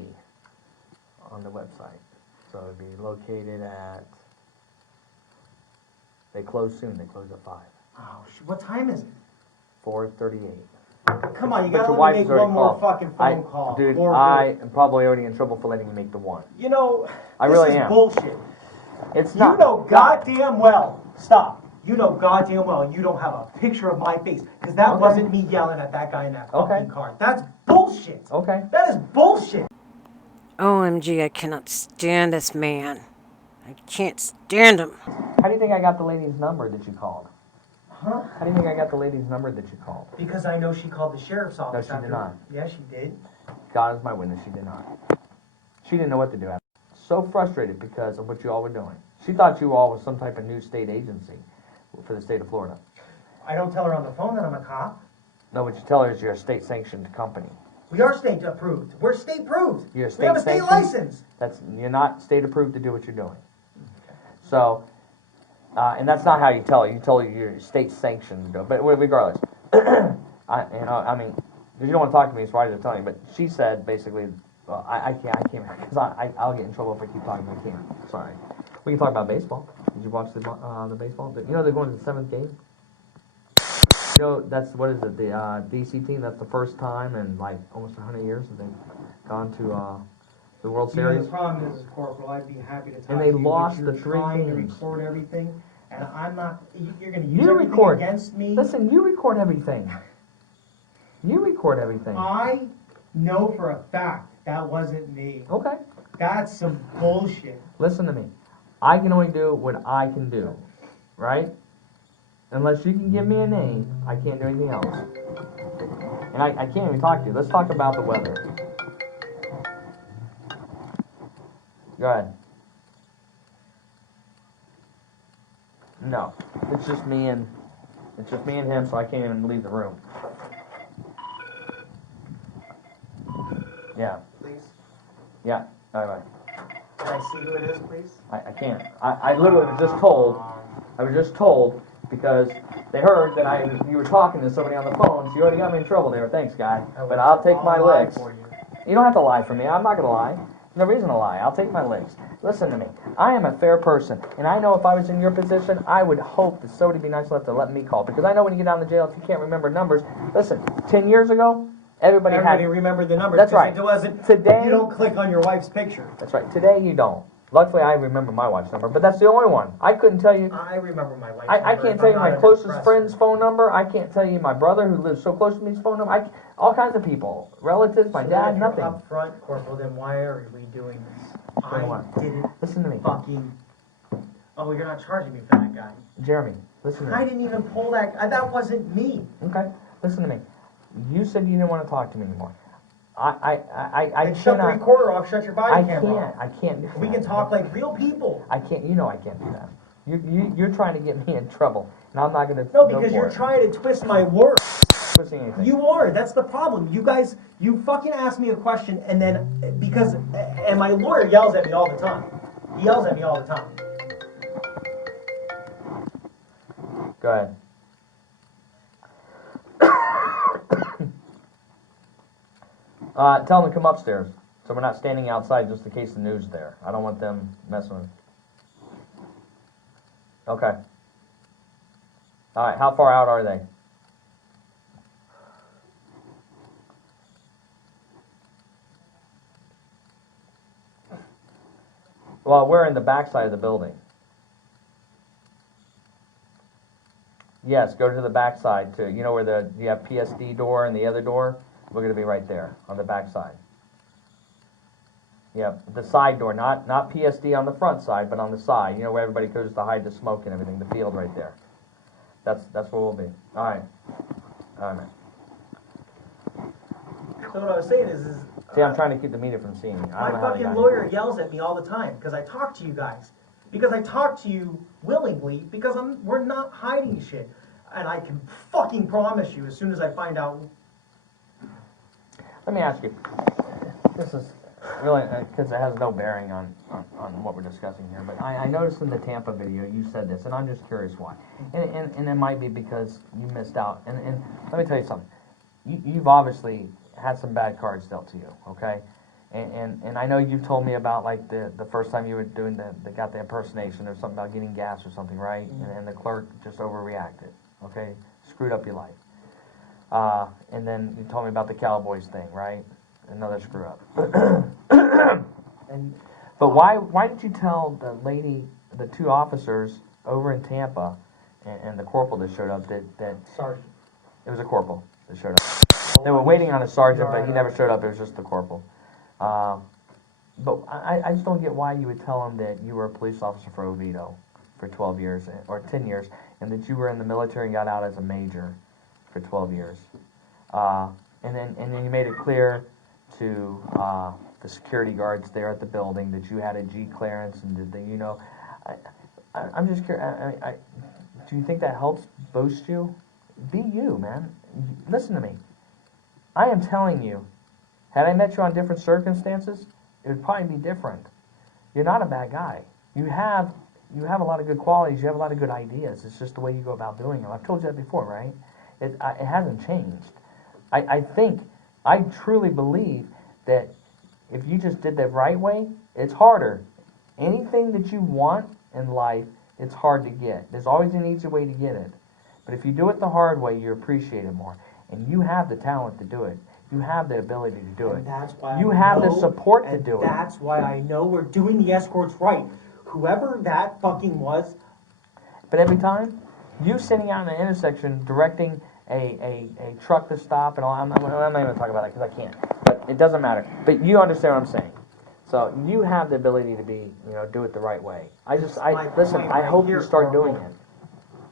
on the website. So it'd be located at, they close soon, they close at 5. Oh, what time is it? 4:38. Come on, you But gotta your let me wife make has already one more called. fucking phone call. Dude, Or- I am probably already in trouble for letting you make the one. You know, I this really is am. bullshit. It's You not. know goddamn well. Stop. You know goddamn well you don't have a picture of my face. Because that Okay. wasn't me yelling at that guy in that fucking Okay. car. That's bullshit. Okay. That is bullshit. OMG, I cannot stand this man. I can't stand him. How do you think I got the lady's number that you called? Huh? How do you think I got the lady's number that you called? Because I know she called the sheriff's office. she did not. Yeah, she did. God is my witness, she did not. She didn't know what to do. So frustrated because of what you all were doing. She thought you all was some type of new state agency for the state of Florida. I don't tell her on the phone that I'm a cop. No, what you tell her is you're a state-sanctioned company. We are state approved. We're state approved. You're a We have a state state-sanctioned? license. You're not state-approved to do what you're doing. So, and that's not how you tell her. You tell her you're state-sanctioned to do it. But regardless, because you don't want to talk to me, it's why they're telling you. But she said basically, well, I can't, because I'll get in trouble if I keep talking. I can't. Sorry. We can talk about baseball. Did you watch the baseball? You know they're going to the 7th game. You know that's what is it? The DC team. That's the first time in like almost 100 years that they've gone to the World You know, Series. the problem is, Corporal, I'd be happy to talk And to they you, lost but the you're 3 trying to games. record everything, and I'm not. You're going to use You everything record. against me. Listen, you record everything. You record everything. I know for a fact that wasn't me. Okay. That's some bullshit. Listen to me. I can only do what I can do, right? Unless you can give me a name, I can't do anything else. And I can't even talk to you. Let's talk about the weather. Go ahead. No, it's just me and him, so I can't even leave the room. Yeah. Please, Yeah. All right. can I see who it is, please? I can't. I literally was just told. I was just told because they heard that you were talking to somebody on the phone, so you already got me in trouble there. Thanks, guy. But I'll take my lie licks. for you. You don't have to lie for me. I'm not going to lie. There's no reason to lie. I'll take my licks. Listen to me. I am a fair person, and I know if I was in your position, I would hope that somebody would be nice enough to let me call. Because I know when you get down to jail, if you can't remember numbers, listen, 10 years ago, everybody remembered the numbers. That's right. It wasn't, Today, you don't click on your wife's picture. That's right. Today, you don't. Luckily, I remember my wife's number, but that's the only one. I couldn't tell you. I remember my wife's I number. can't tell you my closest friend's phone number. I can't tell you my brother who lives so close to me's phone number. All kinds of people, relatives, my dad, if nothing. You're up front, Corporal, then why are we doing this? Doing what? I didn't Listen to me, fucking... Oh, you're not charging me for that guy. Jeremy. Listen to I me. didn't even pull that... That wasn't me. Okay. Listen to me. You said you didn't want to talk to me anymore. I Then shut the cannot. recorder off, shut your body camera off. I can't do that. We can talk like real people. I can't. You know I can't do that. You're trying to get me in trouble, and I'm not going to. No, because you're trying to twist my words. Twisting anything. You are. That's the problem. You guys, you fucking ask me a question, and then and my lawyer yells at me all the time. He yells at me all the time. Go ahead. Tell them to come upstairs, so we're not standing outside just in case the news is there. I don't want them messing with. Okay. All right. How far out are they? Well, we're in the back side of the building. Yes, go to the back side too. You know where you have PSD door and the other door? We're going to be right there on the back side. Yeah, the side door, not PSD on the front side, but on the side. You know where everybody goes to hide the smoke and everything. The field right there. That's where we'll be. All right, man. So what I was saying is See, I'm trying to keep the media from seeing me. I my don't know how they fucking got lawyer here. yells at me all the time because I talk to you guys. Because I talk to you willingly because we're not hiding shit. And I can fucking promise you as soon as I find out. Let me ask you. This is really, because it has no bearing on what we're discussing here, but I noticed in the Tampa video you said this, and I'm just curious why. And it might be because you missed out. And let me tell you something. You've obviously had some bad cards dealt to you, okay? And I know you've told me about like the first time you were doing got the impersonation or something about getting gas or something, right? Mm-hmm. And the clerk just overreacted, okay? Screwed up your life. And then you told me about the Cowboys thing, right? Another screw up. And But why did you tell the two officers over in Tampa and the corporal that showed up that Sergeant. it was a corporal that showed up? They were waiting on a sergeant, but he never showed up. It was just the corporal. But I just don't get why you would tell them that you were a police officer for Oviedo for 12 years or 10 years, and that you were in the military and got out as a major for 12 years. And then you made it clear to the security guards there at the building that you had a G clearance and that, you know. I'm just curious. Do you think that helps boost you? Be you, man. Listen to me. I am telling you, had I met you on different circumstances, it would probably be different. You're not a bad guy. You have a lot of good qualities. You have a lot of good ideas. It's just the way you go about doing them. I've told you that before, right? It hasn't changed. I truly believe that if you just did the right way, it's harder. Anything that you want in life, it's hard to get. There's always an easy way to get it. But if you do it the hard way, you appreciate it more. And you have the talent to do it. You have the ability to do it. And that's why You I have the know, support to and do it. That's why I know we're doing the escorts right. Whoever that fucking was. But every time, you sitting out in an intersection directing a truck to stop and all, I'm not even going to talk about that because I can't. But it doesn't matter. But you understand what I'm saying. So you have the ability to do it the right way. Listen, I hope you start doing it.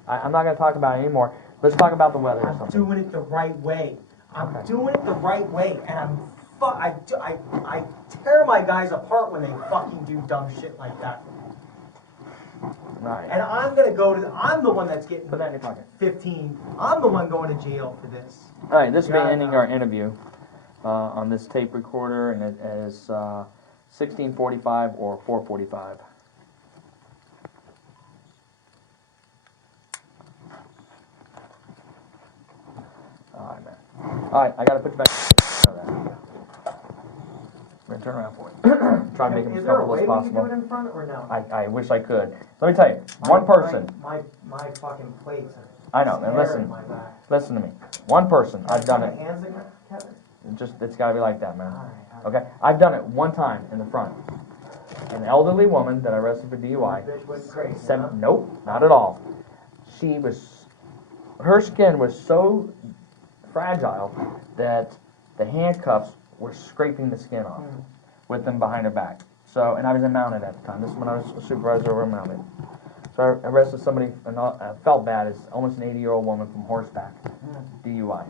I'm not going to talk about it anymore. Let's talk about the weather or I'm something. doing it the right way. I'm Okay. doing it the right way, and I tear my guys apart when they fucking do dumb shit like that. Right. And I'm gonna I'm the one that's getting Put that in your pocket. 15. I'm the one going to jail for this. All right, this will be Yeah, ending our interview on this tape recorder, and it is 16:45 or 4:45. All right, man. All right, I gotta put you back. Know that. We're gonna turn around for you. Try to make them as comfortable as Is there a way we can do possible. it in front or no? I wish I could. Let me tell you, one person. My fucking plates are. I know, man. tearing my back. Listen to me. One person. Can I I've done put it. my hands in there, Kevin? It's got to be like that, man. All right. Okay, I've done it one time in the front. An elderly woman that I arrested for DUI. Bitch went crazy. Nope, not at all. Her skin was so fragile that the handcuffs were scraping the skin off with them behind her back. So, and I was in Mounted at the time. This is when I was a supervisor over in Mounted. So I arrested somebody, and I felt bad. It's almost an 80-year-old woman from horseback, DUI.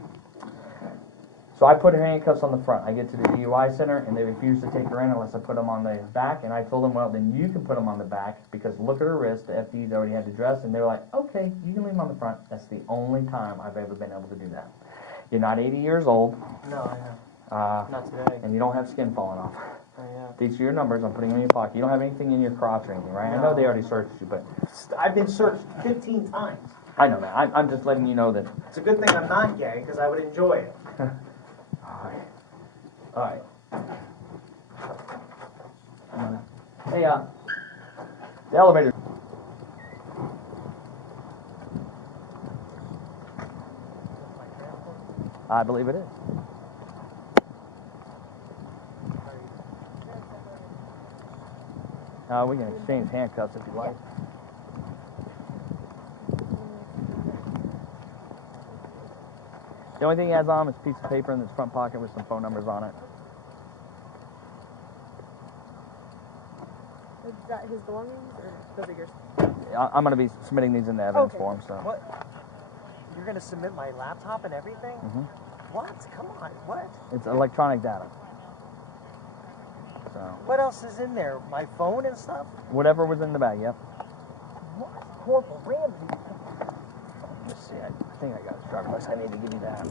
So I put her handcuffs on the front. I get to the DUI center, and they refuse to take her in unless I put them on the back. And I told them, well, then you can put them on the back, because look at her wrist. The FD's already had the dress, and they were like, okay, you can leave them on the front. That's the only time I've ever been able to do that. You're not 80 years old. No, I know. Not today. And you don't have skin falling off. Yeah. These are your numbers. I'm putting them in your pocket. You don't have anything in your crotch or anything, right? I know they already searched you, but I've been searched 15 times. I know, man. I'm just letting you know that. It's a good thing I'm not gay, because I would enjoy it. All right. Hey, the elevator. I believe it is. We can exchange handcuffs if you like. The only thing he has on is a piece of paper in his front pocket with some phone numbers on it. Is that his belongings or those are yours? I'm going to be submitting these in the evidence Okay. form, so. What? You're going to submit my laptop and everything? What? Come on, what? It's electronic data. So, What else is in there? My phone and stuff? whatever was in the bag, yep. What? Corporal Ramsey. Let's see, I think I got his driver's license. I need to give you that.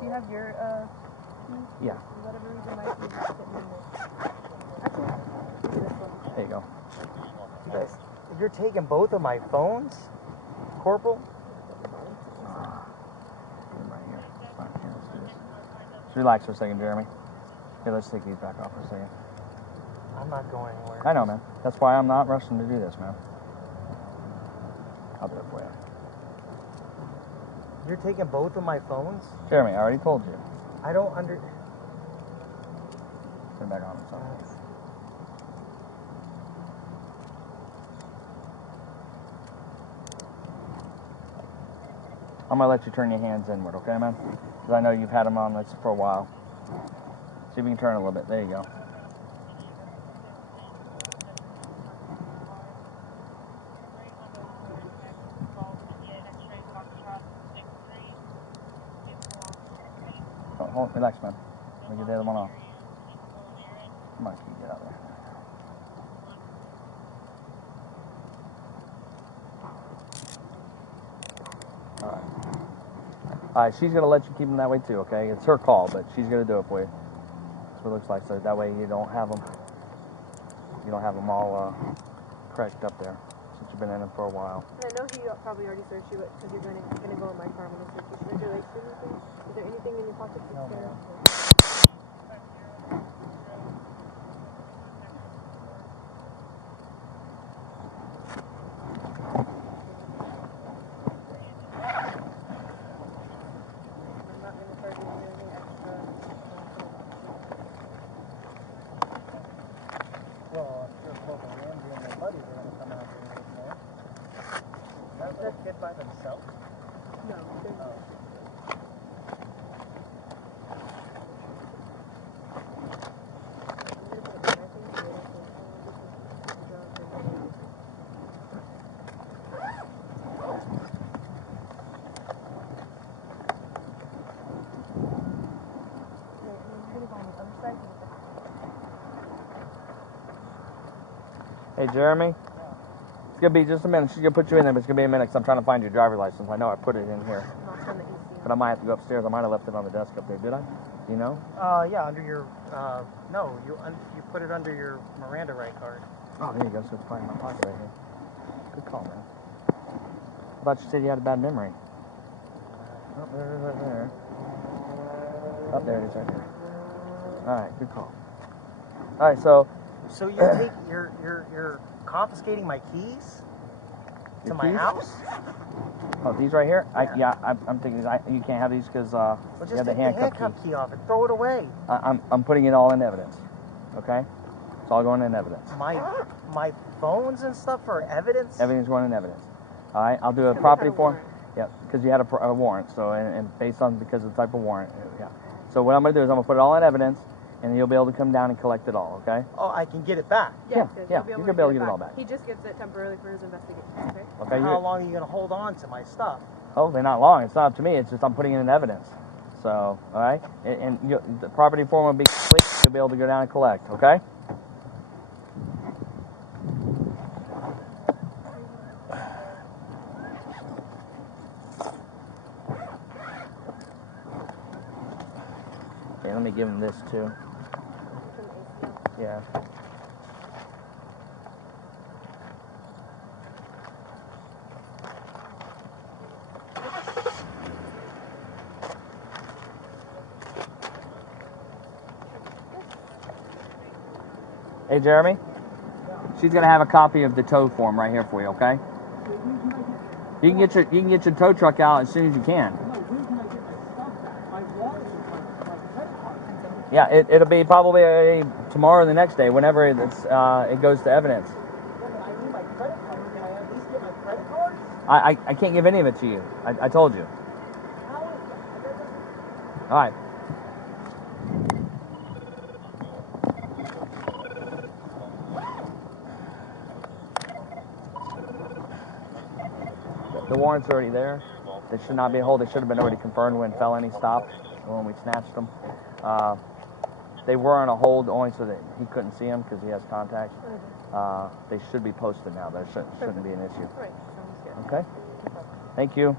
Do you have your keys? Yeah. For whatever reason, my keys are sitting in there. Actually, maybe this one. There you go. You guys, you're taking both of my phones? Corporal? Put them right here. Fine, here, let's do this. Just relax for a second, Jeremy. Here, let's take these back off for a second. I'm not going anywhere. I know, man. That's why I'm not rushing to do this, man. I'll do it for you. You're taking both of my phones? Jeremy, I already told you. I don't under... Put it back on. It's on. I'm gonna let you turn your hands inward, okay, man? Because I know you've had them on this for a while. See if you can turn a little bit. There you go. Oh, hold, relax, man. Let me get the other one off. Come on, can you get out there? All right, she's gonna let you keep them that way too, okay? It's her call, but she's gonna do it for you. That's what it looks like. So that way you don't have them. You don't have them all cracked up there since you've been in them for a while. And I know he probably already searched you, because you're going to go in my car. I'm going to search you. Should I do like anything? Is there anything in your pocket? No, ma'am. I'm not going to charge you anything extra. get hit by themselves? No. Hey, Jeremy? It's going to be just a minute. She's going to put you in there, but it's going to be a minute because I'm trying to find your driver's license. I know I put it in here. But I might have to go upstairs. I might have left it on the desk up there. Did I? Do you know? Yeah, under your, no, you put it under your Miranda right card. Oh, there you go. So it's probably in my pocket right here. Good call, man. I thought you said you had a bad memory. Oh, there it is right there. Oh, there it is right there. All right, good call. All right, so So you're confiscating my keys to Your my keys? house? oh, these right here. Yeah. I'm thinking you can't have these because Well, you just have the take the handcuff handcuff key. key off and throw it away. I'm putting it all in evidence. Okay, it's all going in evidence. My phones and stuff are evidence. Everything's going in evidence. All right, I'll do a property form. Yeah, because you had a warrant. So and based on because of the type of warrant. Yeah. So what I'm gonna do is I'm gonna put it all in evidence, and you'll be able to come down and collect it all. Okay. Oh, I can get it back. Yeah, because yeah, he'll you're able gonna be able to get it all back. He just gets it temporarily for his investigation. Okay. Okay. How long are you gonna hold on to my stuff? Oh, they're not long. It's not up to me. It's just I'm putting it in evidence. So, all right, and the property form will be complete. You'll be able to go down and collect. Okay. Okay, let me give him this too. Yeah. Hey, Jeremy? She's gonna have a copy of the tow form right here for you, okay? You can get your tow truck out as soon as you can. Yeah, it'll be probably tomorrow or the next day, whenever it goes to evidence. I can't give any of it to you. I told you. All right. The warrant's already there. They should not be a hold. They should have been already confirmed when felony stopped, when we snatched them. They were on a hold only so that he couldn't see them because he has contacts. They should be posted now. There shouldn't be an issue. All right. Sounds good. Okay? Thank you.